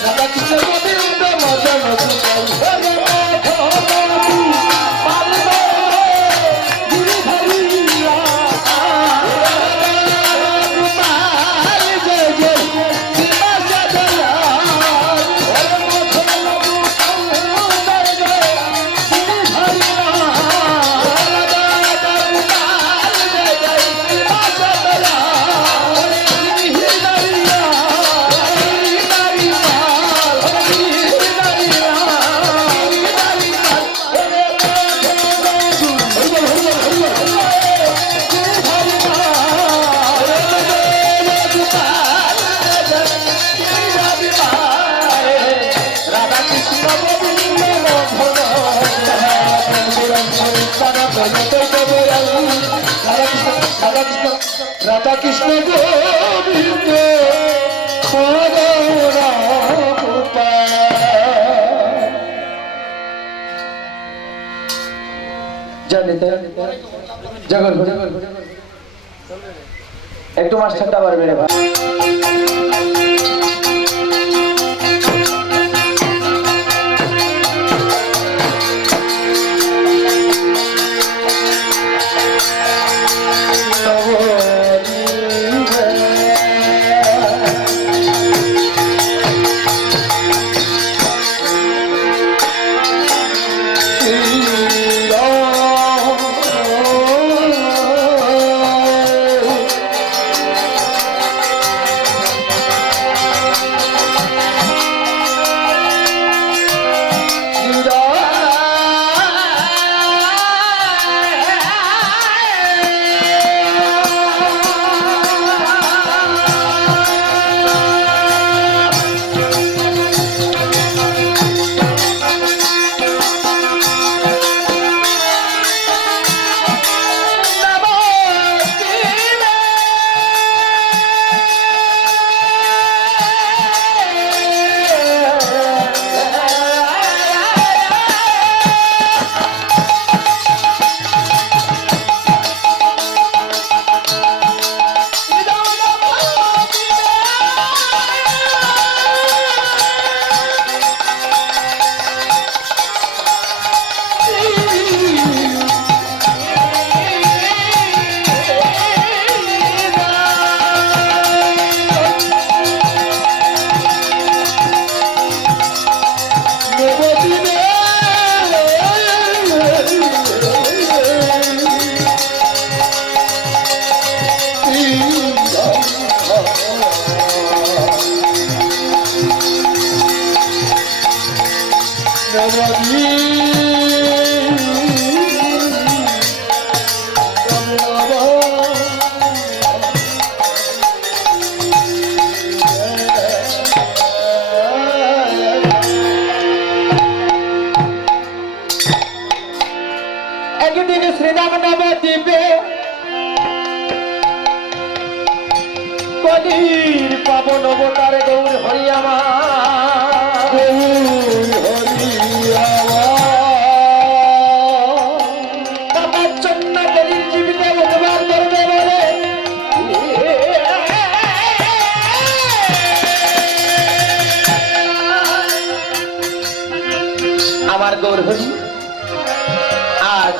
রাধা কৃষ্ণ গোবিন্দ মদন গোপাল ওরে মদন গোপাল গিরি ধরিলা গোপাল জয় জয় শ্রীবাস দয়াল ওরে মদন গোপাল জয় জয় গিরি ধরিলা গোপাল জয় জয় শ্রীবাস দয়াল ওরে গিরি ধরিলা গিরি ধরিলা ওরে গিরি ধরিলা গিরি ধরিলা ওরে রাধা কৃষ্ণ গোবিন্দ মদন রাধা কৃষ্ণ গোবিন্দ জগৎ একটু মাস্টারটা পারবে রে ভাই একদিন শ্রীরাম নাম দিবে কলির পাবন অবতার গৌর হরি আমার বাবার জন্য কলির জীবিকা উদ্ধার করবে বলে আমার গৌর হরি আজ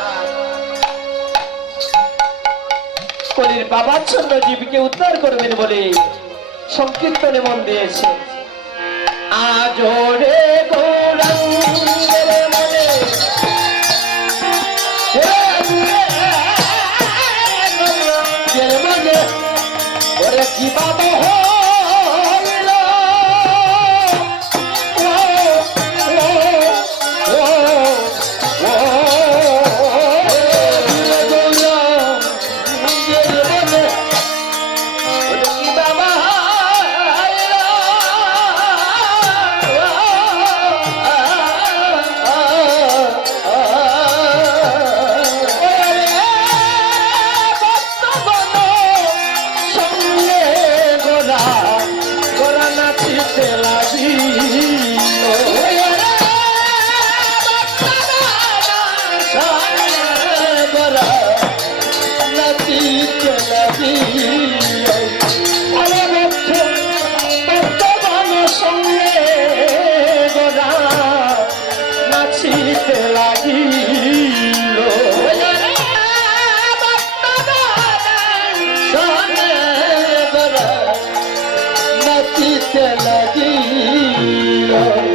কলির বাবার জন্য জীবকে উদ্ধার করবেন বলে সংকীর্তনে মন দিয়েছে। আজ রে গৌরাঙ্গের মনে ওরে কি বাবা হইল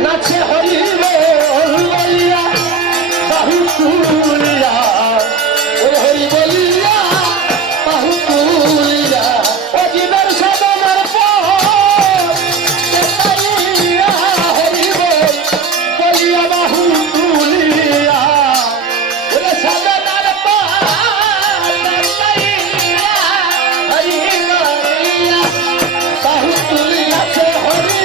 নাচে হরি বলিয়া বাহু তুলিয়া ওরে হরি বলিয়া বাহু তুলিয়া ও জীবন সাধনার পরিয়া হরি বলিয়া বাহু তুলিয়া ওরে সাধনার পরিয়া হরি বলিয়া বাহু তুলিয়া হরি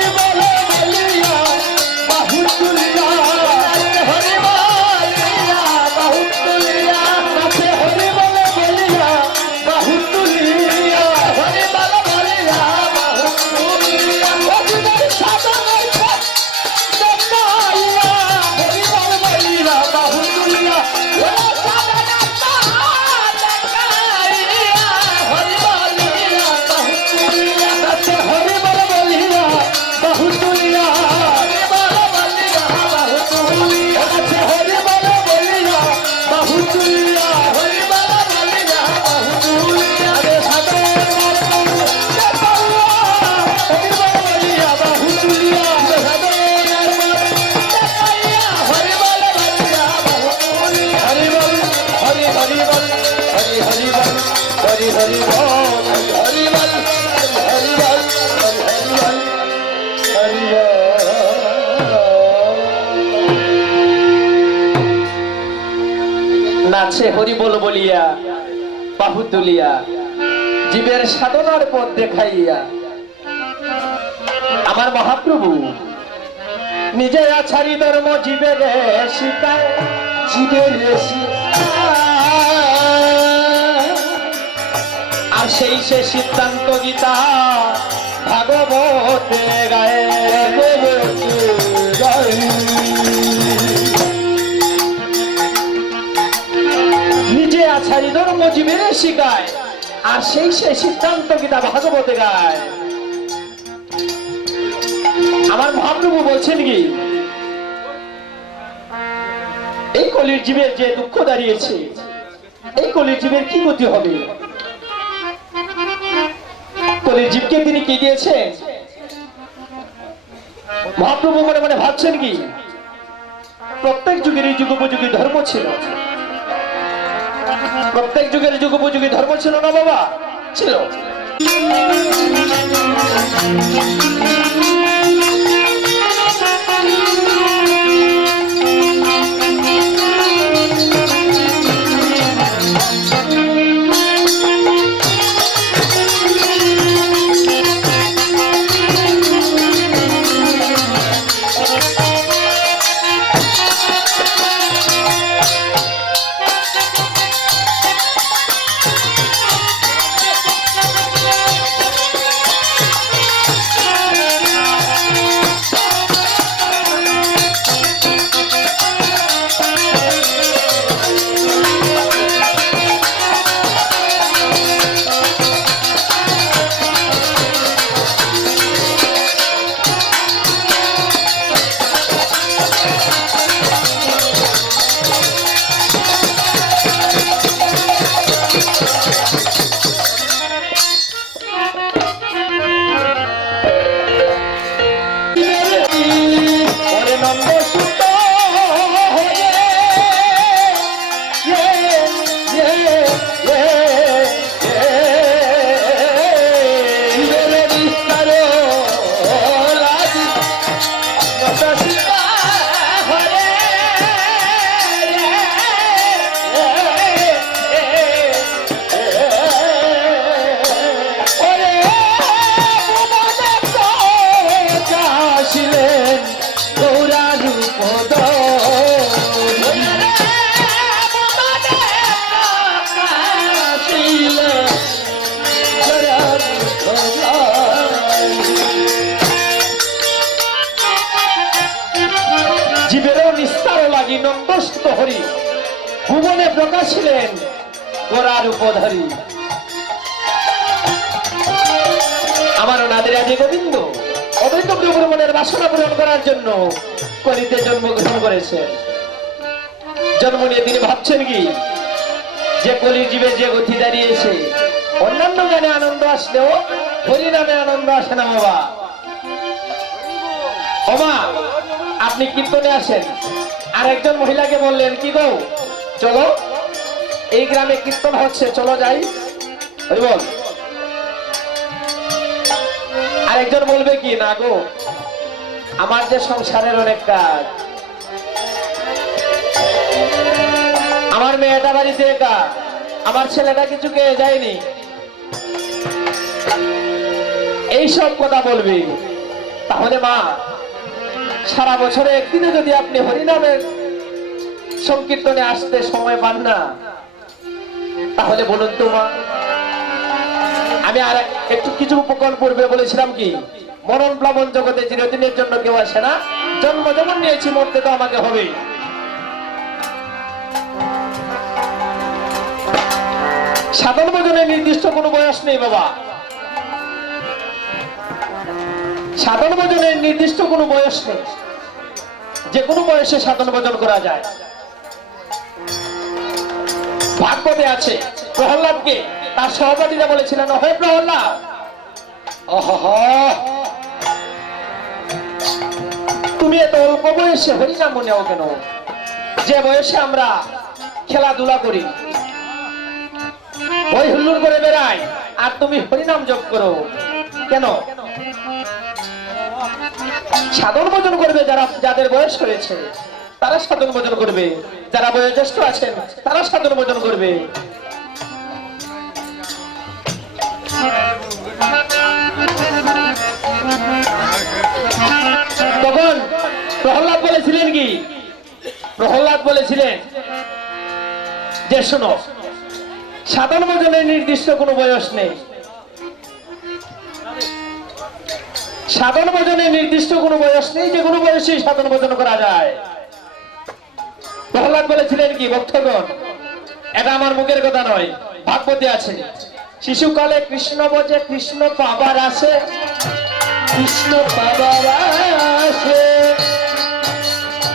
নাচে হরি বল বলিয়া বাহু তুলিয়া জীবের সাধনার পথ দেখাইয়া আমার মহাপ্রভু নিজে আছারি ধর্ম জীবের শিকায় জীবের আর সেই সে সিদ্ধান্ত গীতা ভাগবতে গায়ে নিজে আছারি ধর্ম জীবের শিকায় আর সেই সে সিদ্ধান্ত গীতা ভাগবতে গায়। আমার মহাপ্রভু বলছেন কি এই কলির জীবের যে দুঃখ দাঁড়িয়েছে এই কলির জীবের কি গতি হবে? কলির জীবকে তিনি কি দিয়েছেন? মহাপ্রভু মনে মনে ভাবছেন কি প্রত্যেক যুগের এই যুগোপযোগী ধর্ম ছিল, প্রত্যেক যুগের যুগোপযোগী ধর্ম ছিল না বাবা? ছিল। কণ্ঠস্থ হরি ভুবনে প্রকাশিলেন গোড়ার উপধরি। আমার নাদিরাজি গোবিন্দ অবৈধ প্রভুর মনের বাসনা পূরণ করার জন্য কলিতে জন্মগ্রহণ করেছেন। জন্ম নিয়ে তিনি ভাবছেন কি যে কলির জীবে যে গতি দাঁড়িয়েছে, অন্যান্য গানে আনন্দ আসলেও হরি নামে আনন্দ আসে না বাবা। ওমা আপনি কীর্তনে আসেন। আর একজন মহিলাকে বললেন কি গো চলো এই গ্রামে কীর্তন হচ্ছে, চলো যাই। হরি বল। আরেকজন বলবে কি না গো আমার যে সংসারের অনেক কাজ, আমার মেয়েটা বাড়িতে একা, আমার ছেলেটা কিছু খেয়ে যায়নি, এইসব কথা বলবি। তাহলে মা সারা বছরে একদিনে যদি আপনি হরিনামের সংকীর্তনে আসতে সময় পান না, তাহলে বলুন তো মা। আমি আর একটু কিছু উপকরণ পূর্বে বলেছিলাম কি মরণ প্লাবন জগতে চিরদিনের জন্য কেউ আসে না, জন্ম যেমন নিয়েছি মরতে তো আমাকে হবে। সাধন ভজনের নির্দিষ্ট কোনো বয়স নেই বাবা। সাধন ভজনের নির্দিষ্ট কোনো বয়স নেই, যে কোনো বয়সে সাধন ভজন করা যায়। ভাগবতে আছে প্রহ্লাদকে তার সহপাঠীরা বলেছিলেন হে প্রহ্লাদ, তুমি এত অল্প বয়সে হরিনাম নেও কেন? যে বয়সে আমরা খেলাধুলা করি, বই হুল্লোড় করে বেড়াই, আর তুমি হরিনাম জপ করো কেন? সাধন ভজন করবে যারা, যাদের বয়স হয়েছে তারা সাধন ভজন করবে, যারা বয়োজ্যেষ্ঠ আছেন তারা সাধন ভজন করবে। তখন প্রহ্লাদ বলেছিলেন কি? প্রহ্লাদ বলেছিলেন যে শোনো সাধন ভজনের নির্দিষ্ট কোনো বয়স নেই, সাধন ভজনের নির্দিষ্ট কোনো বয়স নেই, যে কোনো বয়সেই সাধন ভজন করা যায়। প্রহ্লাদ বলেছিলেন কি ভক্তগণ, এটা আমার মুখের কথা নয়, ভাগবতে আছে শিশুকালে কৃষ্ণ ভজে কৃষ্ণ পাবার আসে, কৃষ্ণ পাবার আসে,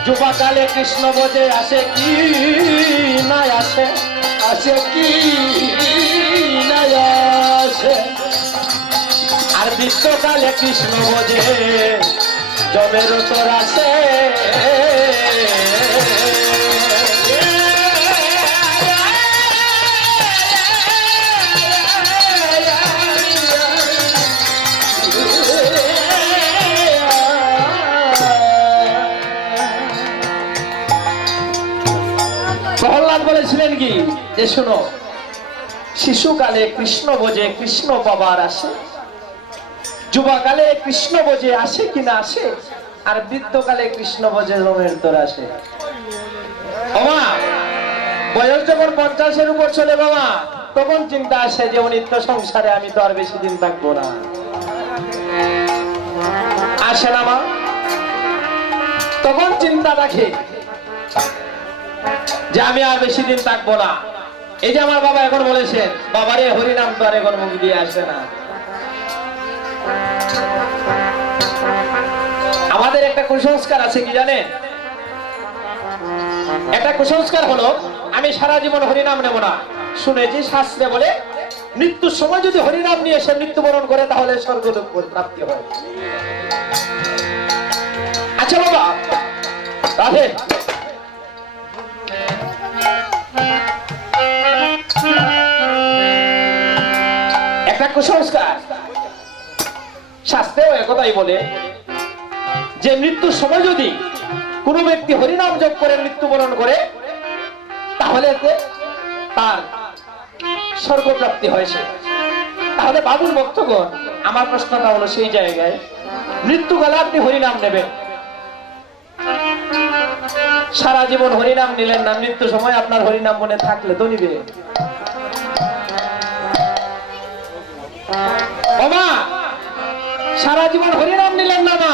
যুবাকালে কৃষ্ণ ভজে আসে কি না আসে, আসে কি না আসে, আর বৃদ্ধকালে কৃষ্ণ ভজে জবের তোর আসে। প্রহ্লাদ বলেছিলেন কি যে শোনো শিশুকালে কৃষ্ণ ভজে কৃষ্ণ পাবার আসে, যুবাকালে কৃষ্ণ ভজে আসে কিনা আসে, আর বৃদ্ধকালে কৃষ্ণ ভজে রোমের তোর আসে। ওমা বয়স যখন 50-এর উপর চলে বাবা, তখন চিন্তা আসে যে নিত্য সংসারে আমি তো আর বেশি দিন থাকবো না। আসে না মা? তখন চিন্তা রাখে যে আমি আর বেশি দিন থাকবো না। এই যে আমার বাবা এখন বলেছেন বাবারে হরিনাম তো আর এখন মুখ দিয়ে আসবে না। আমাদের একটা কুসংস্কার আছে কি জানেন? একটা কুসংস্কার হলো আমি সারা জীবন হরিনাম নেব না। শুনেছি শাস্ত্রে বলে মৃত্যুর সময় যদি হরিনাম নিয়ে সে মৃত্যুবরণ করে তাহলে স্বর্গলোক প্রাপ্তি হয়। আচ্ছা বাবা রাধে, একটা কুসংস্কার শাস্ত্রেও একথাই বলে যে মৃত্যুর সময় যদি কোনো ব্যক্তি হরিনাম জপ করে মৃত্যুবরণ করে তাহলে তার স্বর্গপ্রাপ্তি হয়েছে। তাহলে বাবুর ভক্তগণ আমার প্রশ্নটা হলো সেই জায়গায় মৃত্যুকালে আপনি হরিনাম নেবেন, সারা জীবন হরিনাম নিলেন না, মৃত্যু সময় আপনার হরিনাম মনে থাকলে তো নিবে। ওমা সারা জীবন হরিনাম নিলেন না মা,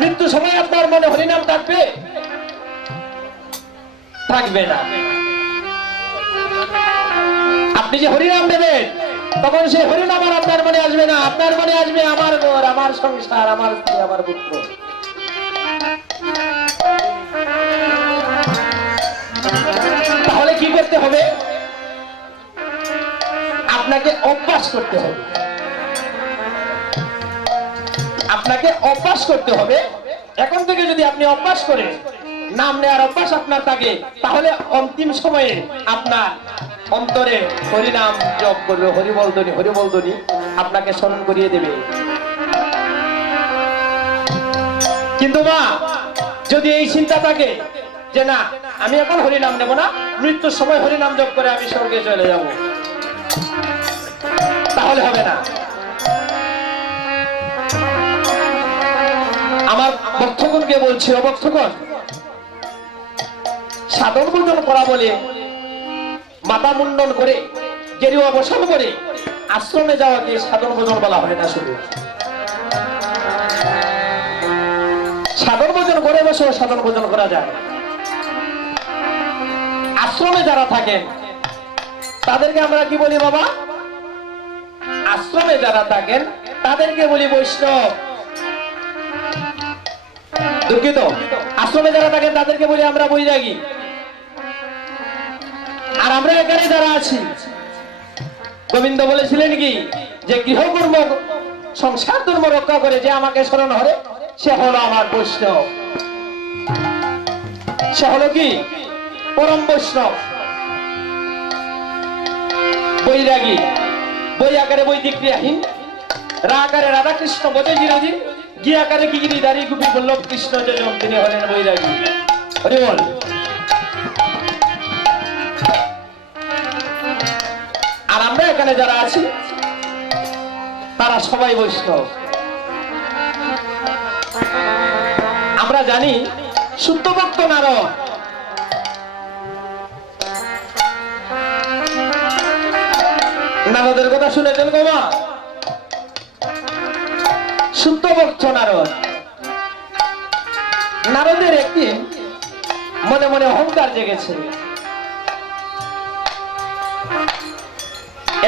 মৃত্যু সময় আপনার মনে হরিনাম থাকবে? থাকবে না। আপনি যে হরিনাম নেবেন তখন সেই হরিনাম আর আপনার মনে আসবে না, আপনার মনে আসবে আমার ঘর, আমার সংসার, আমার স্ত্রী, আমার পুত্র। তাহলে কি করতে হবে? আপনাকে অভ্যাস করতে হবে, আপনাকে অভ্যাস করতে হবে। এখন থেকে যদি আপনি অভ্যাস করেন, নাম নেওয়ার অভ্যাস আপনার থাকে, তাহলে অন্তিম সময়ে আপনার অন্তরে হরিনাম জপ করবে, হরিবলধ্বনি হরিবলধ্বনি আপনাকে স্মরণ করিয়ে দেবে। কিন্তু মা, যদি এই চিন্তা থাকে যে না আমি এখন হরিনাম নেব না, মৃত্যুর সময় হরিনাম জপ করে আমি স্বর্গে চলে যাব, তাহলে হবে না। আমার ভক্তগণকে বলছি, ও ভক্তগণ, সাধন ভোজন করা বলে মাথা মুন্ডন করে গেরুয়া অবসান করে আশ্রমে যাওয়াকে সাধন ভোজন বলা হয় না। শুধু সাধন ভোজন করে বসেও সাধন ভোজন করা যায়। আশ্রমে যারা থাকেন তাদেরকে আমরা কি বলি বাবা? আশ্রমে যারা থাকেন তাদেরকে বলি বৈষ্ণব। দুঃখিত, আশ্রমে যারা থাকেন তাদেরকে বলি আমরা বৈরাগী। আর আমরা এখানে যারা আছি, গোবিন্দ বলেছিলেন কি যে গৃহকর্ম সংসার ধর্ম রক্ষা করে যে আমাকে স্মরণ করে সে হলো আমার বৈষ্ণব, সে হলো কি পরম বৈষ্ণব। বৈরাগী, বই আকারে বৈদিক ক্রিয়াহীন, রা আকারে রাধা কৃষ্ণ বোঝে চিরদিন, গি আকারে গিরিধারী গুপি বল্লভ কৃষ্ণ যজন, তিনি হলেন বৈরাগী। হরি বল। আর আমরা এখানে যারা আছি তারা সবাই বৈষ্ণব। আমরা জানি শুদ্ধ ভক্ত নারদ নারদের কথা শুনেছেন গো মা? শুদ্ধ ভক্ত নারদ, নারদের একদিন মনে মনে অহংকার জেগেছে।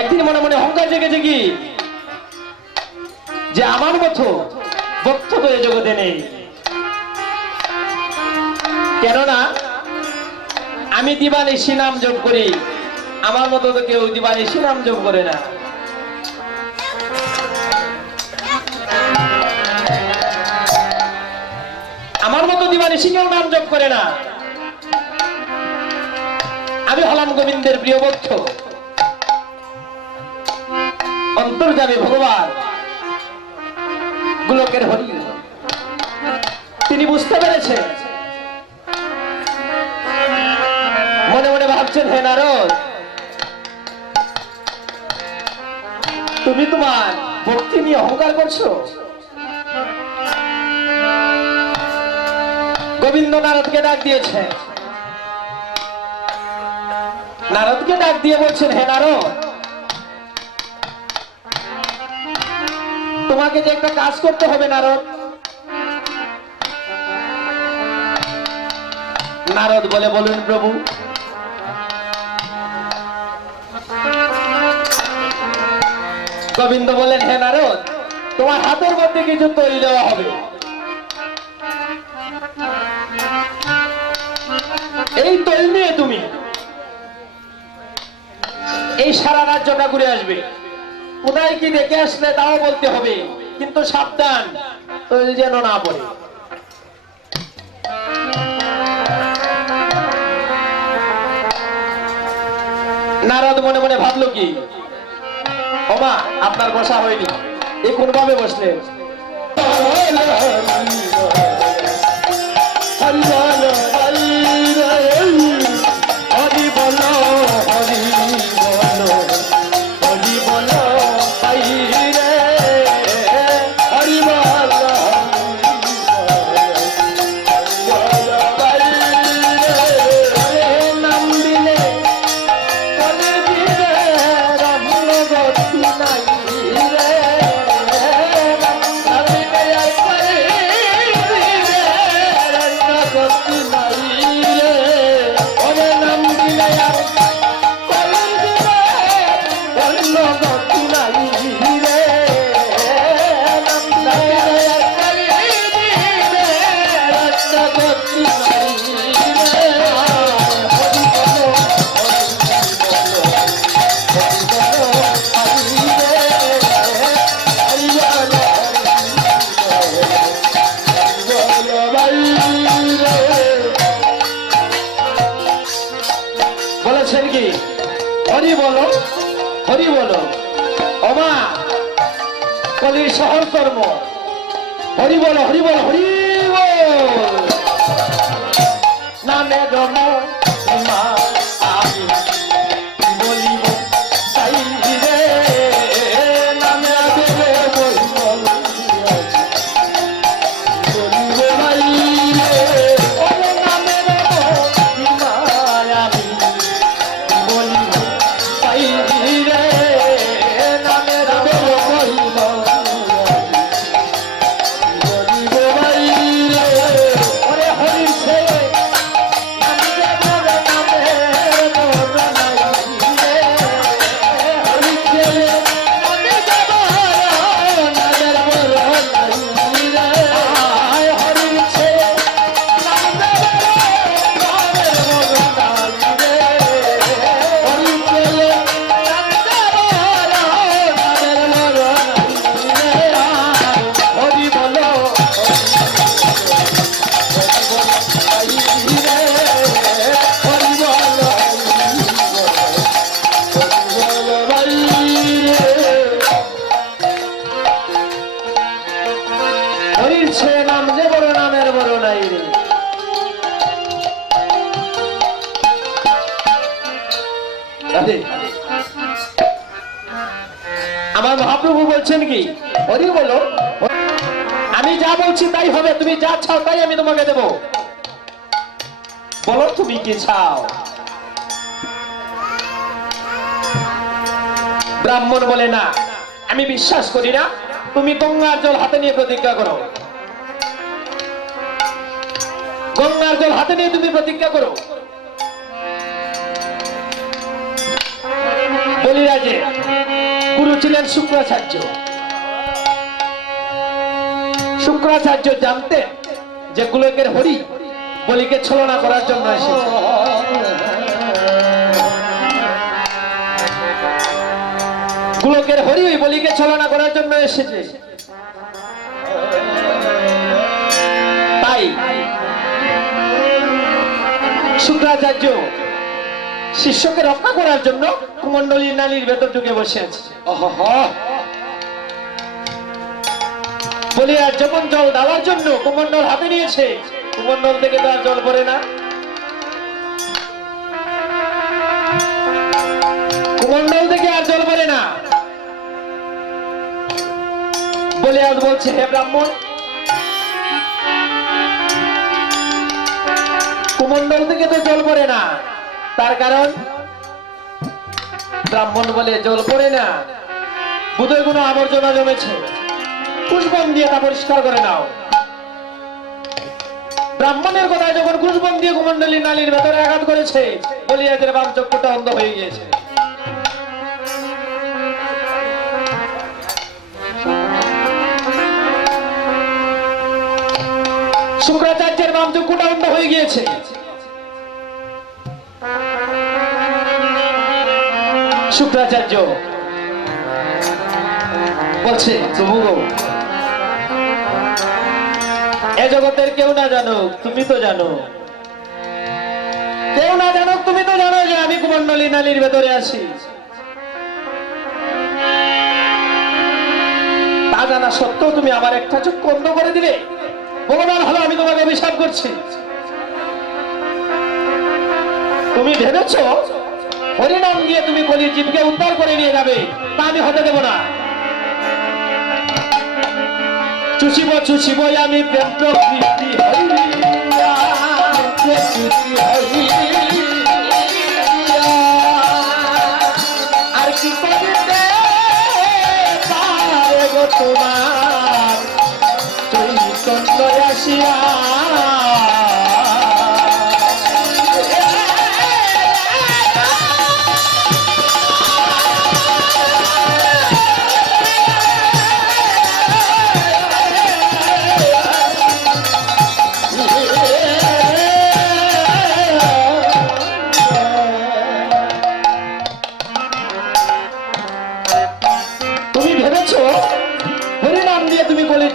একদিন মনে মনে অহংকার জেগেছে কি যে আমার মতো ভক্ত তো এই জগতে নেই, কেননা আমি দিবানিশি নাম জপ করি, আমার মতো তো কেউ দিবানিশি নাম জপ করে না। আমার মতো দিবানিশি কেউ নাম জপ করে না। আমি হলাম গোবিন্দের প্রিয় ভক্ত, অন্তর্যামী ভগবান গোলকের হরি। তিনি বুঝতে পেরেছেন, মনে মনে ভাবছেন হে নারদ, তুমি তোমার ভক্তি নিয়ে অহংকার করছো। গোবিন্দ নারদকে ডাক দিয়েছে, নারদকে ডাক দিয়ে বলছেন হে নারদ, তোমাকে যে একটা কাজ করতে হবে নারদ। নারদ বলে বলুন প্রভু। গোবিন্দ বলেন হে নারদ, তোমার হাতের মধ্যে কিছু তৈল দেওয়া হবে, এই তৈল নিয়ে তুমি এই সারা রাজ্যটা ঘুরে আসবে। কোথায় কি দেখে আসলে তাও বলতে হবে, কিন্তু সাবধান তৈল যেন না পড়ে। নারদ মনে মনে ভাবলো কি, ওমা আপনার বসা হয়নি, এ কোন ভাবে বসলেন? বলছেন কি হরি বলো হরি বলো ওমা কলির শহর কর্ম হরি বলো হরি বলো হরি বল নামে রম মা আমি বলিব তাই রে নামে দেবে বলিব বলিব ভাই রে ওরে নামে রম মা আমি বলিব তাই রে নামে রম বলিব বলিব ভাই রে ওরে হরি সে হরির ছে নাম যে বড় নামের বড় নাই রে আরে, আমার মহাপ্রভু বলছেন কি হরি বলো আমি যা বলছি তাই হবে তুমি যা চাও তাই আমি তোমাকে দেব বলো তুমি কি চাও ব্রাহ্মণ বলে না আমি বিশ্বাস করি না তুমি গঙ্গার জল হাতে নিয়ে প্রতিজ্ঞা করো গঙ্গার জল হাতে নিয়ে তুমি প্রতিজ্ঞা করো বলিরাজে গুরু ছিলেন শুক্রাচার্য শুক্রাচার্য জানতেন যে গোলকের হরি বলিকে ছলনা করার জন্য এসেছে গোলকের হরি ওই বলিকে ছলনা করার জন্য এসেছে তাই শুক্রাচার্য শিষ্যকে রক্ষা করার জন্য কুমণ্ডলীর নালীর ভেতর ঢুকে বসে আছে বলি আর যখন জল ঢালার জন্য কুমণ্ডল হাতে নিয়েছে কুমণ্ডল থেকে তো আর জল পড়ে না কুমণ্ডল থেকে আর জল পড়ে না বলে আজ বলছে হে ব্রাহ্মণ কুমণ্ডল থেকে তো জল পড়ে না তার কারণ ব্রাহ্মণ বলে জল পড়ে না বোধহয় কোনো আবর্জনা জমেছে কুশবন দিয়ে তা পরিষ্কার করে নাও ব্রাহ্মণের কথা যখন কুশবন দিয়ে কুমণ্ডলী নালীর ভেতরে আঘাত করেছে বলিয়াদের বাম চক্ষুটা অন্ধ হয়ে গিয়েছে শুক্রাচার্যের বাম চক্ষুটা অন্ধ হয়ে গিয়েছে শুক্রাচার্য বলছে প্রভু এ জগতের কেউ না জানুক তুমি তো জানো কেউ না জানুক তুমি তো জানো যে আমি কুমণ্ডলী নালীর ভেতরে আছি তা জানা সত্ত্বেও তুমি আমার একটা চক্ষু অন্ধ করে দিলে ভগবান হলো আমি তোমাকে অভিশাপ করছি তুমি ভেবেছ হরিনাম দিয়ে তুমি কলির জীবকে উদ্ধার করে নিয়ে যাবে তা আমি হতে দেব না চুষিব চুষিব আমি প্রেম প্রকৃতি হইয়া আর কি করিতে পারে গো তোমার চৈতন্য আসিয়া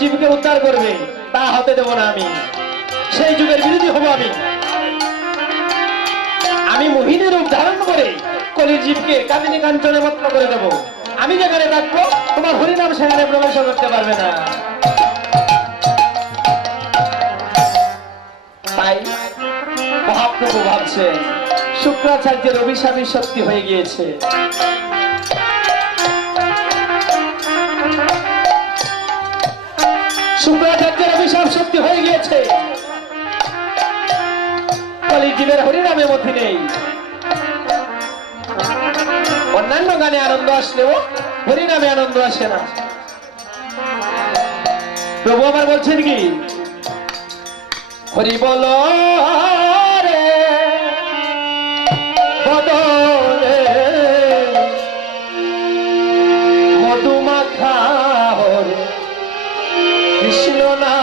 জীবকে উদ্ধার করবে তা হতে দেব না আমি সেই যুগের বিরোধী হব আমি মোহিনী রূপ ধারণ করে কলির জীবকে কামিনী কাঞ্চনে মত্ত করে দেব। আমি যেখানে থাকবো তোমার হরিনাম সেখানে প্রবেশ করতে পারবে না। তাই মহাপ্রভু ভাবছেন শুক্রাচার্যের অভিশাপই সত্যি হয়ে গিয়েছে। শুক্রাচার্যের অভিশাপ সত্যি হয়ে গিয়েছে। কলির জীবের হরিনামে মতি নেই। অন্যান্য গানে আনন্দ আসলেও হরিনামে আনন্দ আসে না। প্রভু আবার বলছেন কি, হরি বল রে বদলে মধুমাখা হরে কৃষ্ণ না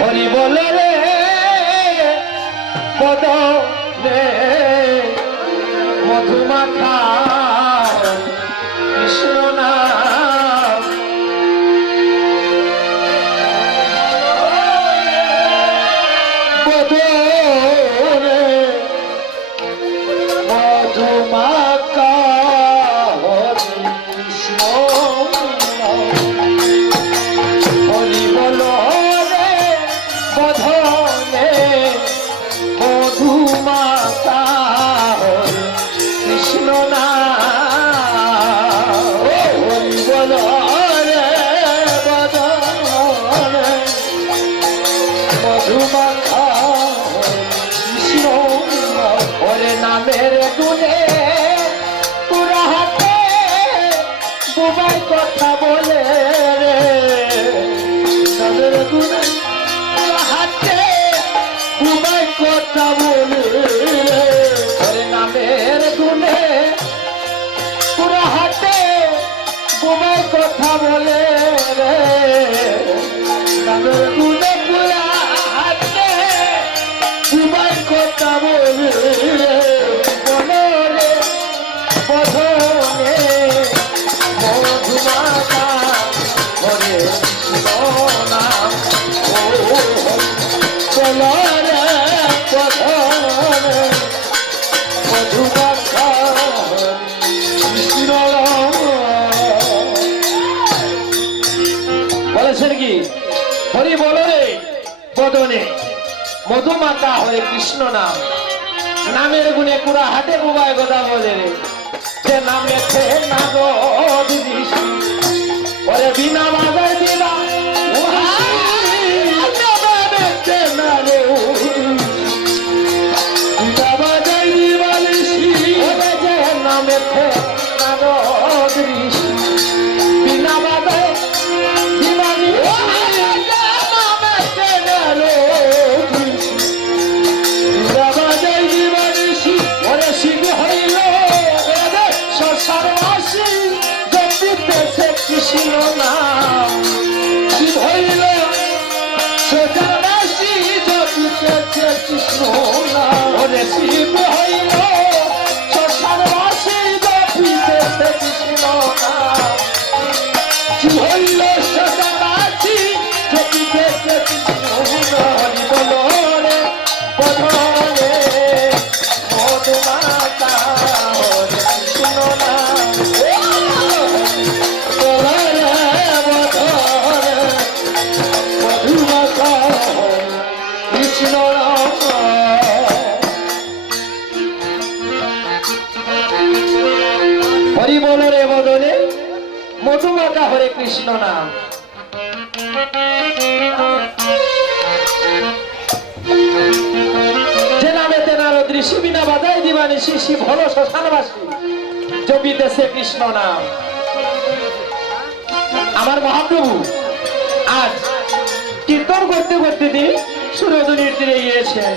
হরি বলে রে বদলে মধুমাখা কৃষ্ণ নাম। বদলে মধুমাখা হরি কৃষ্ণ হরি বল রে বদলে মধুমাতা হরি কৃষ্ণ নাম। হরি বল রে বদলে মধুমাতা কৃষ্ণ ওরে নামের গুণে পুরা হাতে বুবাই কথা বলে রে। নামের গুণে পুরা হাতে বুবাই কথা বলে রে। ওরে নামের গুণে পুরা হাতে বুবাই কথা বলে রে। নামের গুণে পুরা হাতে বুবাই কথা বলে রে। বলো রে বধনে মধুমাতা হরে নাম। ও বলো রে বধনে মধুমাতা কৃষ্ণ নাম। বলেছেন কি, হরি বলো রে বদনে মধুমাতা হরে কৃষ্ণ নাম। নামের গুণে পুরা হাতে বুবায় কথা বলে রে। যে নামেতে নারদ ঋষি ওরে বিনা বাজায় দিলা বিনা বাজায় দিবা ঋষি। ওরে যে নামেতে নারদ ঋষি বিনা বাজায় দিবা ঋষি। ওরে শিব হইল শ্মশানবাসী জপিতেছে কৃষ্ণ নাম। শিব হইল শ্মশানবাসী জপিতেছে কৃষ্ণ নাম। ওরে শিব হইল শ্মশানবাসী জপিতেছে কৃষ্ণ নাম। শিব হইল শ্মশানবাসী জপিতেছে কৃষ্ণ নাম। হরি বলো রে বদলে মধুমাতা হরে কৃষ্ণ নাম। মধুমাতা কৃষ্ণ নাম। হরি বল রে বদলে মধুমাতা হরে কৃষ্ণ নাম। যে নামেতে নারদ ঋষি বিনা বাজায় দিবানি শিশি ভল শ্মশানবাসী জপিতেছে কৃষ্ণ নাম। আমার মহাপ্রভু আজ কীর্তন করতে করতে তিনি সুরধুনির তীরে গিয়েছেন।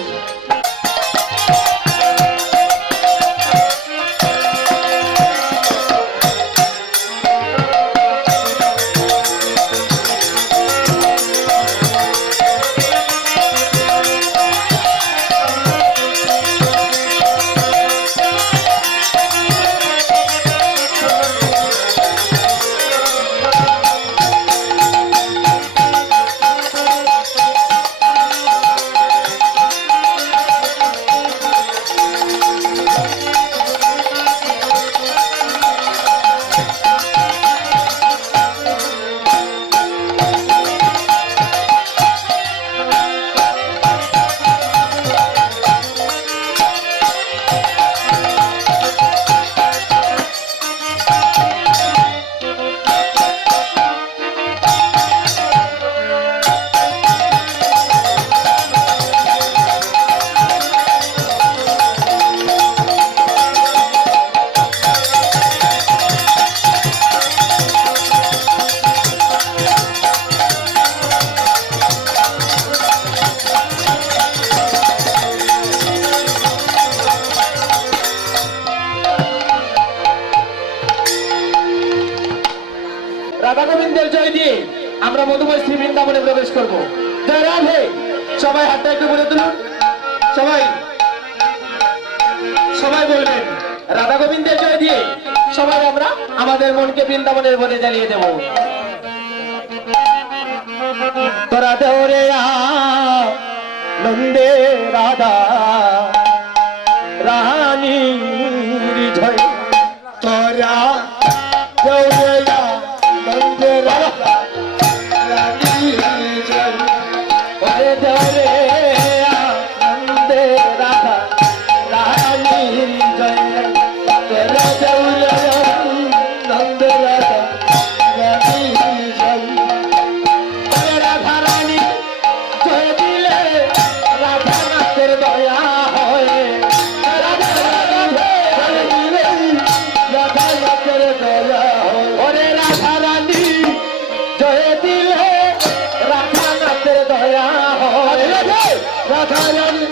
রাধা গোবিন্দের জয় দিয়ে আমরা মধুময় শ্রী বৃন্দাবনে প্রবেশ করবো। জয় রাধে। সবাই হাতটা একটু বলে তুলুন। সবাই সবাই বলবেন রাধা গোবিন্দের জয় দিয়ে সবাই আমরা আমাদের মনকে বৃন্দাবনের বনে জ্বালিয়ে দেব। তোরা দেওরে নন্দে রাধা রানীর জয়। তোরা দেউরিয়া নন্দে রাধা রানীর জয়। ওরে দেওরে নন্দে রাধা রানীর জয়। তোরা দেওরে নন্দে রাধা রানীর জয়। ওরে রাধা রানী জয় দিলে রাধা নাথের দয়া হয়। রাধা রাধা জয় দিলে রাধা নাথের দয়া হয়। ওরে রাধা রানী জয় দিলে রাধা নাথের দয়া হয়। রাধা রানী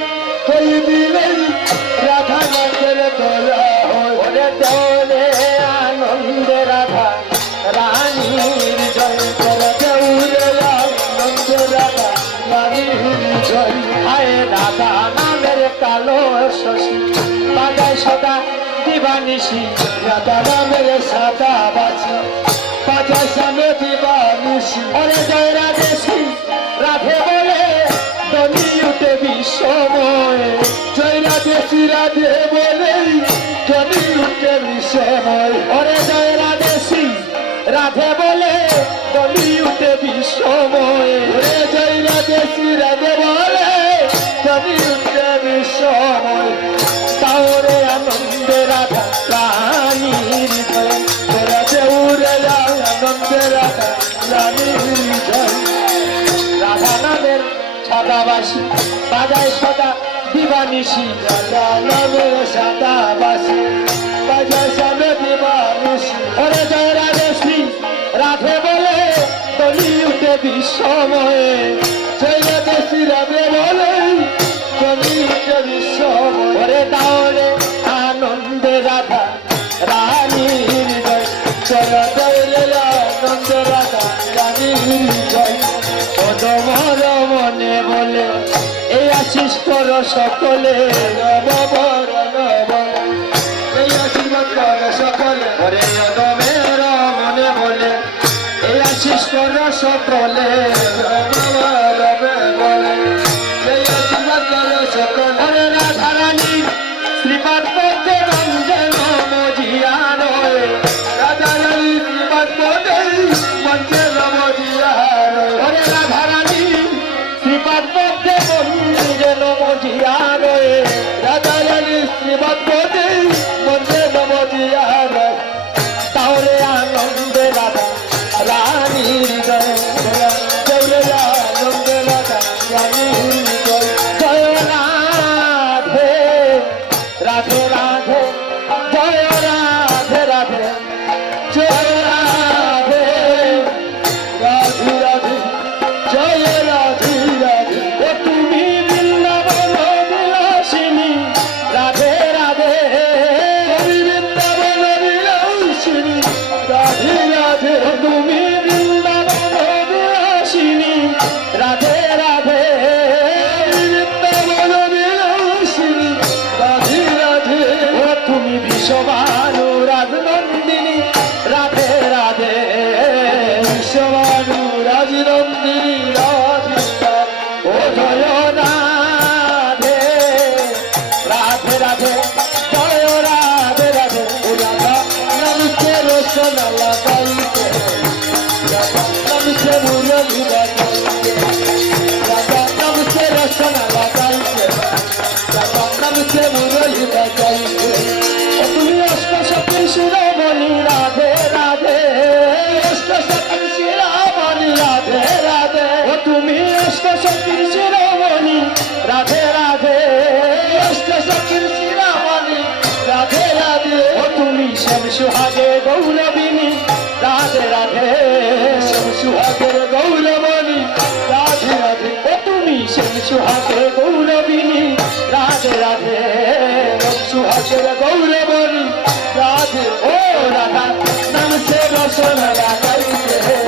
কই দিলেই রাধা নাচের দয়া হয়। ওরে দেওরে আনন্দে রাধা রানীর জয়। তোরা দেওরে আনন্দে রাধা রানীর জয়। হায় রাধা নামের কালো শশী বাজায় সদা দিবানিশি। রাধা নামের সাদা বাছা বাজা সামনে দিবানিশি। ওরে জয় রাধেশি রাধে বলে দনি উঠে বিশ্বময়। জয় রাধে শ্রী রাধে বলেই জনি উঠে বিষময়। ওরে জয় রাধেশি রাধে বলে দনি উঠে বিশ্বময়। ওরে জয় রাধে শ্রী রাধে বলে জনি উঠে বিষময়। তাওরে আনন্দে রাধা রানীর জয়। তোরা দেউরে আনন্দে রাধা রানীর জয়। রাধা নামের সদাবাসী বাজায় সদা দিবানিশি। রাধা নামের সাদা বাসি বাজা সামনে দিবানিশি। ওরে জয় রাধেশি রাধে বলে দলি উঠে বিশ্বময়ে। জয় রাধে শ্রী রাধে বলেই জনি উঠে বিষময়। ওরে তাওরে আনন্দে রাধা রানীর জয়। তোরা দেউরে আনন্দে রাধা রানীর জয়। তোমার মনে বলে এই আশিস করো সকলে। নববর নব এই আশীর্বাদ কর সকলে। ওরে অদমের মনে বলে এই আশিস করো সকলে। নববর বলে এই আশীর্বাদ কর সকলে। ওরে রাধা রানী শ্রীপাদ পদ্মে রঞ্জন মজিয়া রয়ে। রাধা রানী শ্রীবাদ বলেই মঞ্চে নবজিয়া রয়। ওরে রাধা রানী শ্রীপাদ পদ্মে রঞ্জন মজিয়া রয়ে। রাধা রানী শ্রীবাদ বলেই মঞ্চে নবজিয়া রয়। তাহলে আনন্দে রাধা রানীর জয়। দেউরে আনন্দে রাধা রানীর জয়। জয় রাধে রাধে রাধে জয় রাধে রাধে জয় রাধে রাধে রাধে জয় রাধে রাধে। ও তুমি বৃন্দাবন বিলাসিনী রাধে রাধে। তুমি বৃন্দাবন বিলাসিনী রাধে রাধে। ও তুমি বৃন্দাবন বিলাসিনী রাধে রাধে। বৃন্দাবন বিলাসিনী রাধে রাধে। ও তুমি বিশ্ববানু রাজনন্দিনী রাধে রাধে। বিশ্ববানু রাজনন্দিনী রাধে রাধে। ও জয় রাধে রাধে রাধে জয় রাধে রাধে। ও রাধা নামকে রসনা লাগাইতে রাধা নামকে মুরলি বাজাইতে। রাধা নামকে রসনা লাগাইতে রাধা নামকে মুরলি বাজাইতে। ও তুমি অষ্টসখী শিরোমণি রাধে রাধে। অষ্টসখী শিরোমণি রাধে রাধে। ও তুমি অষ্টসখী শিরোমণি রাধে রাধে। অষ্টসখী শিরোমণি রাধে রাধে। ও তুমি শ্যাম সুহাগে গৌরবিনী রাধে রাধে। সুহাগের গৌরমণি রাধে রাধে। ও তুমি শ্যাম সুহাগে গৌরবিনী রাধে রাধে। সুহাগের গৌরমণি রাধে। ও রাধা নাম সে রসনা লাগাইতে।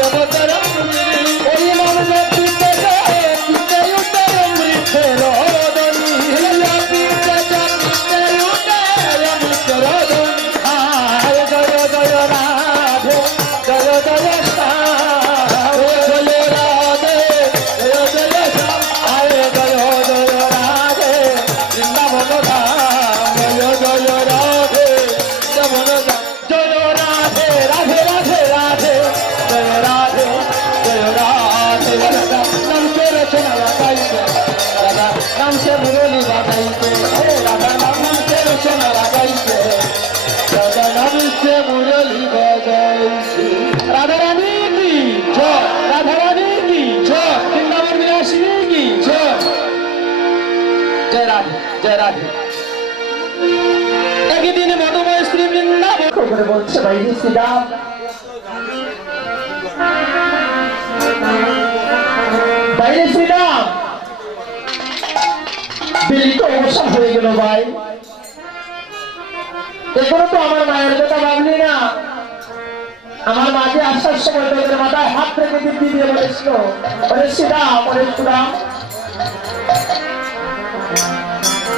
দেবতার ওই নাম জপিতে যায় পিতে উঠে অমৃতের রদনী পিতা জপিতে উঠে অমৃতের রদনী। আয় জয় জয় রাধে জয় জয় শ্যাম জয় রাধে জয় জয় শ্যাম। আয় জয় জয় রাধে বৃন্দাবন ধাম জয় জয় রাধে যেমন জয় রাধে রাধে রাধে রাধে জয় রাধে জয় রাধে নাম সে রচনা লাগাইছে রাধা নাম সে মুরলি বাজাইতে রাধা নাম সে রচনা লাগাইছে রাধা নাম সে মুরলি বাজাইছে। রাধা রানী কি জয় রাধা রানী কি জয় বৃন্দাবন বিলাসিনী কি জয়। জয় রাধে জয় রাধে একদিন মধুময় শ্রী বৃন্দাবন করে বলছে ভাই শ্রীরাম বাইরে শ্রীরাম বেলি তো অবসর হয়ে গেল ভাই এখনো তো আমার মায়ের কথা ভাবলি না আমার মাঝে আসার সময় তোদের মাথায় হাত রেখে দিব্যি দিয়ে বলেছিল ওরে শ্রীরাম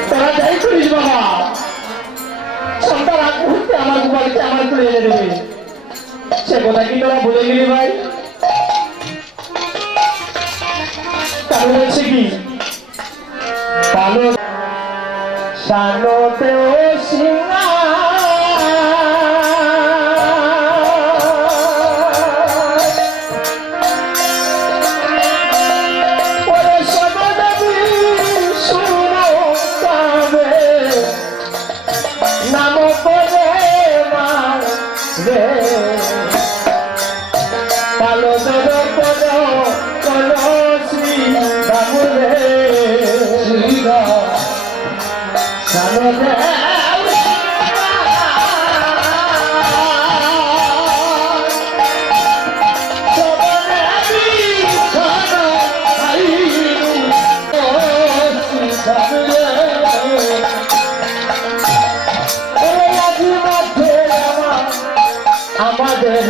তোরা যাই করিস বাবা সন্তান আগ মুহূর্তে আমার বাড়িতে আমার তুলে এনে দেবে সে কথা কি তোরা ভুলে গেলি ভাই তাহলে বলছে কি ভালো সানতে ও সিংহা ওরে সদদেবী শুনো কাবে নাম করে মার রে ভালো দর পদ কলো শ্রী বাবুরে শ্রীরাম সানতে আমাদের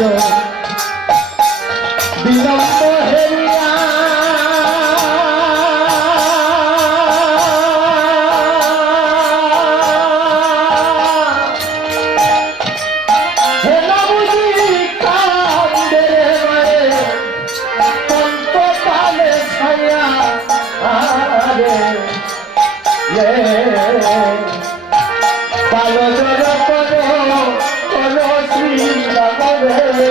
বিলম্ব হেরিয়া হেলা বুঝি কান্দে মারে কন্ত কালে ছায়া আরে কালো জল করো করো শ্রী রামে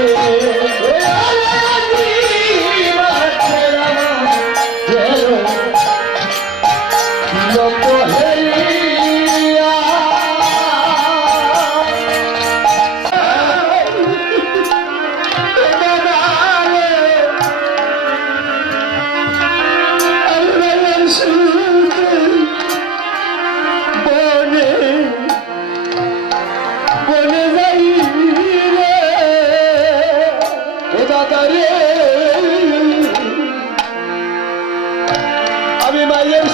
আমি মায়ের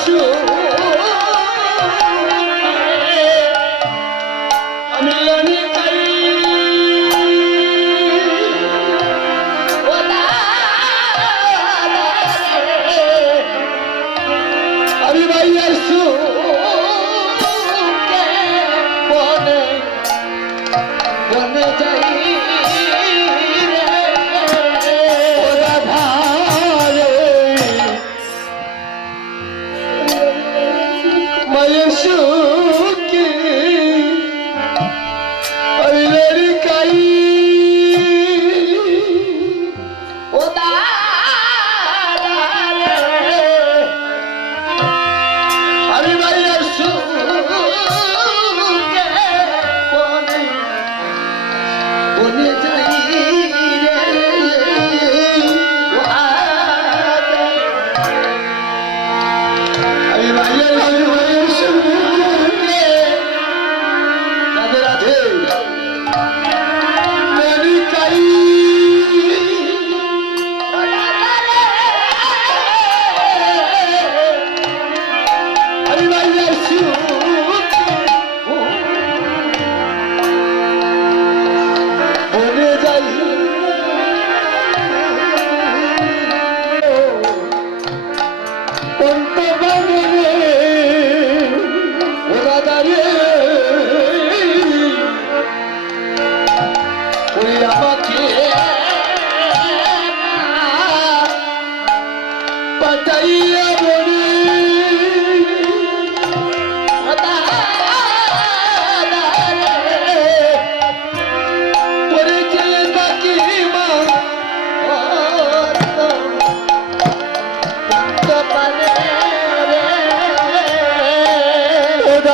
আমি অনেক আমি মায়ের বনে বনে যাই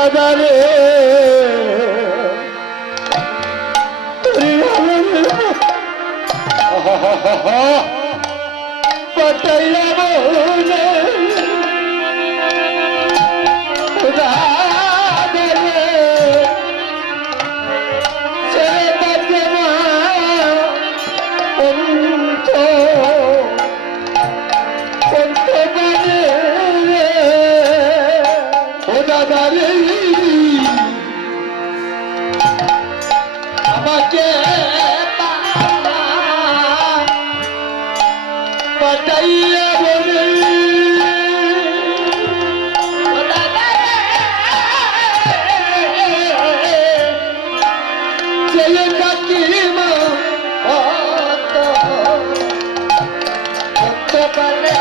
দাদা রে পটাইয়া বলে দাদা রে ছেড়ে তাকে মা অন্ত ও দাদা রে আমাকে পটাইয়া বলে ও দাদা ছেলে কাকিমা অত পারে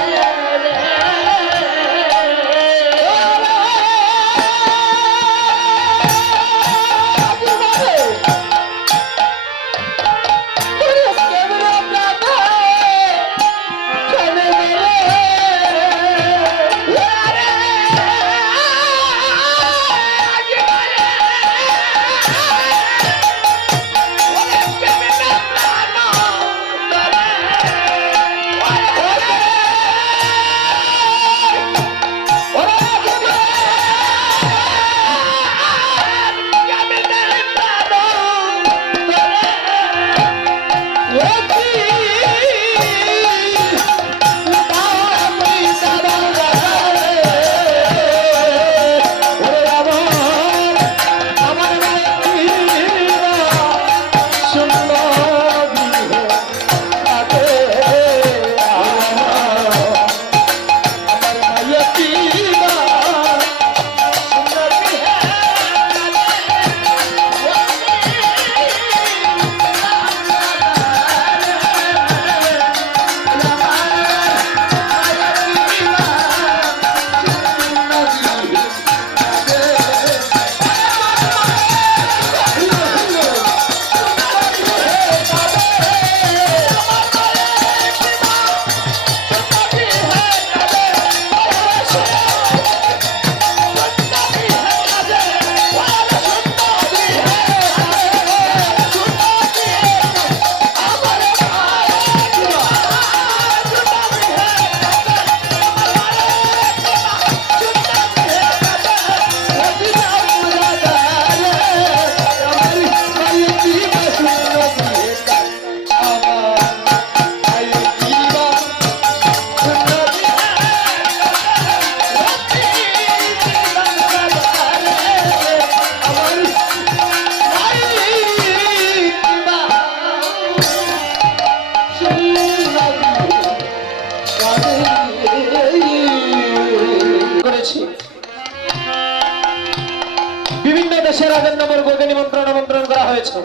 বিভিন্ন দেশের রাজন্যবর্গকে আমন্ত্রণ করা হয়েছে,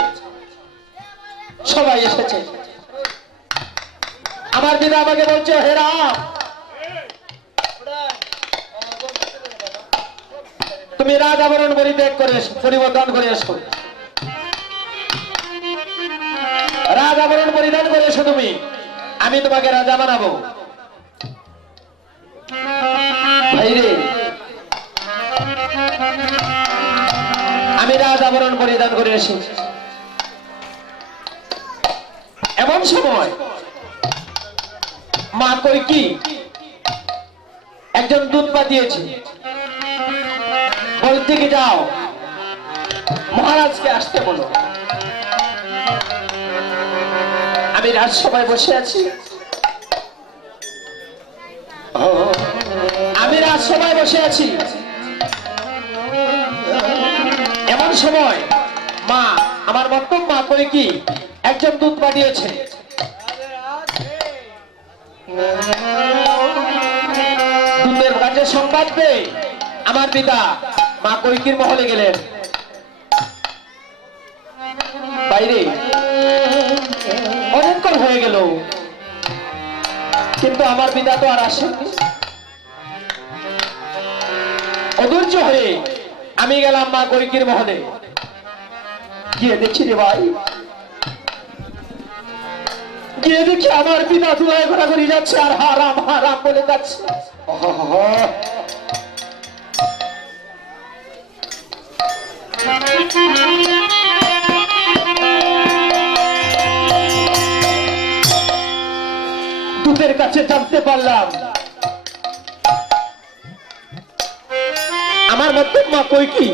সবাই এসেছে। আমার দিদা আমাকে বলছে, হে রাম, তুমি রাজ আবরণ পরিত্যাগ করে এসো, পরিবর্তন করে এসো, রাজ আবরণ পরিধান করে এসো তুমি, আমি তোমাকে রাজা বানাবো। ভাইরে, আমি রাজ আবরণ পরিধান করে এসেছি। এমন সময় মা কইকি একজন দূত পাঠিয়েছে, বলতে কি যাও মহারাজকে আসতে বলো। আমি রাজসভায় বসে আছি, আমি রাজসভায় বসে আছি। এমন সময় মা, আমার বক্তব্য মা করে কি একজন দূত পাঠিয়েছে। দূতের কাছে সংবাদ পেয়ে আমার পিতা মা কৈকির মহলে গেলেন। বাইরে অনেকক্ষণ হয়ে গেল, কিন্তু আমার পিতা তো আর আসেনি। অধৈর্য হয়ে আমি গেলাম মা কৈকির মহলে। গিয়ে দেখি রে ভাই, গিয়ে দেখি আমার পিতা ধুলায় ঘোরাঘুরি যাচ্ছে আর হারাম হারাম বলে যাচ্ছে। দূতের কাছে জানতে পারলাম আমার মধ্যে মা কৈকেয়ী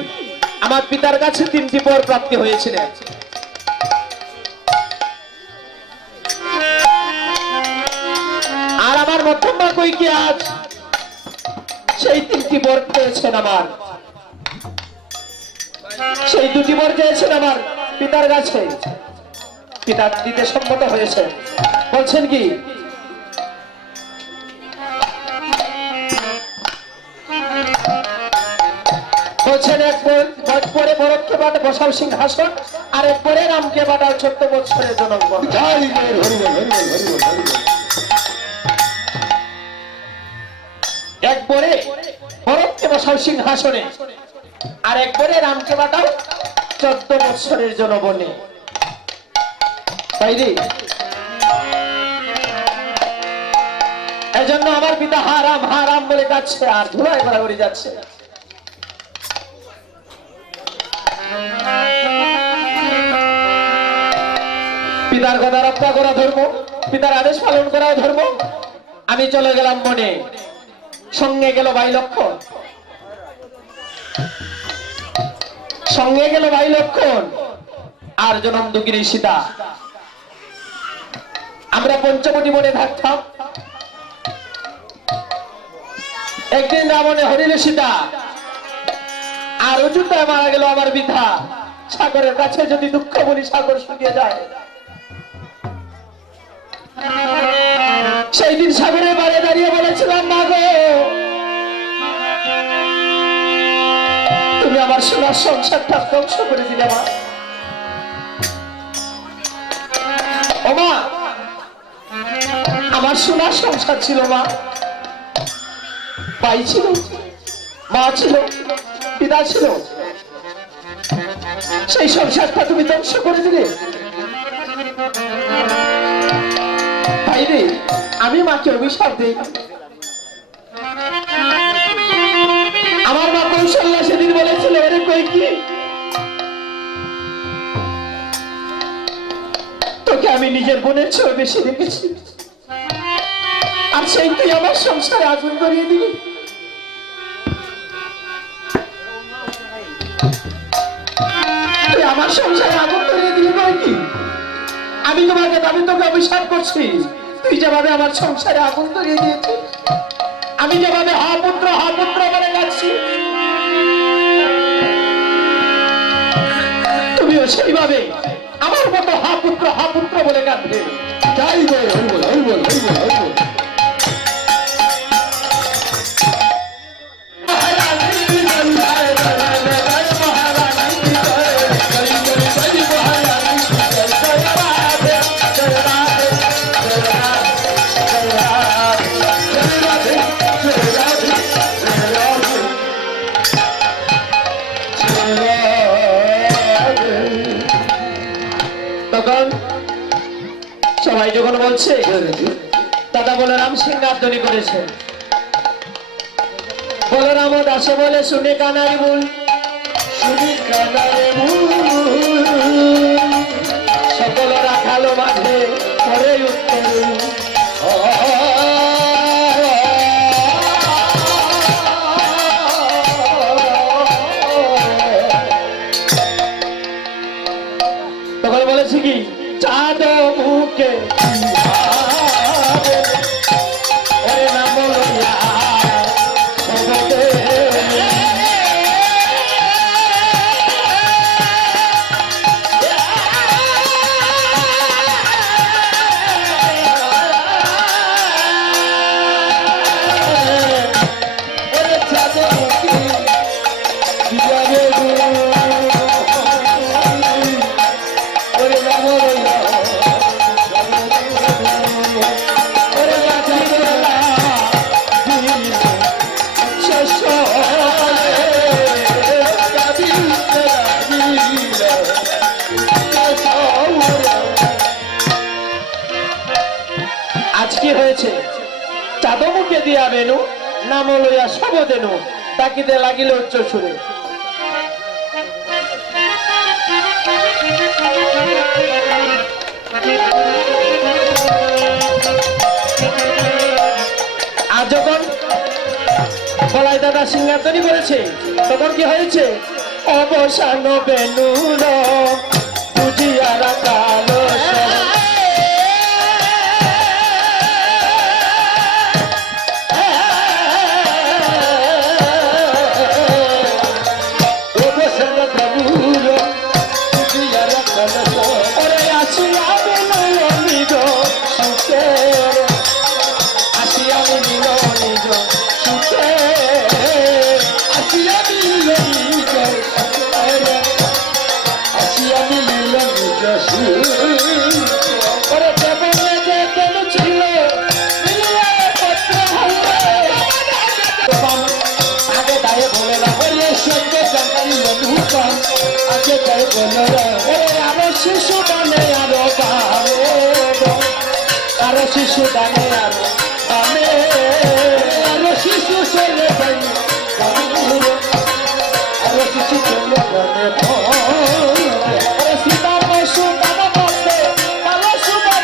আমার পিতার কাছে 3টি বর প্রাপ্তি হয়েছিলেন। আর আমার মধ্যম মা কৈকেয়ী আজ সেই 3টি বর পেয়েছেন। আমার সেই 2টি বর চেয়েছেন আমার পিতার কাছে, পিতা দিতে সম্মত হয়েছে। বলছেন কি, বলছেন এক পরে বরকে বাটে বসাও সিংহাসন, আর এক পরে রামকে বাটাও 14 বছরের জনগণ। জয় জয় হরি বল হরি বল হরি বল হরি বল। এক পরে বরকে বসাও সিংহাসনে, আর এক পরে রামকে বাটাও 14 বছরের জনবনে। তাই রে, এজন্য আমার পিতা হারাম বলে যাচ্ছে আর ধুলায় ঘোরাঘুরি যাচ্ছে। পিতার কথা রক্ষা করা ধর্ম, পিতার আদেশ পালন করা ধর্ম। আমি চলে গেলাম মনে, সঙ্গে গেল ভাই লক্ষণ, সঙ্গে গেল ভাই লক্ষণ আর জনম দুঃখিনী সীতা। আমরা পঞ্চবটি মনে থাকতাম। একদিন রাবণে হরিল সীতা, আর অযোধ্যায় মারা গেল আমার পিতা। সাগরের কাছে যদি দুঃখ বলি, সাগর শুকিয়ে যায়। সেই দিন সাগরের বারে দাঁড়িয়ে বলেছিলাম, মা গো, তুমি আমার সোনার সংসারটা ধ্বংস করে দিলে মা। ও মা, আমার সোনার সংসার ছিল মা, ভাই ছিল, মা ছিল, পিতা ছিল, সেই সংসারটা তুমি ধ্বংস করে দিলে। ভাই রে, আমি মাকে অভিশাপ দিই। আমার মা কৌশল্যা সেদিন বলেছিল, এরে কৈকেয়ী, তোকে আমি নিজের বোনের চেয়ে বেশি দেখেছি, আর সেই তুই আমার সংসারে আগুন ধরিয়ে দিবি। তুই আমার সংসারে আগুন ধরিয়ে দিবি কৈকেয়ী। আমি তোকে অভিশাপ করছি। তুই যেভাবে আমার সংসারে আগুন ধরিয়ে দিয়েছিস, আমি যেভাবে হা পুত্র বলে যাচ্ছি, তুমিও সেইভাবে আমার মতো হা পুত্র বলে কাঁদবে। জয় জয় হরি বল হরি বল হরি বল হরি বল। তখন সবাই যখন বলছে, দাদা বলরাম সিংহাধ্বনি করেছে, বলরাম দাসে বলে শুনে কানাই বল, শুনি কানারে মূল সকল রাখালো মাঝে পরে উত্তর। তখন বলেছে কি, চাঁদ মুখে ওরে নাম লইয়া সবতে ওরে চাঁদ মুখে দিয়াবে গো ওরে নাম লইয়া ওরে রাধা গোলা শেষ আজ কি হয়েছে? চাঁদ মুখে দিয়া বেনু নাম লইয়া সব দেনু, তাকিতে লাগিল উচ্চ সুরে। আর যখন বলাই দাদা সিংহাসনী করেছে তখন কি হয়েছে? অবসান বেনুর বুঝিয়ারা কালো আরো শিশু দানে আরো আরো শিশু দানে আরো আরো শিশু চলে আরো শিশু চলে সীতা বসু বাবা বসে ভালো সুবা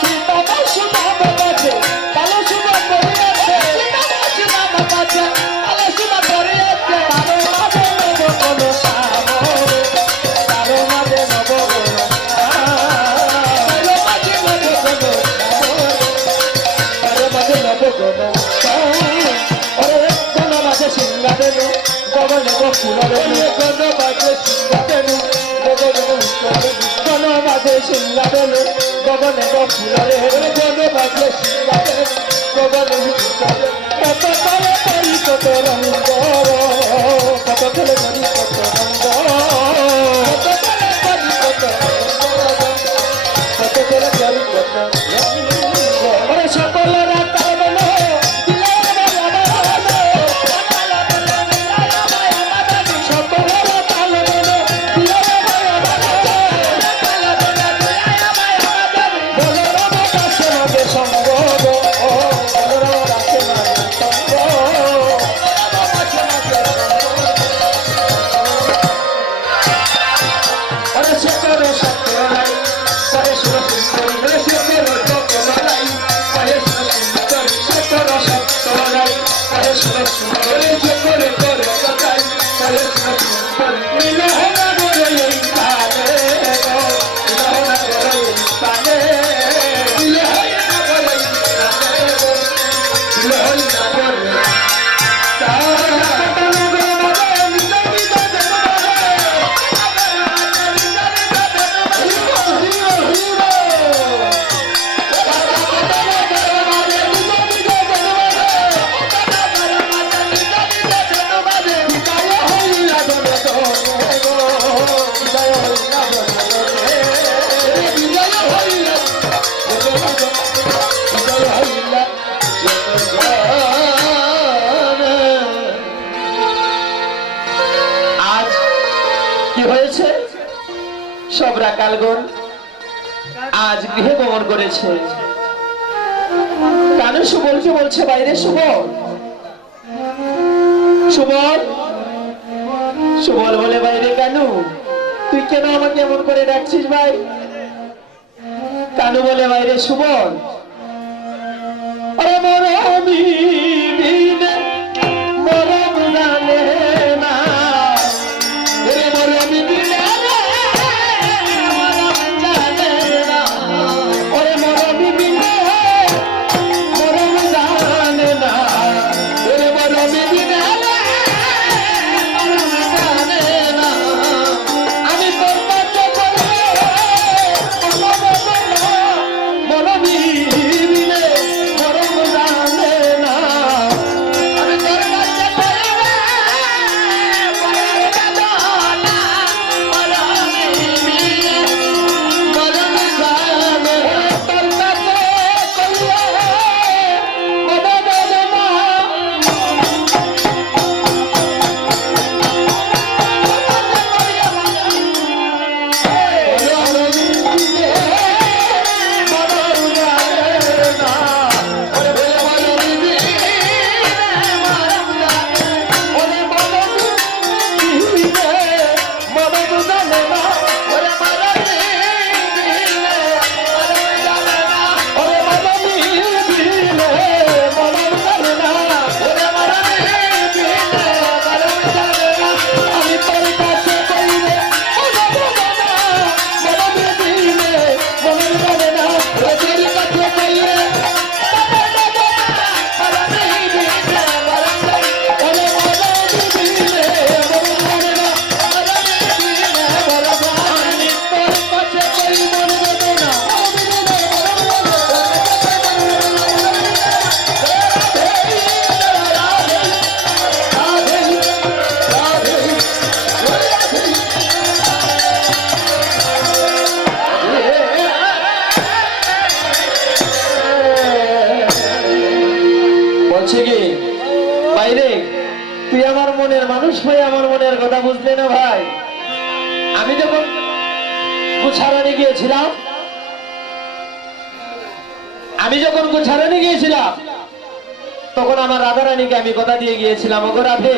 সীতা বসু বাবা বসে ভালো সুবা সিংহাবেলু গগনে ফুলরে গগনে বাজে সিংহাবেলু গগনে কত তলে করি কত রঙ্গ কত তলে করি কত রঙ্গ কত তলে করি কত কত তলে করি কত রঙ্গ সকলরা তারবেন সবরা কালগণ আজ গৃহে গমন করেছে। কেন সুবলকে বলছে বাইরে সুবল সুবল সুবল বলে বাইরে কেন? তুই কেন আমাকে এমন করে ডাকছিস ভাই? কানু বলে বাইরে সুবল আমার আমি মরম জানে না মানুষ হয়ে আমার মনের কথা বুঝলে না ভাই? আমি যখন গুছারানি গিয়েছিলাম, তখন আমার রাধারানীকে আমি কথা দিয়ে গিয়েছিলাম, ওগো রাধে,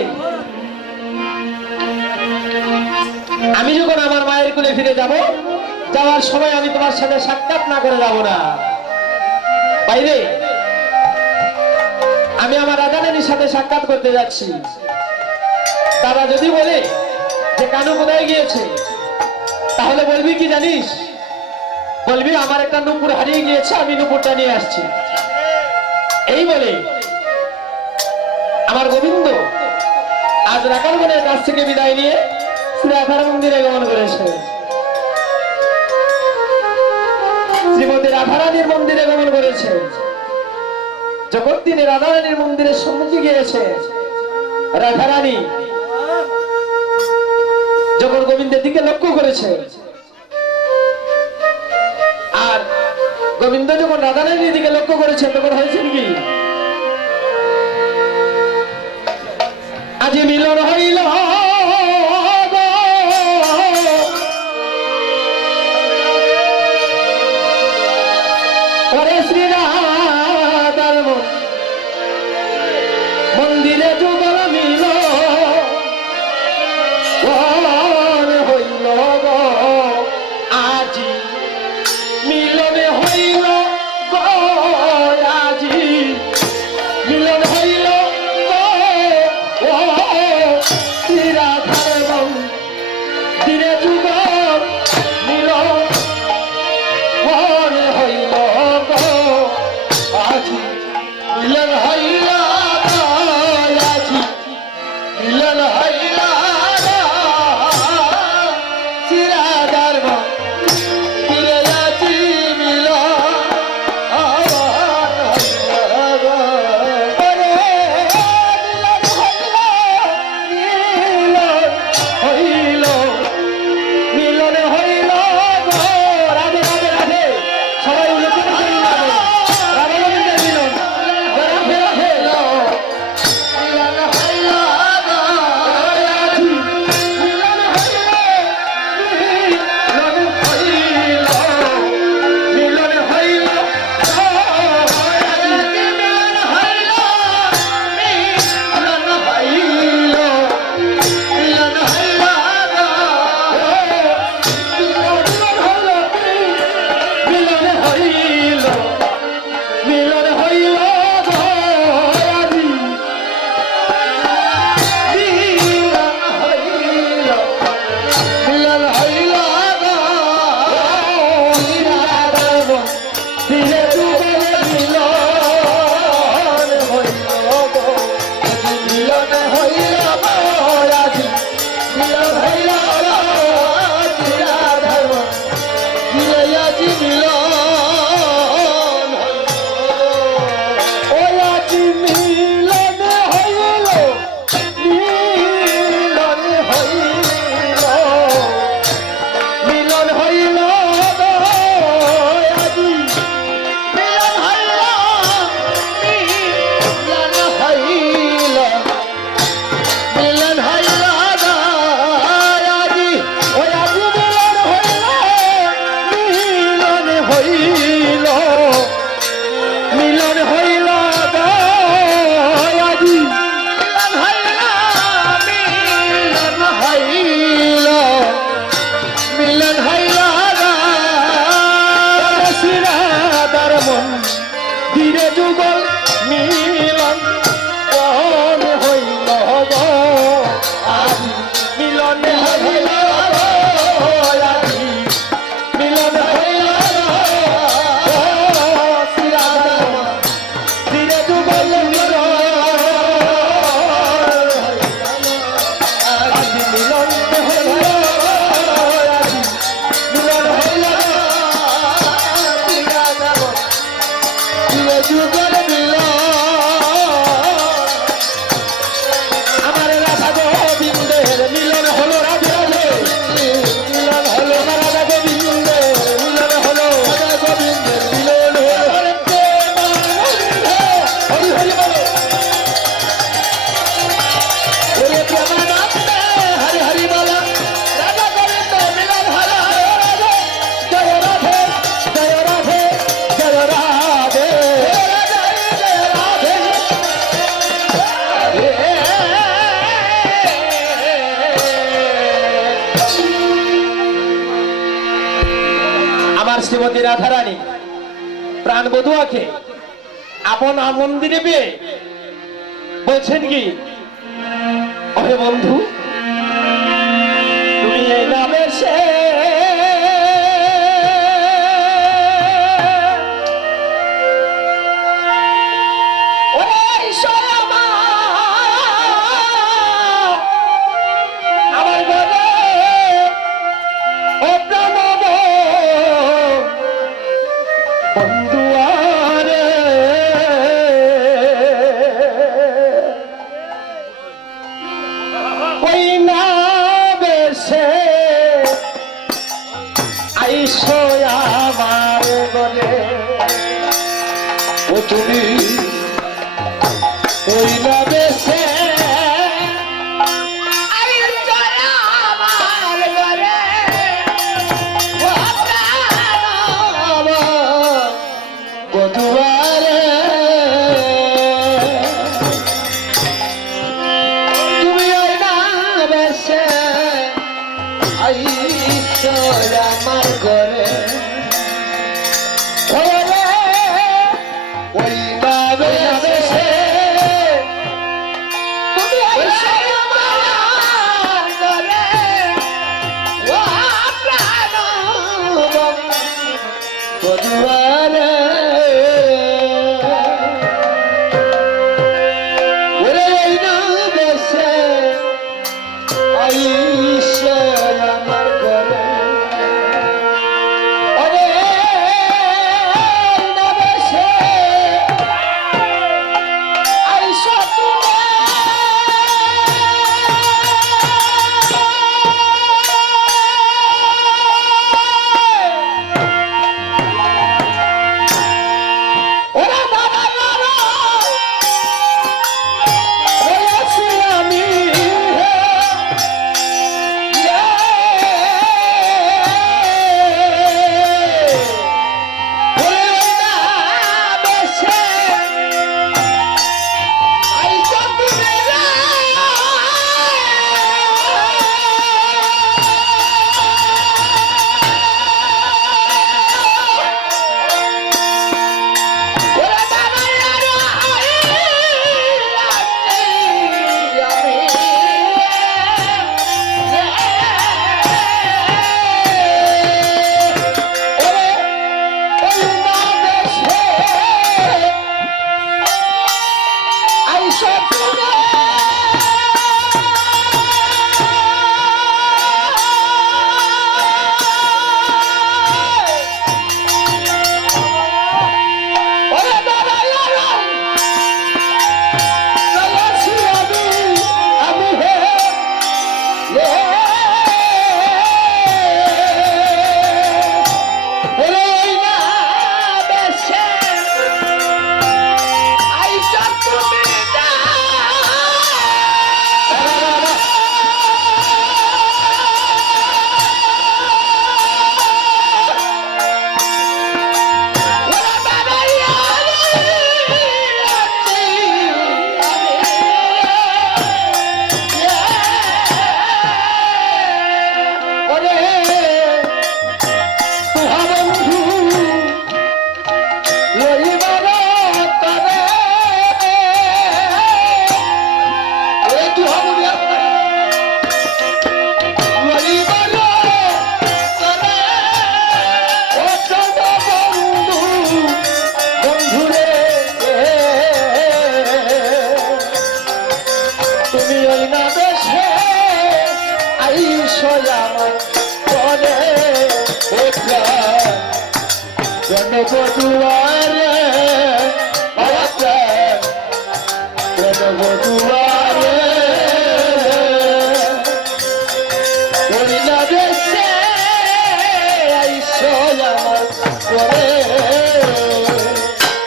আমি যখন আমার মায়ের কোলে ফিরে যাব, যাওয়ার সময় আমি তোমার সাথে সাক্ষাৎ না করে যাব না। বাইরে আমি আমার রাধারানীর সাথে সাক্ষাৎ করতে যাচ্ছি। তারা যদি বলে যে কানু কোথায় গিয়েছে, তাহলে বলবি কি জানিস? বলবি আমার একটা নুপুর হারিয়ে গিয়েছে, আমি নুপুরটা নিয়ে আসছি। এই বলে আমার গোবিন্দ আজ রাখালগণের কাছ থেকে বিদায় নিয়ে শ্রী রাধার মন্দিরে গমন করেছে, শ্রীমতী রাধারানীর মন্দিরে গমন করেছে। যখন তিনি রাধারানীর মন্দিরের সম্মুখে গিয়েছে, রাধারানী যখন গোবিন্দের দিকে লক্ষ্য করেছে, আর গোবিন্দ যখন রাধারানীর দিকে লক্ষ্য করেছে, তখন হয়েছে কি? আজি মিলন হইল পরে শ্রী রাধার মন্দিরে যুগল মিল হইল গো, আজি মিলনে হইল গো, আজি মিলন হইল গো, শ্রী রাধার মন্দিরে যুগল মিল হইল গো, আজি মিলন হইল গো, আজি মিলন হইল গো, শ্রী রাধার মন্দিরে আজি মিলন হইল গো। ওরে মিলন হইল, মিলন হইল গো। রাধে রাধে রাধে, সবাই উল্লেখ করে রাধে রাধে গোবিন্দের মিলন, রাধে রাধে। মিলন হইল গো, আজি মিলন হইল, মিলন হইল, মিলন হইল গো, আজি মিলন হইল, মিলন হইল, মিলন হইল গো, মিলন হইল, মিলন হইল গো, আজি মিলন হইল, মিলন হইল গো, রাধার মন্দিরে যুগল মিলন হইল গো, আজি মিলন হইল গো, আজি মিলন হইল গো, শ্রী রাধার মন্দিরে আজি মিলন হইল, ও আজি মিলন হইল, মিলন হইল, মিলন হইল গো, আজি মিলন হইল, মিলন হইল, মিলন হইল গো, আজি ও আজি মিলন হইল, মিলন হইল, মিলন হইল গো, আজি মিলন হইল, মিলন হইল, মিলন হইল গো, শ্রী রাধার মন্দিরে যুগল মিলন হইল গো, আজি মিলন হইল গো, আজি মিলন হইল গো, শ্রী রাধার মন্দিরে যুগল মিলন আজি মিলন হইল গো, আজি মিলন হইল গো, শ্রী রাধার মন্দিরে যুগল মিলন। আমার রাধা গোবিন্দের মিলন হলো, রাধে রাধে মিলন হলো, আমার রাধা গোবিন্দের মিলন হলো, রাধা গোবিন্দের মিলন হলো, হরে প্রেমানন্দে, হরি হরি বলো, হরে প্রেমানন্দে। রাধারানী প্রাণ বধুয়াকে আপন মন্দিরে পেয়ে বলছেন কি, ওহে বন্ধু তুমি এই নামে সে তুমি ওই নামে সে বধুয়ারে তুমি ওই নামে সে আইস আমার ঘরে বধুয়ারে বধুয়ারে ওই নামে সে আইস আমার ঘরে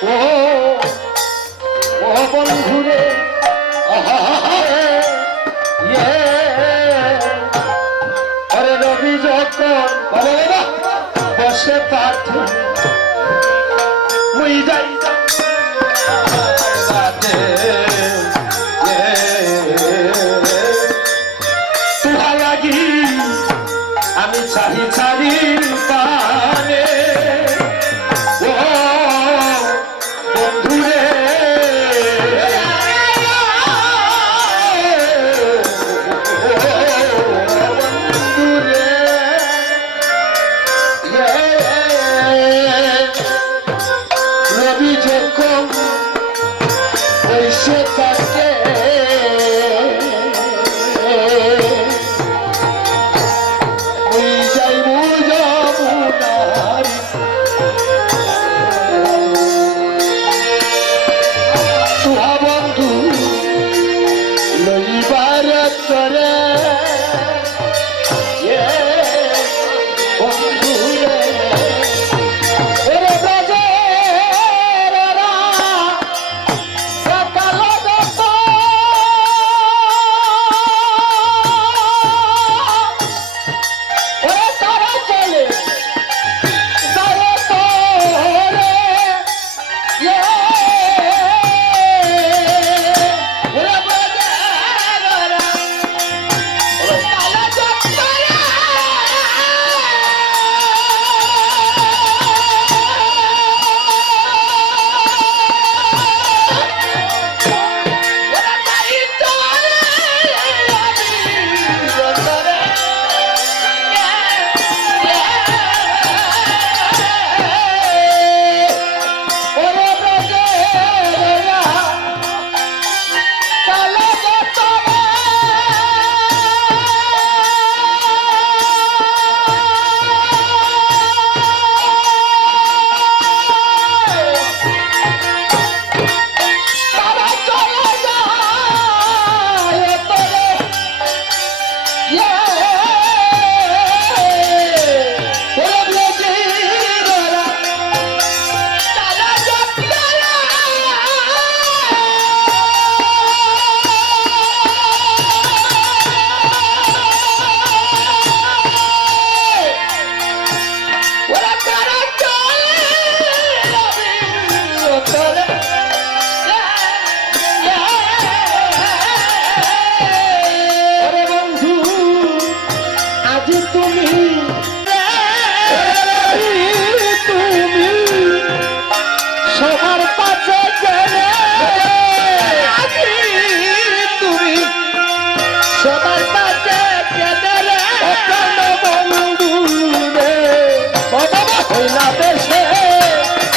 ও ও বন্ধুরে আরে রবি যখন বসে পাঠ মুই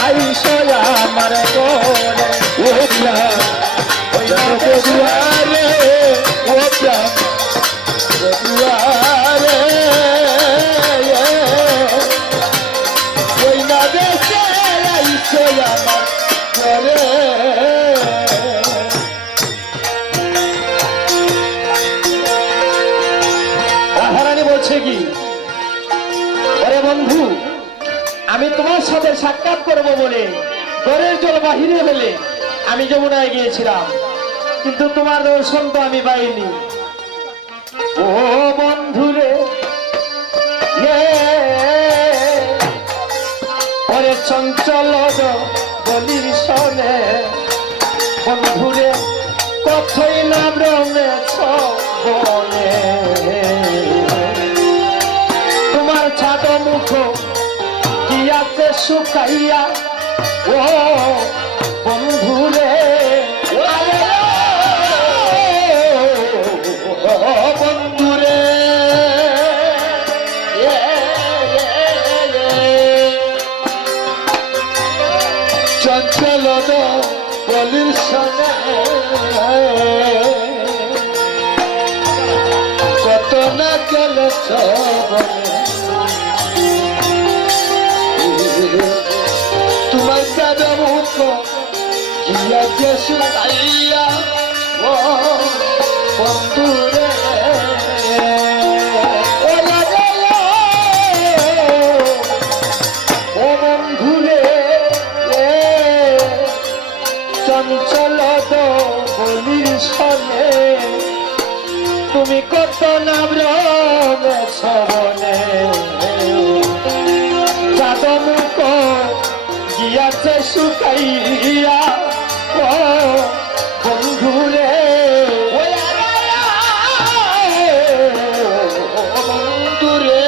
আইসো আমার ঘরে ও প্রাণ ওই না বধুয়ারে ও প্রাণ বধুয়ারে ওই না দেশে আইসো আমার ঘরে রাধারানী বলছে কি, ওরে বন্ধু, আমি তোমার সাথে সাক্ষাৎ করব বলে ঘরের জল বাহিরে হলে আমি যমুনায় গিয়েছিলাম, কিন্তু তোমার দর্শন তো আমি পাইনি। ও বন্ধুরে ওরে চঞ্চল বলির সনে বন্ধুরে কথই না ভ্রমেছ বনে, তোমার ছাদ মুখ কি আছে শুকাইয়া ও বন্ধুরে ও বন্ধুরে চঞ্চল বলির সনে কত না গেল তোমার চাঁদ মুখ কিয়া যে শুনাইয়া ও বন্ধুরে ও বন্ধুরে চঞ্চল বলির সনে তুমি কত না ভ্রমেছ বনে, চাঁদ মুখ গিয়াছে শুকাইয়া ও বন্ধুরে বন্ধুরে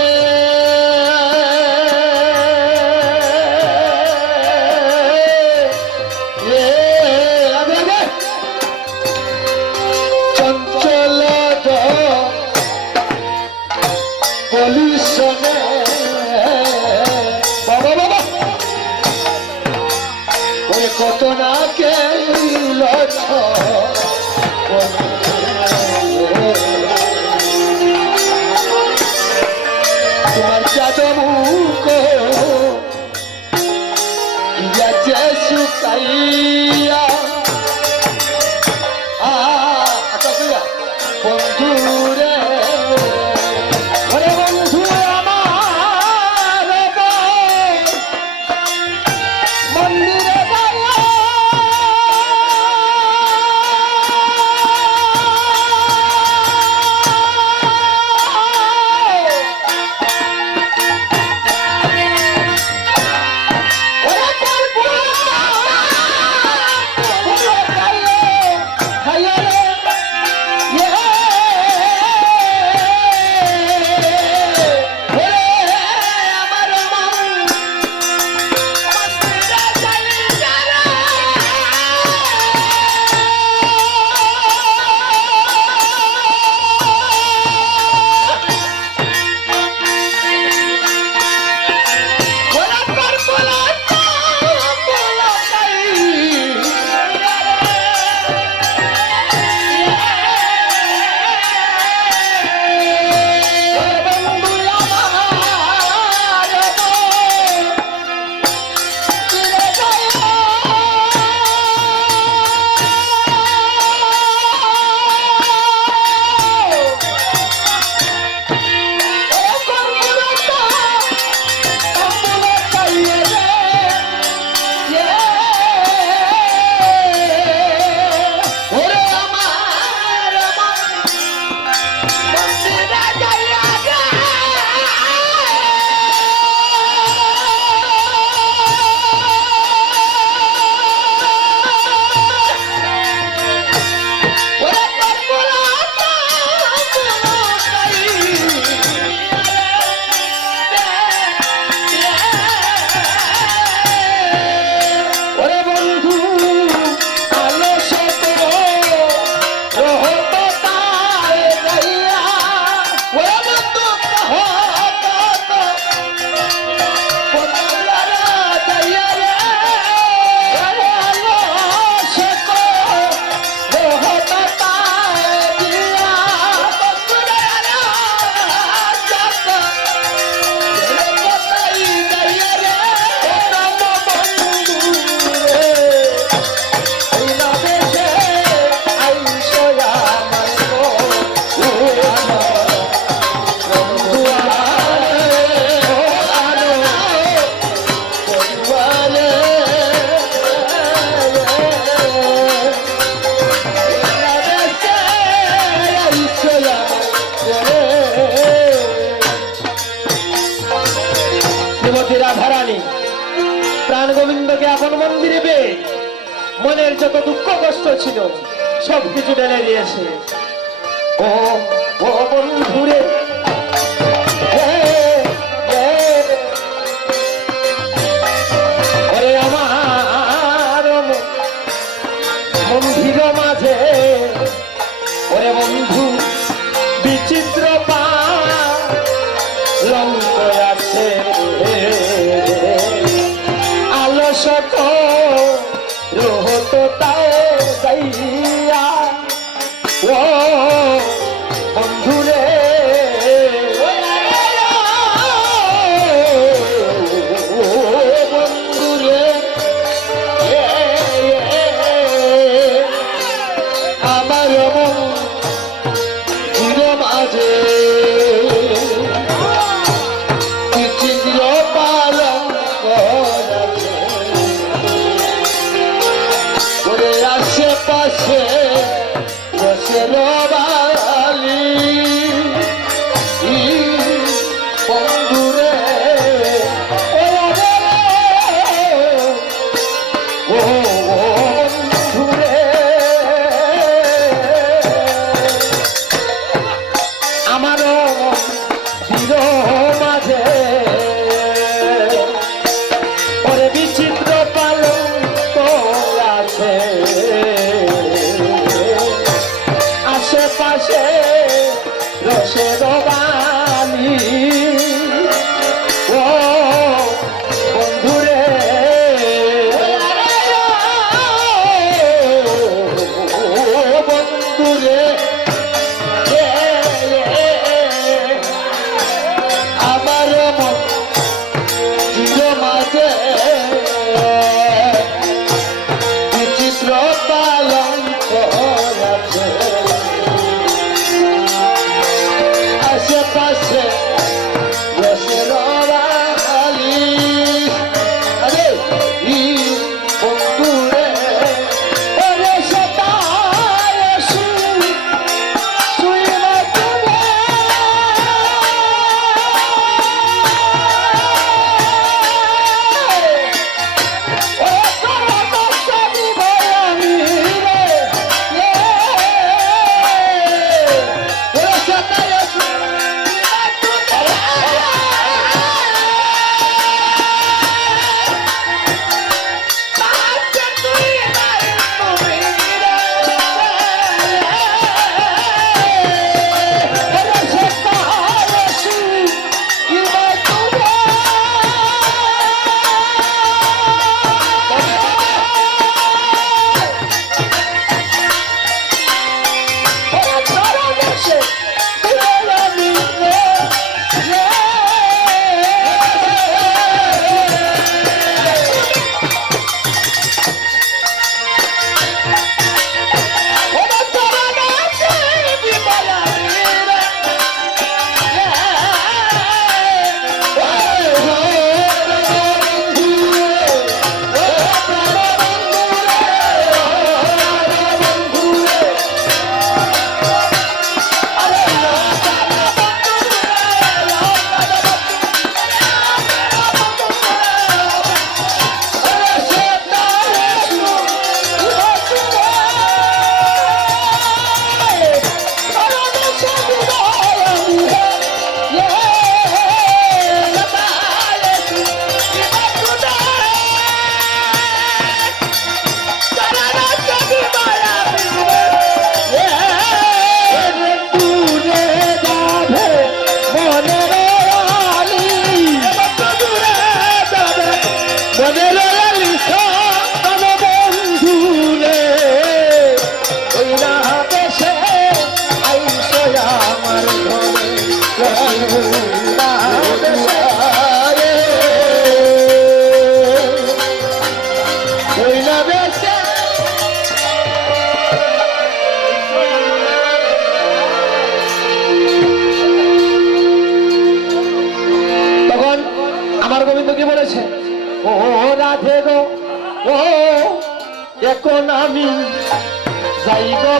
চঞ্চল পলিশনে বাবা বাবা ওরে কত না কে তোমার চাঁদ মুখ গিয়াছে শুকাইয়া বন্ধুরে ওরে বন্ধু আমার মন্দিরে প্রাণ গোবিন্দকে আপন মন্দিরে পেয়ে মনের যত দুঃখ কষ্ট ছিল সবকিছু ঢেলে দিয়েছে। ও ও বন্ধুরে ওরে আমার মন্দির মাঝে ওরে বন্ধু বিচিত্র পালঙ্ক আছে আলসত রহত তাও যাইয়া ও বন্ধুরে বন্ধুরে আমার মন মাঝে বিচিত্র পালঙ্ক আছে ওরে আশেপাশে বসে রবালি বন্ধুরে ও বন্ধুরে আমারও ধীর মাঝে ওরে বিচিত্র পালঙ্ক আছে আশেপাশে রসের বালি ও বন্ধুরে বন্ধুরে আমার মন মাঝে বিচিত্র পালঙ্ক আছে আশেপাশে রসের বালি আরে বন্ধুরে ওরে সতায় শুইবা তুমি ও তোমার কষ্ট দিব আমি রে ওরে সতায় শুইবা ও এখন আমি যাই গো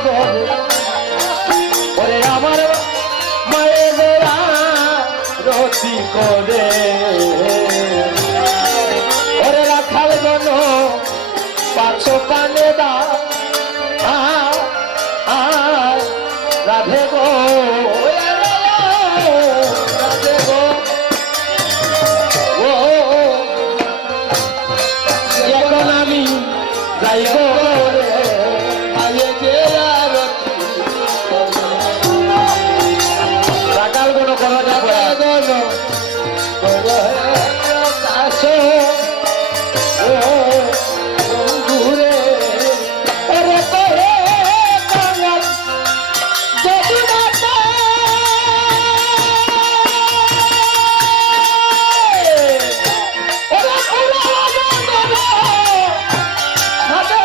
ওরে আমার মায়ের রতি করে ওরে রাখাল গণ পাঁচ কানে দা রাধে গো রাধে গো ও এখন আমি যাই গো রে আয়ে যে আরতি রাখাল কোনো করা যাবে গণ বড় আসো ও বন্ধুরে ওরে তোরে কাঙাল যদি রাতে ওরে ওরে হাতে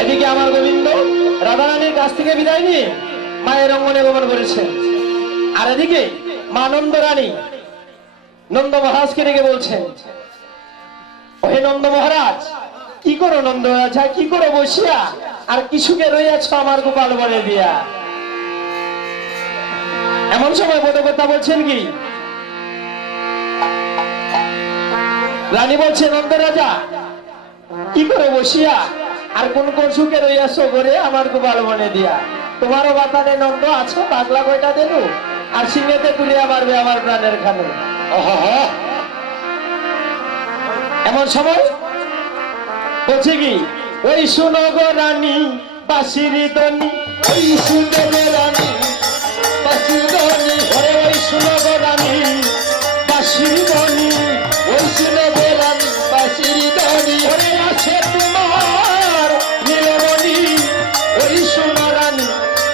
এদিকে আমার গোবিন্দ রাধারানীর কাছ থেকে বিদায় নিয়ে মায়ের অঙ্গনে গমন করেছে, আর এদিকে মা নন্দ রানী নন্দ মহারাজকে ডেকে বলছেন, ওহে নন্দ মহারাজ, কি করো নন্দ রাজা, কি করো বসিয়া, আর কিছুকে রইয়াছ আমার গোপাল বলে দিয়া। এমন সময় বোধ কথা বলছেন কি রানী বলছে, নন্দ রাজা কি করে বসিয়া আর কোন কোন সুখে রইয়াছ করে আমার গোপাল বনে দিয়া। তোমারও বাতানে নন্দ আছে, পাগলা কয়টা দেনু, আর সিংহেতে তুলিয়া মারবে আমার প্রাণের খানে। এমন সময় বলছে কি, ওই শুনো গো রানী বাঁশির ধ্বনি, ওই শুনো গো রানী বাঁশির ধ্বনি, ওরে ওই শুনো গো রানী বাঁশির ধ্বনি, ওই শুনো গো রানী বাঁশির ধ্বনি, ওরে আছে তোমার নীলমণি, ওই শুনো রানী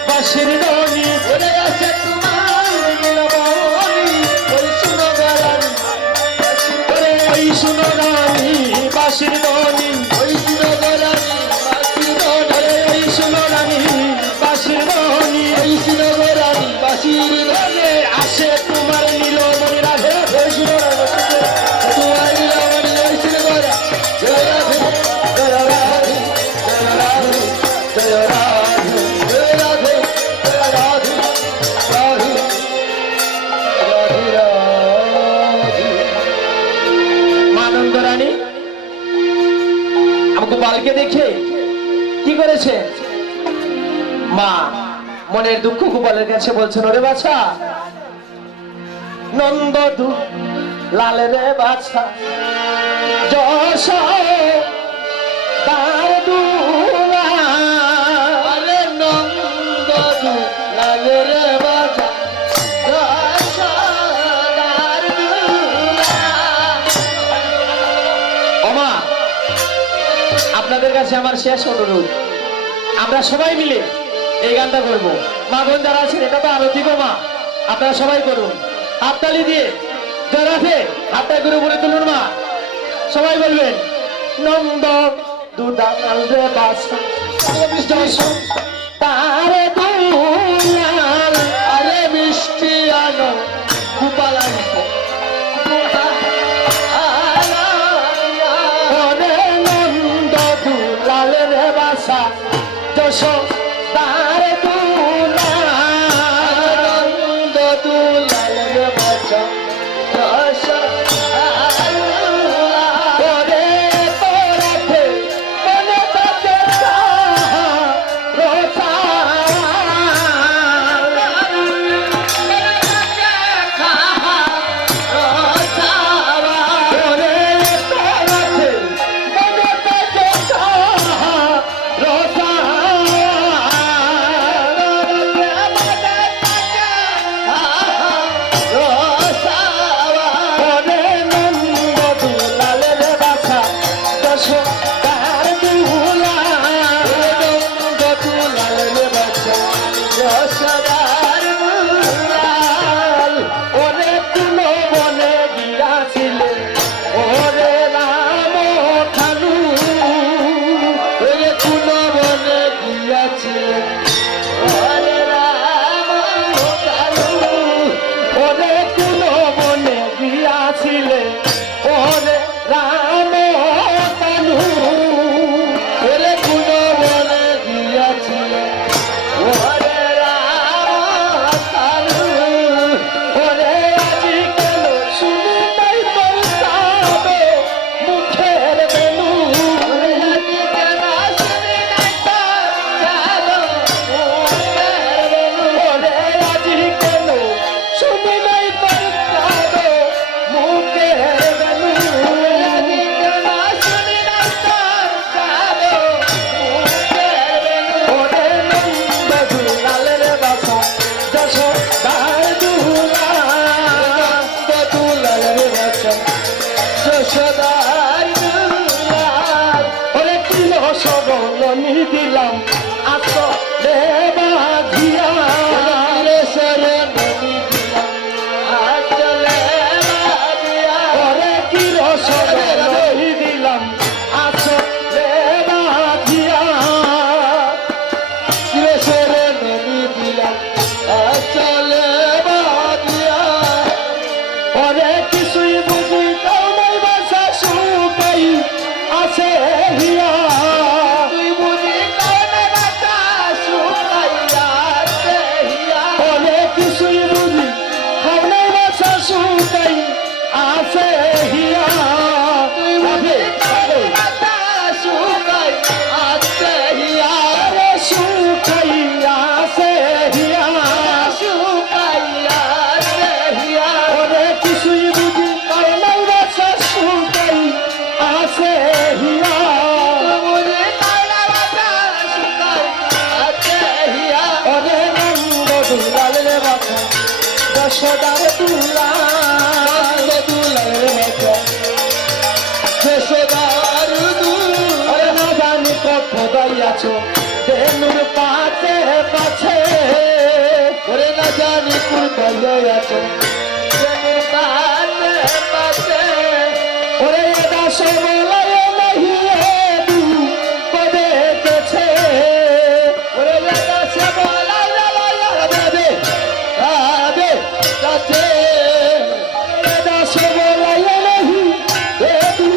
বাঁশির ধ্বনি, ওরে আছে তোমার নীলমণি, ওই শুনো গো রানী বাঁশির ওরে ওই শুনো রানী বাঁশির ধ্বনি, ওই শুনো গো রানী বাঁশির ধ্বনি, ওরে ওই শুনো রানী বাঁশির ধ্বনি, ওই শুনো গো রানী বাঁশির ধ্বনি, ওরে আসে তোমার নীলমণি রাধে রাধে শুনো রানী, তোমার নীলমণি ওই শুনো গো রানী, জয় রাধে জয় রাধে জয় রাধে জয় রাধে জয় রাধে জয় রাধে রাধে রাধে রাধে। মা রানী আমার গোপালকে দেখে কি করেছে? মা মনের দুঃখ গোপালের কাছে বলছেন, ওরে বাছা নন্দদু লাল রে বাছা যশ তার দুলা আরে নন্দদু লাল রে বাজা যশোদার দুলা। ওমা আপনাদের কাছে আমার শেষ অনুরোধ, আমরা সবাই মিলে এই গানটা করবো। মা বোন যারা আছেন এটা তো আরতি গো মা, আপনারা সবাই করুন হাততালি দিয়ে জয়রাধে হাতটা করে বলে তুলুন মা। সবাই বলবেন নন্দ দুদাল রে বাসা তারে দুলাল আরে মিষ্টি আনো গোপাল আনবো ওরে নন্দ দুলাল রে বাসা যশ তারে দুলাল নন্দদু লাল রে বাজা যশোদার দুলা। ওরে তোরাতে মনে থাকে রোসা ওরে তোরাতে মনে থাকে রোসা ওরে নন্দ দুলাল রে বাছা যশ তার দুলাল ওরে তুলো বনে গিয়াছিলে ওরে রাম খানু ওরে তুলো বনে গিয়াছিলেন ওরে রাম কালু। ওরে তুলো বনে গিয়াছিলে ওরে রাম খানু ওরে তুলো বনে গিয়াছিলেন ওরে রাম কালু। ওরে আজি কেন শুনি নাই বলতাবে মুখের বেনু ওরে আজি কেন শুনি নাই তালো মুখের বেনু। ওরে আজি কেন শুনি নাই বলতাবে মুখের বেনু ওরে আজি কেন শুনি নাই তালো মুখের বেনু। ওরে নন্দ দুলাল রে বাসা যশ তার দুলাল দুলাল রে বাজা যশোদার দুলাল। ওরে কিল সরণি দিলাম আসলে বাজিয়া রে শরণি দিলাম আচলে বাজিয়া। ওরে কিল সরণি দিলাম আসলে বাজিয়া রে শরণি দিলাম আচলে বাজিয়া। ওরে কিছুই বুঝি তাও নাই বাসা সুকাই আছে হিয়া তুই বুঝি কানে বাতা শুকাইয়া দেহিয়া। ওরে কিছুই বুঝি তাও নাই বাসা সুকাই আছে হিয়া তুই বুঝি কানে বাতা শুকাইয়া দেহিয়া। আরে সুকাই আছে হিয়া শুকাইয়া দেহিয়া। ওরে কিছুই বুঝি তাও নাই বাসা সুকাই আছে হিয়া তুই বুঝি কানে বাতা শুকাইয়া দেহিয়া। ওরে নন্দ দুলাল রে বাছা যশোদার দুলাল দুলাল রে বাজা যশোদার দুলাল। ওরে না জানি কত দইয়াছ বেনুর পাছে পাছে ওরে না জানি কোন দলে আছে পাতে পাতে। ওরে দাস বলায় নাহি দু কবে গেছে ওরে দাদা সে বলা রাধে রাধে কাছে। দাস বলায় নাহি দু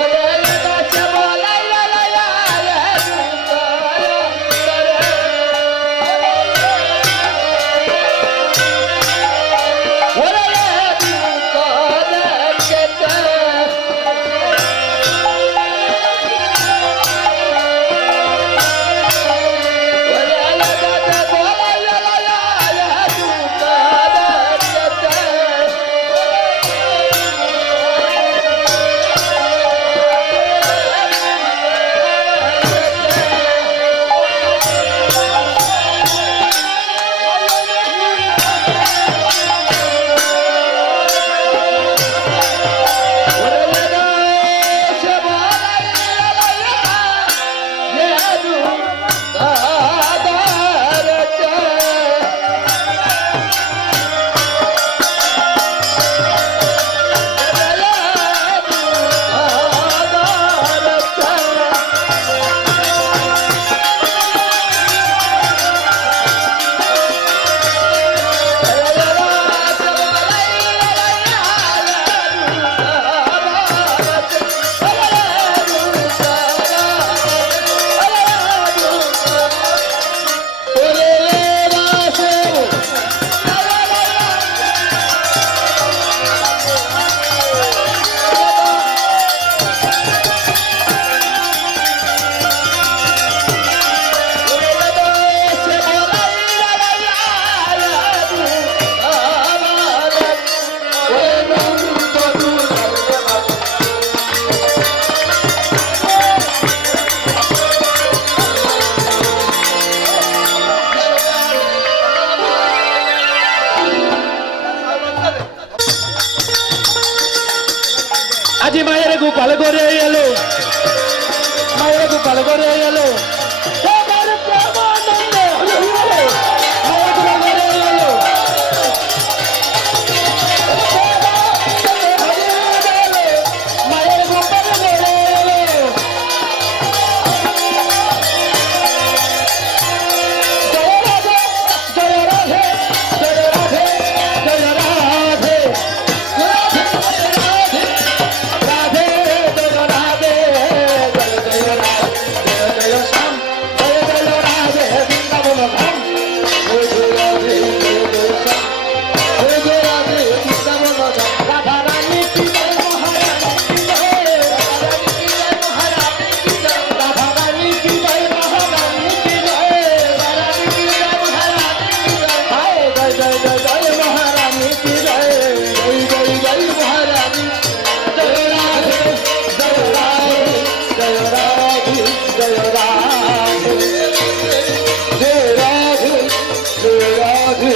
ওরে দাদা সে বলা ওরে আজি মায়ের গোপাল করে এলো, মায়ের গোপাল করে এলো, আমার প্রেমানন্দে মায়ের গোপাল করে এলো। মায়ের গোপাল করে এলো। জয় রাধে, জয় রাধে, জয় রাধে, জয় রাধে, রাধে, জয় রাধে, জয় জয় রাধে, জয় জয় শ্যাম, জয় জয় রাধে, বৃন্দাবন ধাম। জয় জয় রাধে, জয় জয় শ্যাম, জয় জয় রাধে, বৃন্দাবন ধাম। রাধা রানী কি জয়, মহারানী কি জয়, রাধা রানী কি জয়, মহারানী কি জয়, রাধা রানী কি জয়, মহারানী কি জয়, রাধা রানী কি জয়, মহারানী কি জয়। হায় জয় জয় জয় জয় মহারানী কি জয়, জয় জয় জয় মহারানী। জয় রাধে, জয় রাধে, জয় রাধে, জয় রাধে, জয় রাধে, জয় রাধে,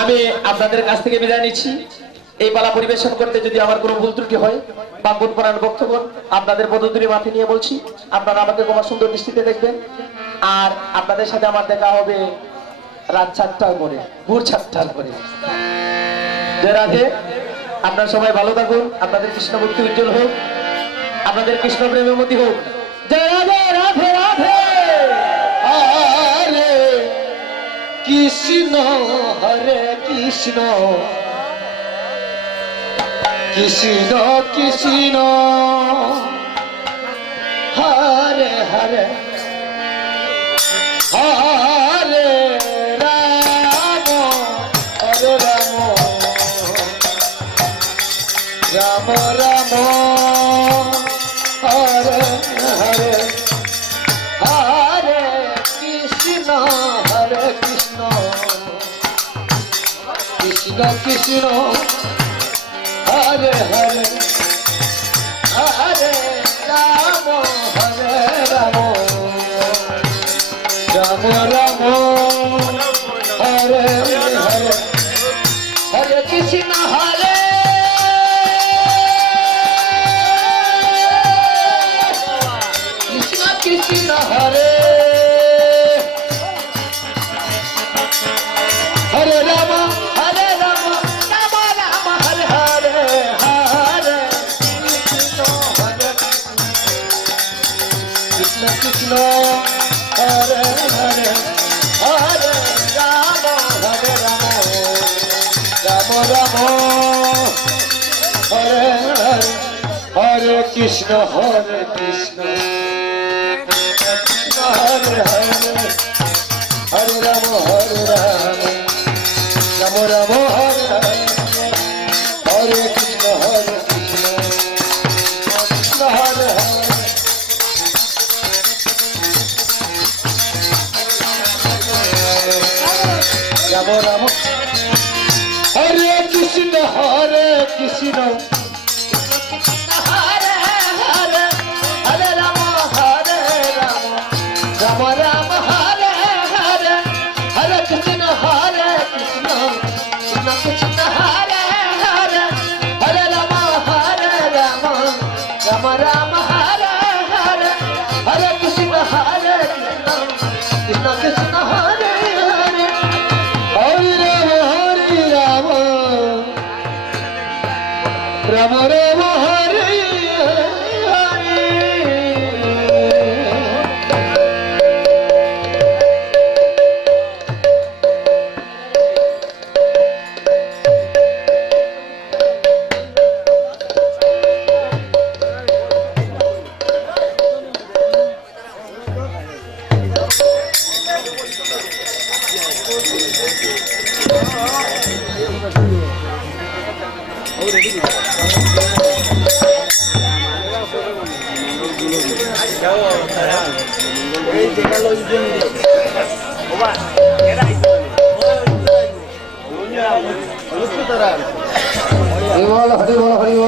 আমি আপনাদের কাছ থেকে বিদায় নিচ্ছি। এই পালা পরিবেশন করতে যদি আমার কোনো ভুল ত্রুটি হয় বা গুণপরায়ণ বক্তব্য, আপনাদের পদধূলি মাথে নিয়ে বলছি, আপনারা আমাকে তোমার সুন্দর দৃষ্টিতে দেখবেন। আর আপনাদের সাথে আমার দেখা হবে রাত 4টার পরে, ভোর 4টার পরে। জয় রাধে, আপনার সবাই ভালো থাকুন, আপনাদের কৃষ্ণ ভক্তি উজ্জ্বল হোক, আপনাদের কৃষ্ণ প্রেমের মতি হোক। জয় রাধে, রাধে রাধে। হরে কৃষ্ণ, হরে কৃষ্ণ, কৃষ্ণ কৃষ্ণ, হরে হরে, হরে রাম, হরে রাম, রাম রাম, হরে হরে, হরে কৃষ্ণ, হরে কৃষ্ণ, কৃষ্ণ কৃষ্ণ, হরে হরে, হরে রাম, হরে রাম, রাম রাম, হরে হরে, হরে কৃষ্ণ, হরে কৃষ্ণ কৃষ্ণ, হরে হরে রাম, হরে রাম, রাম রাম, হরে হরে, হরে কৃষ্ণ, হরে কৃষ্ণ কৃষ্ণ, হরে হরে, হরে রাম, হরে রাম, রাম রাম, হরে হরে, হরে কৃষ্ণ, হরে কৃষ্ণ, কৃষ্ণ হরে হরে, হরে রাম, হরে রাম, রাম রাম, হরে হরে, হরে কৃষ্ণ, হরে কৃষ্ণ, কৃষ্ণ হরে হরে, রাম রাম, হরে কৃষ্ণ, হরে কৃষ্ণ, হরে হরে, হরে রাম, হরে রাম, রাম রাম, হরে হরে, হরে কৃষ্ণ, হরে কৃষ্ণ, কৃষ্ণ কৃষ্ণ, হরে হরে, হরে রাম, হরে রাম, রাম রাম, হরে হরে, হরে কৃষ্ণ, হরে কৃষ্ণ, কৃষ্ণ কৃষ্ণ, হরে হরে, হরে রাম, রাম রাম, হরে হরে। হরি বল, হরি বল, হরি বল।